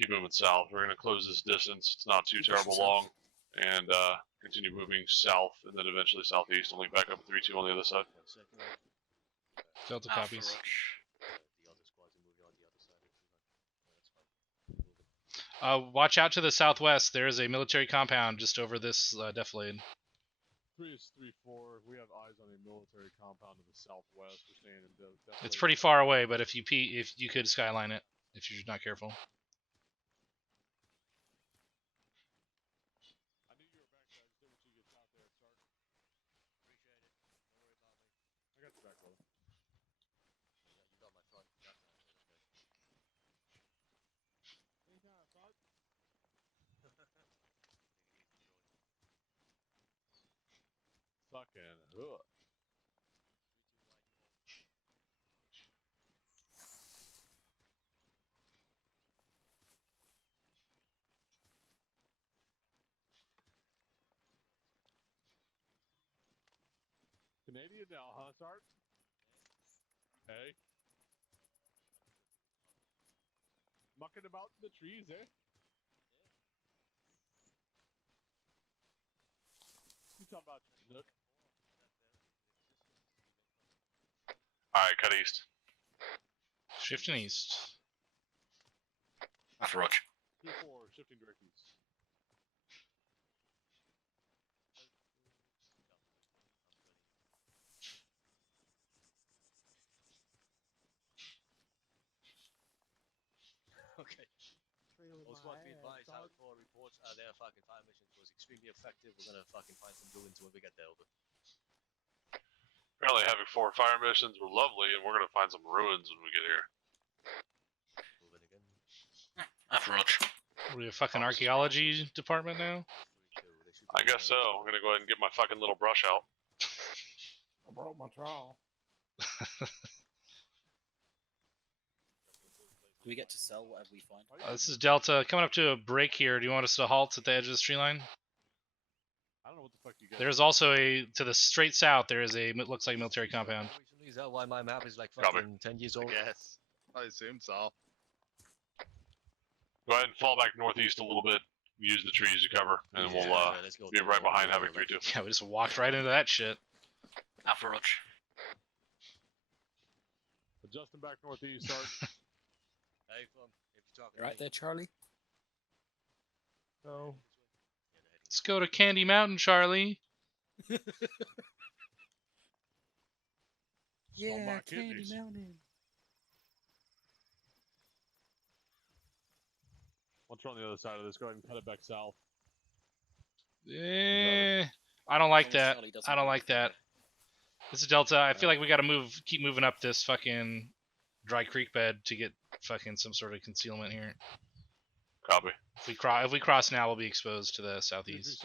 Keep moving south. We're going to close this distance. It's not too terrible long. And continue moving south and then eventually southeast and link back up with 3-2 on the other side. Delta copies. Watch out to the southwest. There is a military compound just over this defilade. 3 is 3-4. We have eyes on a military compound to the southwest. We're staying in the It's pretty far away, but if you could skyline it, if you're not careful. I knew you were back there. I just didn't want you to get shot there, Sark. Appreciate it. Don't worry about me. I got your back, brother. You got my front. Anytime, Sark. Fucking hook. Canadian now, huh, Sark? Hey. Mucking about in the trees, eh? You talking about Chinook? Alright, cut east. Shifting east. That's Roach. 3-4, shifting direct east. Okay. Well, squad, be advised, Havoc 4 reports their fucking fire mission was extremely effective. We're gonna fucking find some ruins when we get there, over. Apparently having 4 fire missions were lovely, and we're going to find some ruins when we get here. Moving again. That's Roach. What are you, a fucking archaeology department now? I guess so. I'm going to go ahead and get my fucking little brush out. I brought my trowel. Do we get to sell whatever we find? This is Delta. Coming up to a break here. Do you want us to halt at the edge of this tree line? I don't know what the fuck you got. There's also to the straight south, there is a, looks like military compound. Is that why my map is like fucking 10 years old? Yes. I assume so. Go ahead and fall back northeast a little bit. Use the trees to cover, and then we'll be right behind Havoc 3-2. Yeah, we just walked right into that shit. Alpha Roach. Adjusting back northeast, Sark. Hey, if you're talking You right there, Charlie? No. Let's go to Candy Mountain, Charlie. Yeah, Candy kidneys. Mountain. Once we're on the other side of this, go ahead and cut it back south. I don't like As long as that. Charlie doesn't I don't do like that. This is Delta. I feel like we gotta keep moving up this fucking dry creek bed to get fucking some sort of concealment here. Copy. If we cross now, we'll be exposed to the southeast.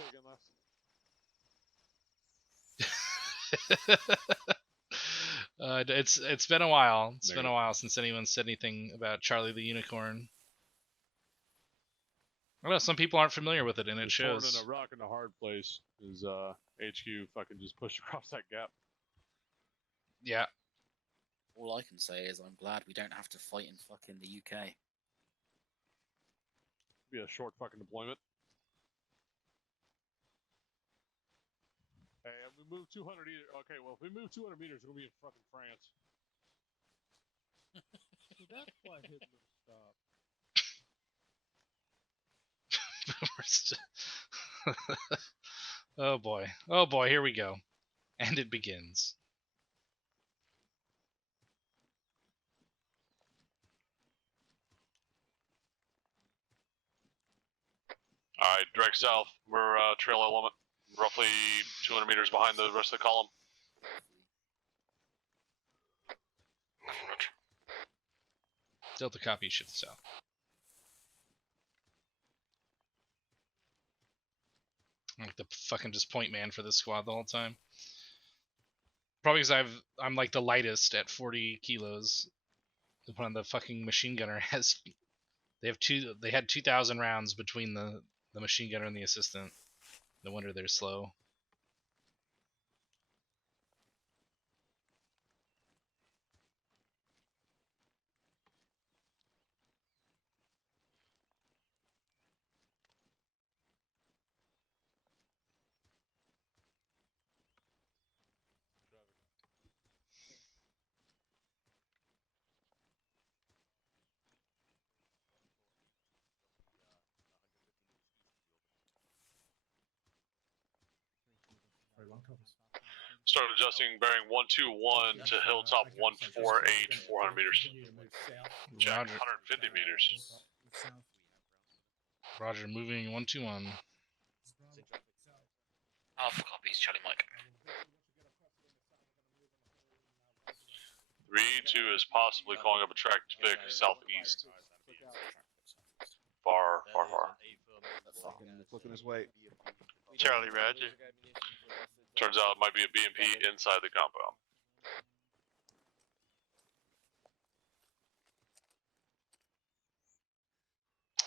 It's been a while. It's been a while since anyone said anything about Charlie the Unicorn. I know some people aren't familiar with it, and it It's torn shows. in a rock in a hard place is HQ fucking just push across that gap. Yeah. All I can say is I'm glad we don't have to fight in fucking the UK. Be a short fucking deployment. Hey, if we move 200 meters. Okay, well, if we move 200 meters, we're gonna be in fucking France. So that's why Hitler stopped. Oh boy. Oh boy, here we go. And it begins. Alright, direct south. We're trail element, roughly 200 meters behind the rest of the column. Delta copy, shift south. I'm like the fucking just point man for this squad the whole time. Probably because I'm like the lightest at 40 kilos. One of the fucking machine gunner has they had 2,000 rounds between the machine gunner and the assistant. No wonder they're slow. Start adjusting bearing 121 to hilltop 148, 400 meters. Jack, 150 meters. Roger, moving 121. Alpha copies, Charlie Mike. 3-2 is possibly calling up a track Vic southeast. Far. Looking this way. Charlie, Roger. Turns out it might be a BMP inside the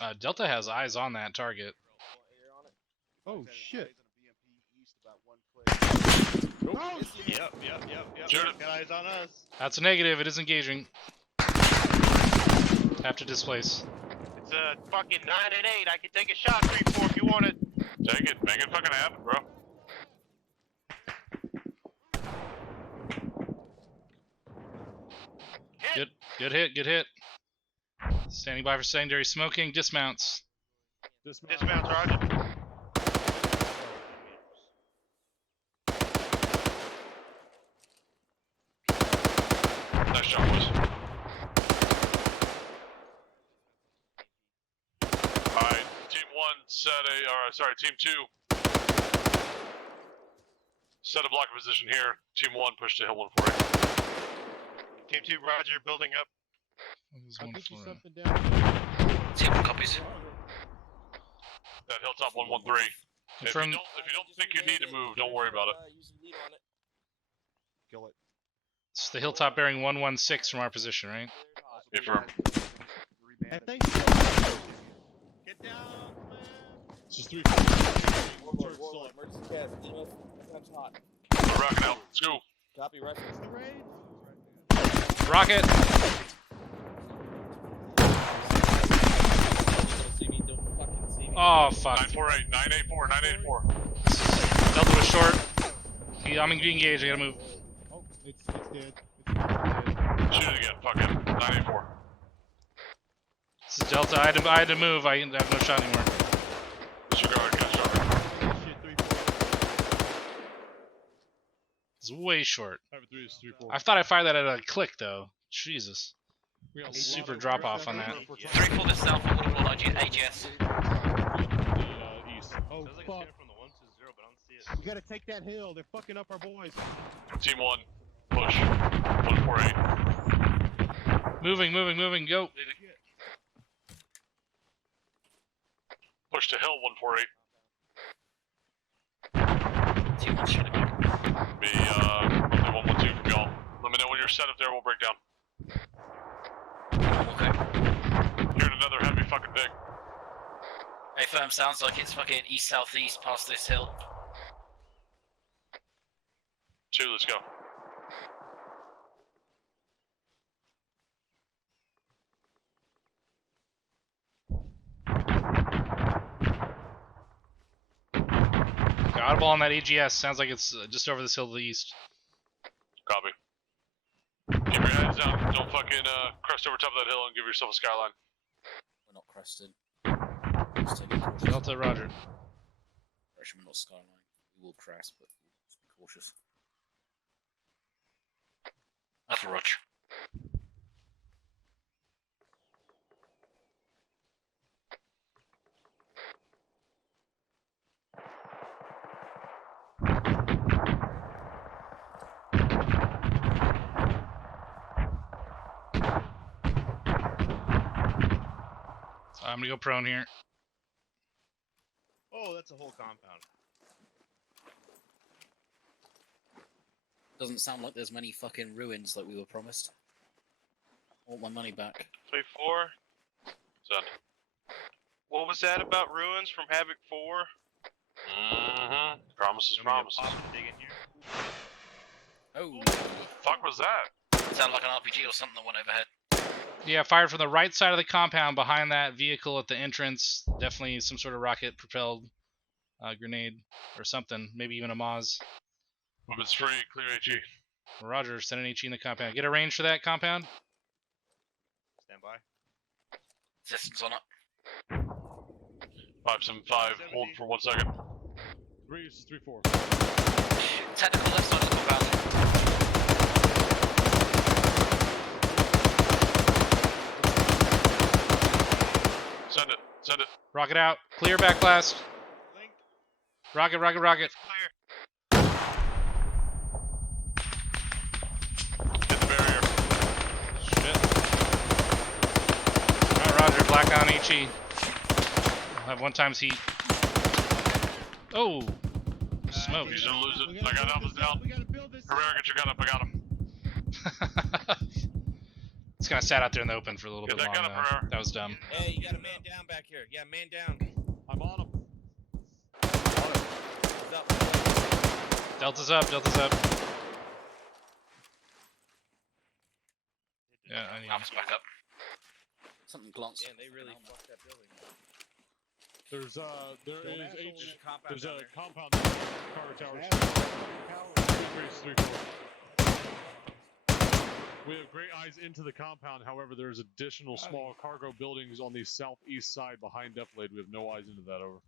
compound. Delta has eyes on that target. Oh shit. Oh, yep. Shoot it. Got eyes on us. That's a negative. It is engaging. Have to displace. It's a fucking 9 and 8. I can take a shot 3-4 if you want it. Take it. Make it fucking happen, bro. Good hit. Standing by for secondary smoking. Dismounts. Dismounts, Roger. Nice shot, boys. Alright, team 1 team 2. Set a block position here. Team 1 push to hill 148. Team 2, Roger, building up. I'll get you something down there. Team 1 copies. That hilltop 113. If you don't think you need to move, don't worry about it. Kill it. It's the hilltop bearing 116 from our position, right? Affirm. Hey, thanks. Get down, man. It's just 3. Emergency gas. Time's hot. We're rocking out. Let's go. Copy, rifle. Rocket. Oh fuck. 948, 984, 984. Delta was short. I'm being engaged. I gotta move. Oh, it's dead. Shoot it again. Fuck it. 984. This is Delta. I had to move. I have no shot anymore. Disregard. It's way short. 3 is 3-4. I thought I fired that at a click though. Jesus. Super drop off on that. 3-4 to south of Liverpool, AGS. East. Oh fuck. We gotta take that hill. They're fucking up our boys. Team 1, push. 148. Moving. Go. Push to hill 148. Team 1 shooting back. Be roughly 112 from y'all. Let me know when you're set up there. We'll break down. Okay. Hearing another heavy fucking dig. Hey, firm, sounds like it's fucking east-southeast past this hill. 2, let's go. Audible on that AGS. Sounds like it's just over this hill to the east. Copy. Keep your heads down. Don't fucking crest over top of that hill and give yourself a skyline. We're not crested. Delta, roger. Actually, we're not skyline. We will crest, but we'll be cautious. That's a roger. I'm gonna go prone here. Oh, that's a whole compound. Doesn't sound like there's many fucking ruins like we were promised. I want my money back. 3-4. Send. What was that about ruins from Havoc 4? Mm-hmm. Promises, promises. Dig in here. Oh. Fuck was that? Sounded like an RPG or something that went overhead. Yeah, fired from the right side of the compound behind that vehicle at the entrance. Definitely some sort of rocket-propelled grenade or something. Maybe even a Maz. Movement's free. Clear HE. Roger, send an HE in the compound. Get a range for that compound? Stand by. Systems on up. 575. Hold for 1 second. 3-4. Technical left side of the compound. Send it. Send it. Rocket out. Clear back blast. Rocket, rocket, rocket. Clear. Hit the barrier. Shit. Alright, roger. Black on HE. I'll have 1 times heat. Oh! Smoke. He's gonna lose it. I got Alpha's down. Herrera, get your gun up. I got him. It's kind of sat out there in the open for a little Get bit that long, gun up, though. Herrera. That was dumb. Hey, you got a man down back here. Yeah, man down. I'm on him. What's up? Delta's up, Delta's up. Yeah, I need Alpha's back up. Something glanced. Yeah, they really fucked that building. There's there's a compound cargo tower. 3-4. We have great eyes into the compound. However, there's additional small cargo buildings on the southeast side behind Deflade. We have no eyes into that. Over.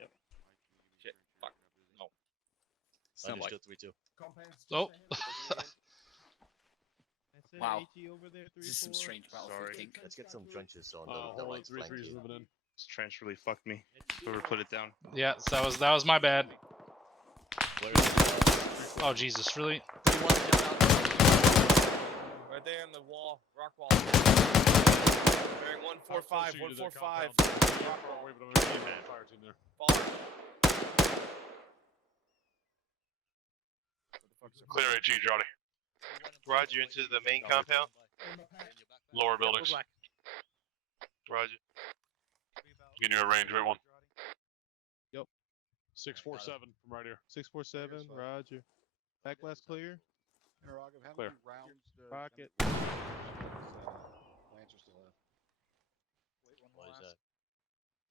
Yep. Shit. Fuck. No. Understood. 3-2. Oh. Wow. Over there, This is some strange battlefield kink. Let's get some trenches on hold the on, right 3-3 flank. is moving in. This trench really fucked me. Whoever put it down. Yeah, so that was my bad. Oh Jesus, really? Right there on the wall, rock wall. Bearing 145, 145. Clear HE, Johnny. Roger, into the main compound. Lower buildings. Roger. Give you a range, right one. Yep. 647 from right here. 647, roger. Back blast clear. Clear. Rocket. Lancer still have. What is that?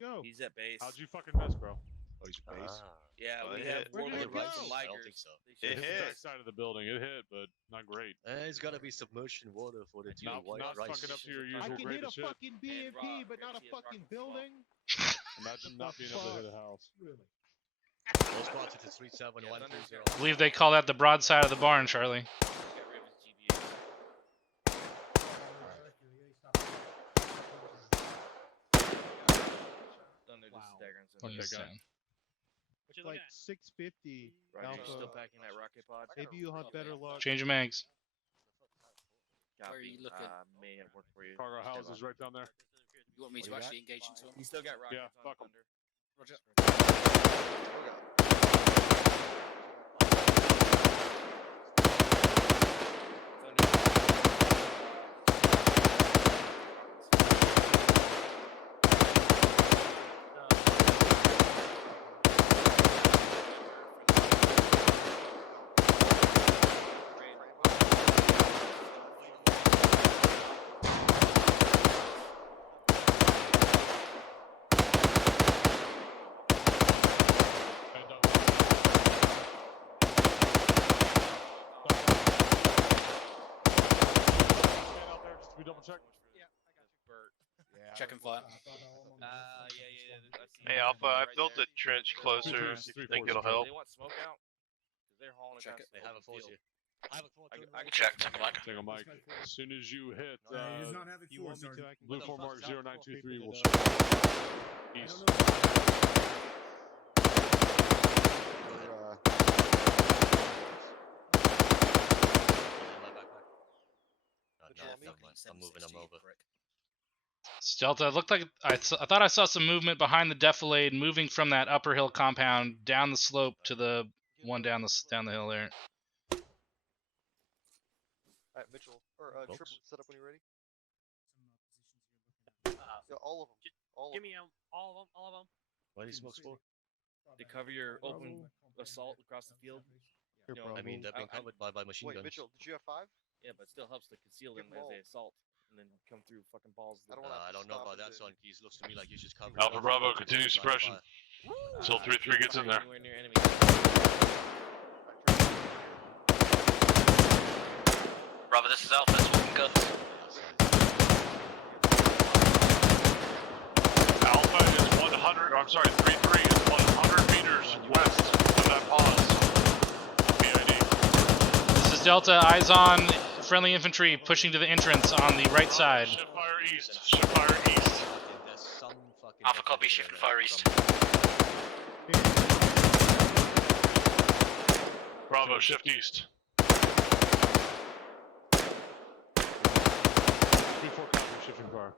Go. He's at base. How'd you fucking miss, bro? Oh, he's base. Yeah, Well, we it have hit. Where did it warlords go? and I ligers. don't think so. They It should- hit the back side of the building. It hit, but not great. It's gotta be submerged in water for the two Not white rice. fucking up to your I usual can grade hit a of shit. fucking BMP, but not a fucking building. Imagine not being able to hit a house. Those spots to 37130. I believe they call that the broadside of the barn, Charlie. Understand. It's like 650. Roger, Alpha. still packing that rocket pod. Maybe you'll have better luck. Change your mags. Where are you looking? May have worked for you. Cargo houses right down there. You want me to actually engage into him? You still got rockets Yeah, on fuck 'em. Thunder. Roger. checking fire. Hey Alpha, I built a trench closer. If you think it'll help. They want smoke out? 'Cause they're hauling Check across it. the They have a open force field. here. I can Check, take a mic. Take a mic. As soon as you hit he's not Havoc you 4, want me to, Sergeant. I can blue What the form fuck mark is Havoc 0923 4 will people show that, east. I'm moving them over. Delta, it looked like I thought I saw some movement behind the defilade, moving from that upper hill compound down the slope to the one down the hill there. Alright, Mitchell, or Triple, set up when you're ready. Yeah, all of them. Give me all of them. What are these smokes for? To cover your open assault across the field. I mean, they're being covered by machine Wait, guns. Mitchell, did you have 5? Yeah, but it still helps to conceal them Give 'em as all. they assault, and then come through fucking balls. I don't want to I don't know about that, Son Keys. Looks to me like you should cover. Alpha Bravo, continue suppression. Until 3-3 gets in there. Anywhere near enemy. Bravo, this is Alpha. It's looking good. Alpha is 100. I'm sorry, 3-3 is 100 meters west of that pause. PID. This is Delta, eyes on friendly infantry pushing to the entrance on the right side. Shift fire east. Shift fire east. Alpha copy, shifting fire east. Bravo, shift east. D4 copy, shifting fire.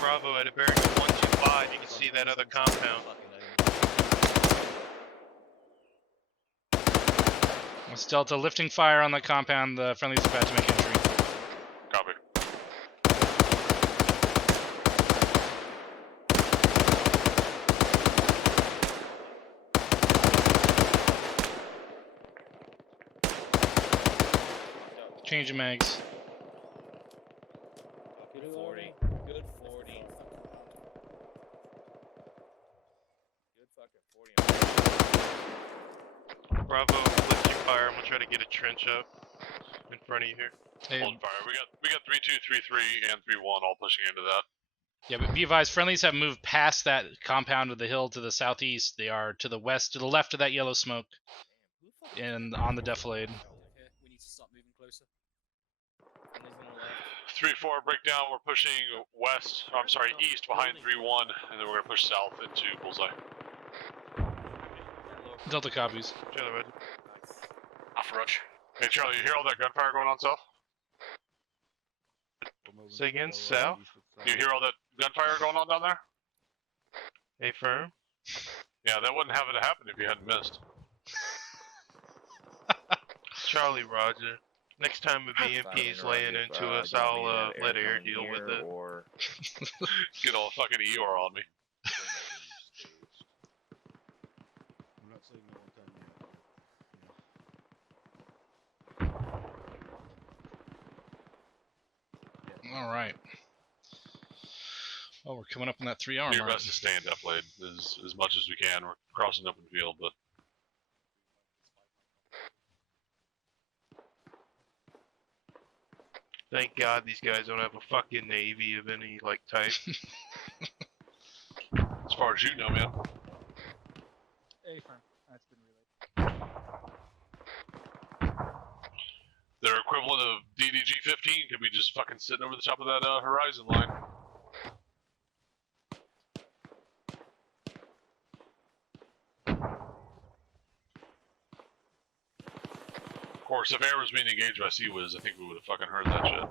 Bravo, at a bearing of 125, you can see that other compound. It's Delta lifting fire on the compound. The friendly's about to make entry. Copy. Change of mags. Good 40. Good 40. Good fucking 40. Bravo, lift your fire. I'm gonna try to get a trench up in front of you here. Hey. Hold fire. We got 3-2, 3-3, and 3-1 all pushing into that. Yeah, but be advised, friendlies have moved past that compound of the hill to the southeast. They are to the west, to the left of that yellow smoke, and on the defilade. Okay, we need to start moving closer. 3-4 breakdown. We're pushing west. I'm sorry, east behind 3-1, and then we're gonna push south into bullseye. Delta copies. Charlie, Roger. Alpha Roger. Hey Charlie, you hear all that gunfire going on south? Say again, south? You hear all that gunfire going on down there? Hey, firm. Yeah, that wouldn't have it happen if you hadn't missed. Charlie, Roger. Next time a BMP is laying into us, I'll let air deal with it. Or get all fucking EOR on me. I'm not saying no one time yet. All right. Oh, we're coming up on that 3-hour Do your mark. best to stay in depth lane as much as we can. We're crossing open field, but Thank God these guys don't have a fucking navy of any like type. as far as you know, man. Affirm. That's been relayed. Their equivalent of DDG-15 could be just fucking sitting over the top of that horizon line. Of course, if air was being engaged by Sea-Wiz, I think we would have fucking heard that shit.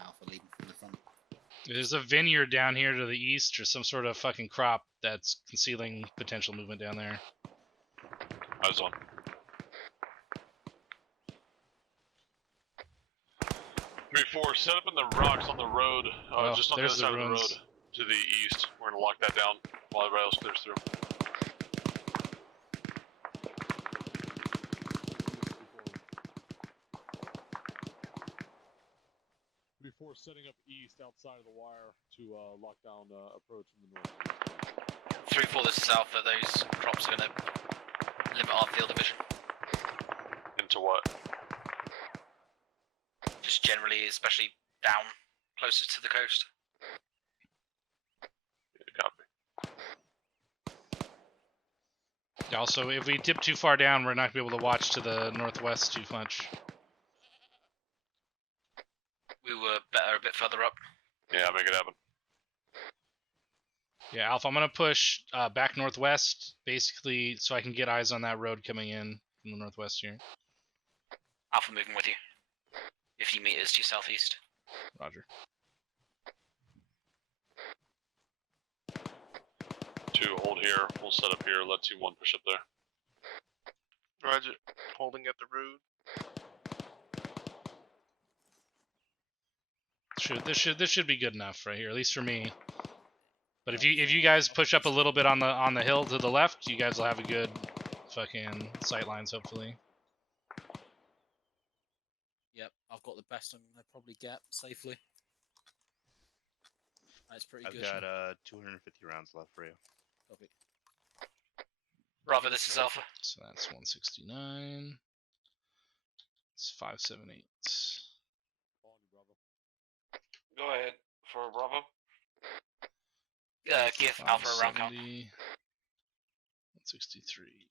Alpha leading from the front. There's a vineyard down here to the east, or some sort of fucking crop that's concealing potential movement down there. Eyes on. 3-4, set up in the rocks on the road, Oh, just on the other there's the side of the road, ruins. to the east. We're gonna lock that down while everybody else clears through. 3-4 setting up east outside of the wire to lock down approach from the north. 3-4, this is Alpha. Those crops are going to limit our field of vision. Into what? Just generally, especially down closer to the coast. Yeah, also, if we dip too far down, we're not going to be able to watch to the northwest too much. We were better a bit further up. Yeah, make it happen. Yeah, Alpha, I'm going to push back northwest, basically, so I can get eyes on that road coming in from the northwest here. Alpha moving with you. A few meters to your southeast. Roger. 2, hold here. We'll set up here. Let 2-1 push up there. Roger. Holding at the road. This should be good enough right here, at least for me. But if you guys push up a little bit on the hill to the left, you guys will have a good fucking sight lines hopefully. Yep, I've got the best I'm gonna probably get safely. That's pretty good. I've got 250 rounds left for you. Copy. Bravo, this is Alpha. So that's 169. It's 578. Go ahead for Bravo. Give Alpha a round count. 163.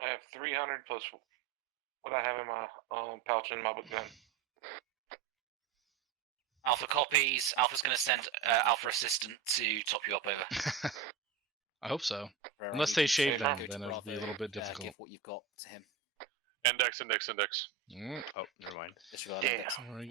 I have 300 plus what I have in my pouch in my book gun. Alpha copies. Alpha's going to send Alpha assistant to top you up over. I hope so. Right, Unless you they can shave say them, go to then it'll be a Bravo, little bit difficult. Give what you've got to him. Index. Oh, never mind. Disregard Damn. index. There we go.